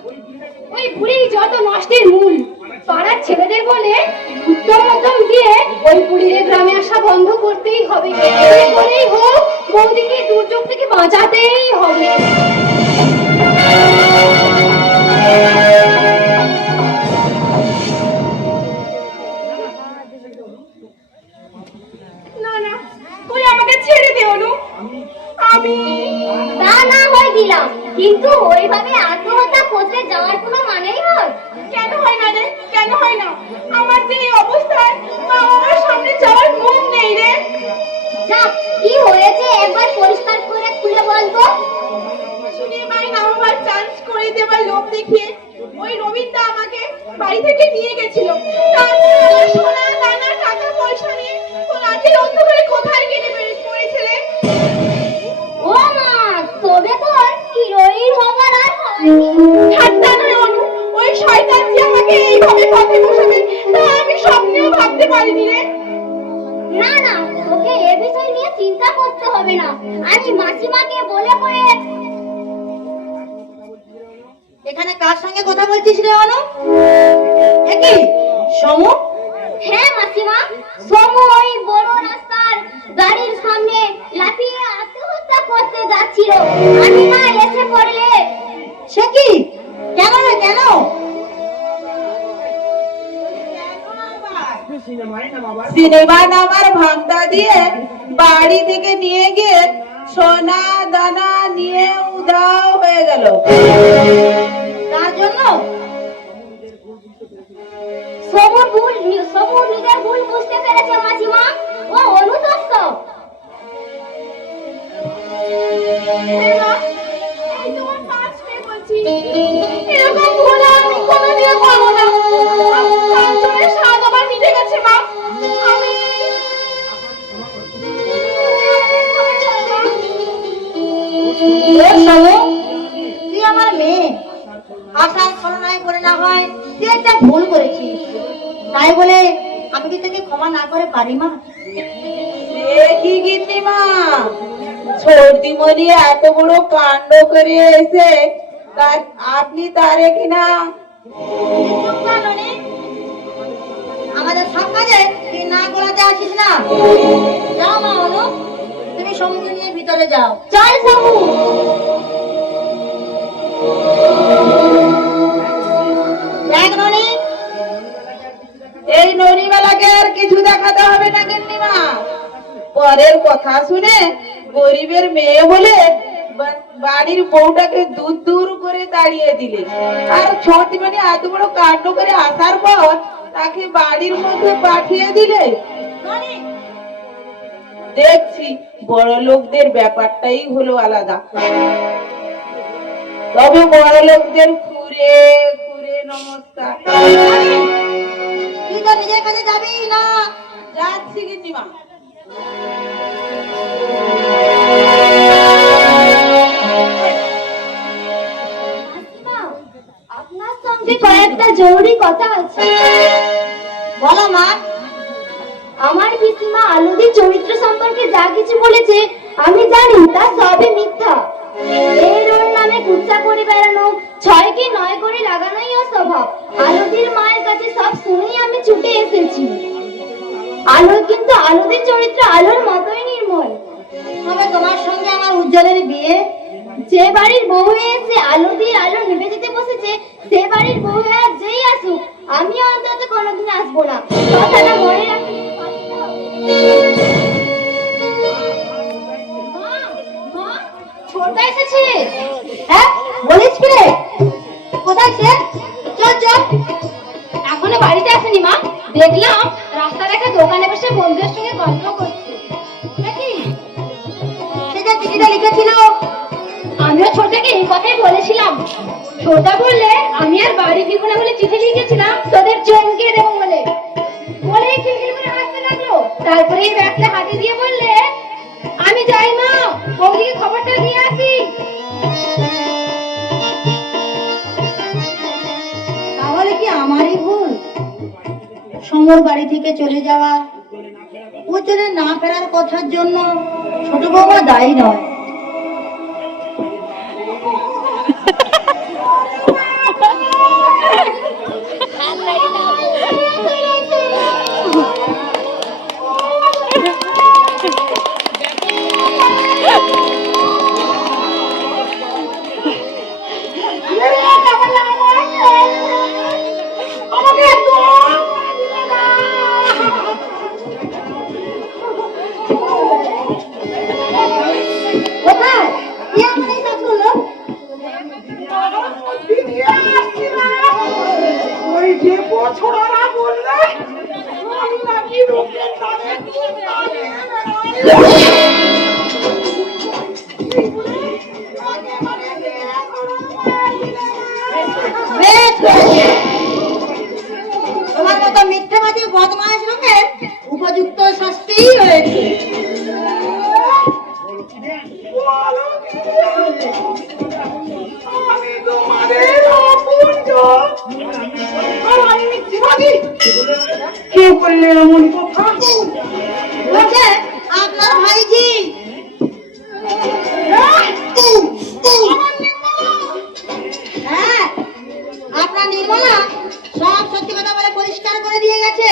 ওই বুড়ি যত নষ্টের মূল। পাড়ার ছেলেদের বলে উত্তম মধ্যম দিয়ে ওই বুড়ির গ্রামে আসা বন্ধ করতেই হবে, যে করেই হোক বৌদিকে দুর্যোগ থেকে বাঁচাতেই হবে। না না, তুই আমাকে ছেড়ে দে অনু। আমি তা না হয় দিলাম, কিন্তু ওইভাবে আত্মহত্যা করতে যাওয়ার কোনো মানেই হয়? কেন হয় না রে, কেন হয় না? আমার যে এই অবস্থায় মা বাবার সামনে যাওয়ার মুখ নেই রে। যা, কি হয়েছে একবার পরিষ্কার করে খুলে বলতো। শুনে ভাই নামাবার চান্স করে দেবার লোভ দেখিয়ে ওই রবীন্দ্র আমাকে বাড়ি থেকে নিয়ে গেছিল। তার সোনা দানা টাকা পয়সা নিয়ে ও রাতের অন্ধকারে কোথায় গেলে পড়েছিলে? ও মা, তবে তোর হিরোইন হবার আর হয়নি। ঠাট্টা নয় অনু, ওই শয়তান যে আমাকে এইভাবে পথে বসাবে তা আমি স্বপ্নেও ভাবতে পারিনি রে। না না, তোকে এ বিষয় নিয়ে চিন্তা করতে হবে না। আমি মাসিমাকে বলে করে। এখানে কার সঙ্গে কথা বলছিস রে অনু? একই সমু? হ্যাঁ মাসিমা, সমু ওই বড় রাস্তার গাড়ির সামনে লাফিয়ে আত্মহত্যা করতে যাচ্ছিল। আমি না এসে পড়লে। সে কি? কেন রে, কেন? সিনেমা নামার ভাবটা দিয়ে বাড়ি থেকে নিয়ে গিয়ে সোনা দানা নিয়ে উধাও হয়ে গেল। তার জন্য সমু নিজের ভুল বুঝতে পেরেছে মাসিমা, ও অনুতপ্ত। হ্যাঁ মা, এই তোমার পাঁচ মেয়ে বলছি, এরকম ভুল আমি কোনোদিনও করবো না। তার জন্য স্বাদ আমার মিটে গেছে মা। আমি এ সমু, তুই আমার মেয়ে। আশার ছলনায় পড়ে না হয় তুই একটা ভুল করেছিস, তাই বলে আমি কি তোকে ক্ষমা না করে পারি মা? কি গিন্নিমা, সর্দিমণি এত বড় কাণ্ড করে এসে আপনি তারে কিনা। চুপ কর ননি, আমাদের সব কাজে তুই না করাতে আসিস না। যাও মা অনু, তুমি সমুকে নিয়ে ভিতরে যাও। চল সমু। দেখ ননি, এই ননিওয়ালাকে আর কিছু দেখাতে হবে না গিন্নিমা। পরের কথা শুনে গরিবের মেয়ে বলে বাড়ির বউটাকে দূর দূর করে তাড়িয়ে দিলে, আর ছোটবেলা এত বড় কাণ্ড করে আসার পর তাকে বাড়ির মধ্যে পাঠিয়ে দিলে। দেখছি বড় লোকদের ব্যাপারটাই হলো আলাদা। তবে বড় লোকদের ঘুরে ঘুরে নমস্কার। তুই তো নিজের কাছে যাবি না। যাচ্ছি গিন্নিমা। মাসিমা, আপনার সঙ্গে কয়েকটা জরুরি কথা আছে। বলো মা। আমার পিসিমা আলুদির চরিত্র সম্পর্কে যা কিছু বলেছে আমি জানি তা সবই মিথ্যা। এর ওর নামে কুৎসা করে বেড়ানো, 6 কি 9 করে লাগানোই ওর স্বভাব। আলুদির মায়ের কাছে সব শুনেই আমি ছুটে এসেছি। কিন্তু আলুদির চরিত্র আলোর মতোই নির্মল। তবে তোমার সঙ্গে আমার উজ্জ্বলের বিয়ে। যে বাড়ির বউ হয়ে এসে আলো নিভে যেতে বসেছে, সে বাড়ির বউ হয়ে আর যেই আসুক আমি অন্তত কোনোদিন আসবো না। কথাটা মনে রাখতে ছোটদা এসেছে। হ্যাঁ, বলিস কি রে? কোথায় সে? চল চল। এখনো বাড়িতে আসেনি মা, দেখলাম রাস্তার একটা দোকানে বসে বন্ধুদের সঙ্গে গল্প করছে। দেখি সে যে চিঠিটা লিখেছিল। আমিও ছোটকে এই কথাই বলেছিলাম। ছোটা বললে আমি আর বাড়ি ফিরবো না বলে চিঠি লিখেছিলাম তোদের চমকে দেবো বলে বলেই খিলখিল করে হাসতে লাগলো। তারপরে এই ব্যাগটা হাতে দিয়ে বললে আমি যাই মা, বৌদিকে খবরটা দিয়ে আসি। তাহলে কি আমারই ভুল? সমর বাড়ি থেকে চলে যাওয়া, ও চলে না ফেরার কথার জন্য ছোট বৌমা দায়ী নয়। কোথায়? কে আমার এই কাজ করলো? ওই যে বছরা বললে আমি নাকি রোগের তাদের বেশ, তোমার মতো মিথ্যাবাদী বদমাশ লোকের উপযুক্ত শাস্তিই হয়েছে। আমি তোমাদের আপনজন, আর আমি মিথ্যাবাদী। কে বললে এমন কথা? বলছে আপনার ভাইজি। হ্যাঁ, আপনার নির্মলা সব সত্যি কথা বলে পরিষ্কার করে দিয়ে গেছে।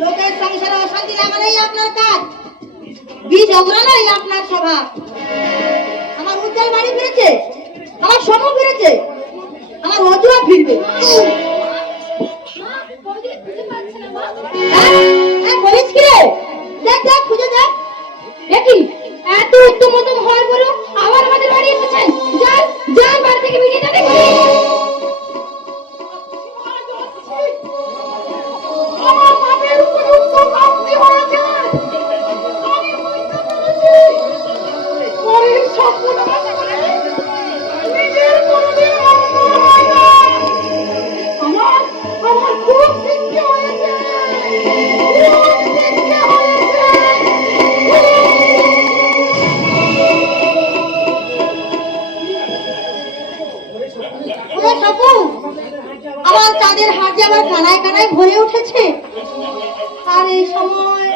লোকের সংসারে অশান্তি লাগানোই আপনার কাজ, বীজ অগ্রানোই আপনার স্বভাব। আমার উজ্জ্বল বাড়ি ফিরেছে, আমার সময় ফিরেছে, আমার রজুয়া ফিরবে। হ্যাঁ, বলিস কি রে? দেখ দেখ, খুঁজে দেখ। দেখি এত উত্তম মধ্যম হওয়ার পরও আবার আমাদের বাড়ি এসেছেন। যান যান, বাড়ি থেকে বেরিয়ে যান এখনই। আমার বাপের উপযুক্ত শাস্তি হয়েছে। আমি বুঝতে পেরেছি, পরের সর্বনাশ করে নিজের কোনোদিন মঙ্গল হয় না। আমার আমার খুব শিক্ষা হয়েছে, খুব শিক্ষা হয়েছে। ওরে সাপু, আমার চাঁদের হাট যে আবার কানায় কানায় ভরে উঠেছে। আর এই সময়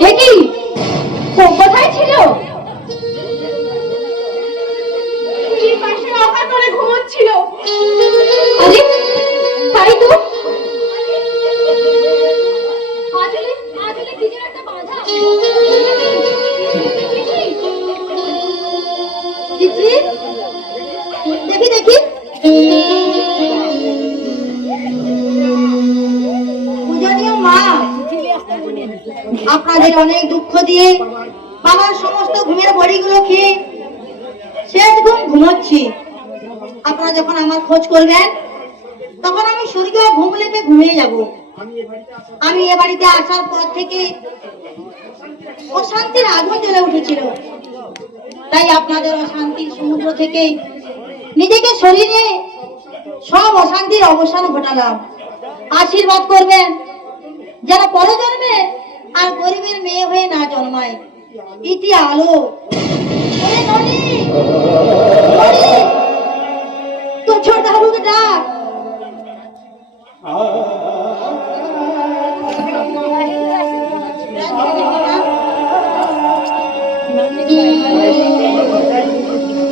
দেখি কোথায় ছিল? এই পাশে অকাতরে ঘুমোচ্ছিল। আরে তাই তো, আজলে আজলে কি যেন একটা বাধা। চিঠি দেখি দেখি। পূজনীয় মা, আপনাদের অনেক দুঃখ দিয়ে বাবার সমস্ত ঘুমের বড়িগুলো খেয়ে শেষ ঘুম ঘুমোচ্ছি। আপনারা যখন আমার খোঁজ করবেন তখন আমি স্বর্গীয় ঘুম লেগে ঘুমিয়ে যাব। আমি এ বাড়িতে আসার পর থেকে অশান্তির আগুন জ্বলে উঠেছিল, তাই আপনাদের অশান্তির সমুদ্র থেকে নিজেকে সরিয়ে নিয়ে সব অশান্তির অবসান ঘটালাম। আশীর্বাদ করবেন যেন পরজন্মে আর গরিবের মেয়ে হয়ে না জন্মায়। ইতি আলো। ওরে ননি, ননি, তোর ছোট হাবুকে ডাক।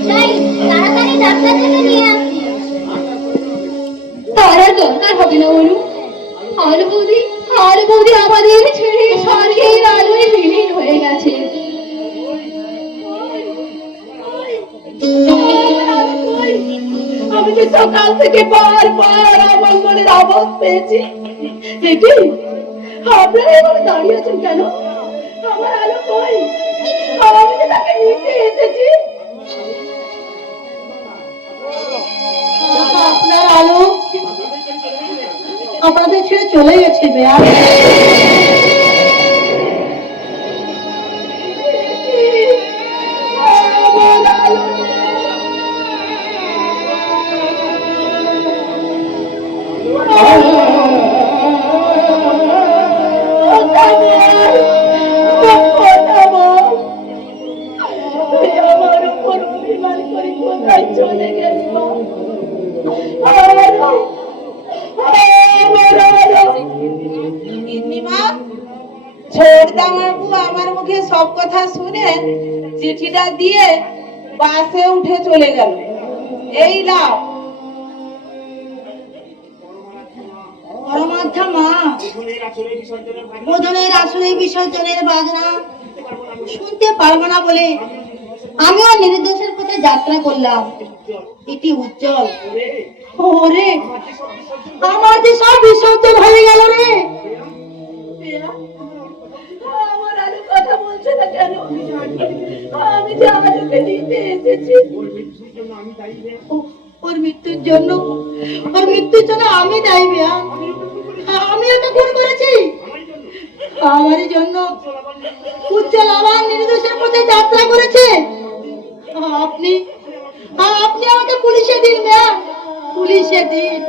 যাই তাড়াতাড়ি ডাক্তার থেকে নিয়ে আসি। তার আর দরকার হবে না বলুন। আলো বৌদি আমাদের ছেড়ে স্বর্গের আলোয় বিলীন হয়ে গেছে। আমি যে সকাল থেকে বারবার আমার মনের আওয়াজ পেয়েছি। দেখি আপনারা এভাবে দাঁড়িয়ে আছেন কেন? আমার আলো কই? আমি যে তাকে নিতে এসেছি। আপনার আলো আপনাদের ছেড়ে চলে গেছে বেয়া। আমার উপর অভিমান করে কোথায় চলে গেল? গিন্নিমা, ছোটদামাবু আমার মুখে সব কথা শুনে চিঠিটা দিয়ে বাসে উঠে চলে গেল। এই লাও। পরমাত্মা মা, বোধনের আসলে বিসর্জনের বাজনা শুনতে পারবো না বলে আমিও নির্দোষের পথে যাত্রা করলাম। এটি উজ্জ্বল। ওরে, আমার যে সব বিসর্জন হয়ে গেল রে। আমার আলু কথা বলছে না কেন? আমি যে আলুকে নিতে এসেছি। ওর মৃত্যুর জন্য আমি দায়ী বেয়া। আমি ওকে খুন করেছি। আমার জন্য উজ্জ্বল আবার নির্দোষের পথে যাত্রা করেছে। আপনি আমাকে পুলিশে দিন বেয়া, পুলিশে দিন।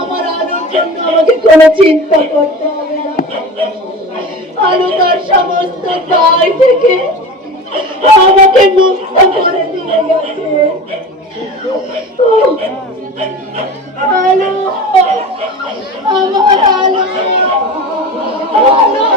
আমার আলুর জন্য আমাকে কোনো চিন্তা করতে হবে না। আলু তার সমস্ত দায় থেকে আমাকে মুক্ত করে দিয়ে গেছে। আলু, আমার আলু, আলু।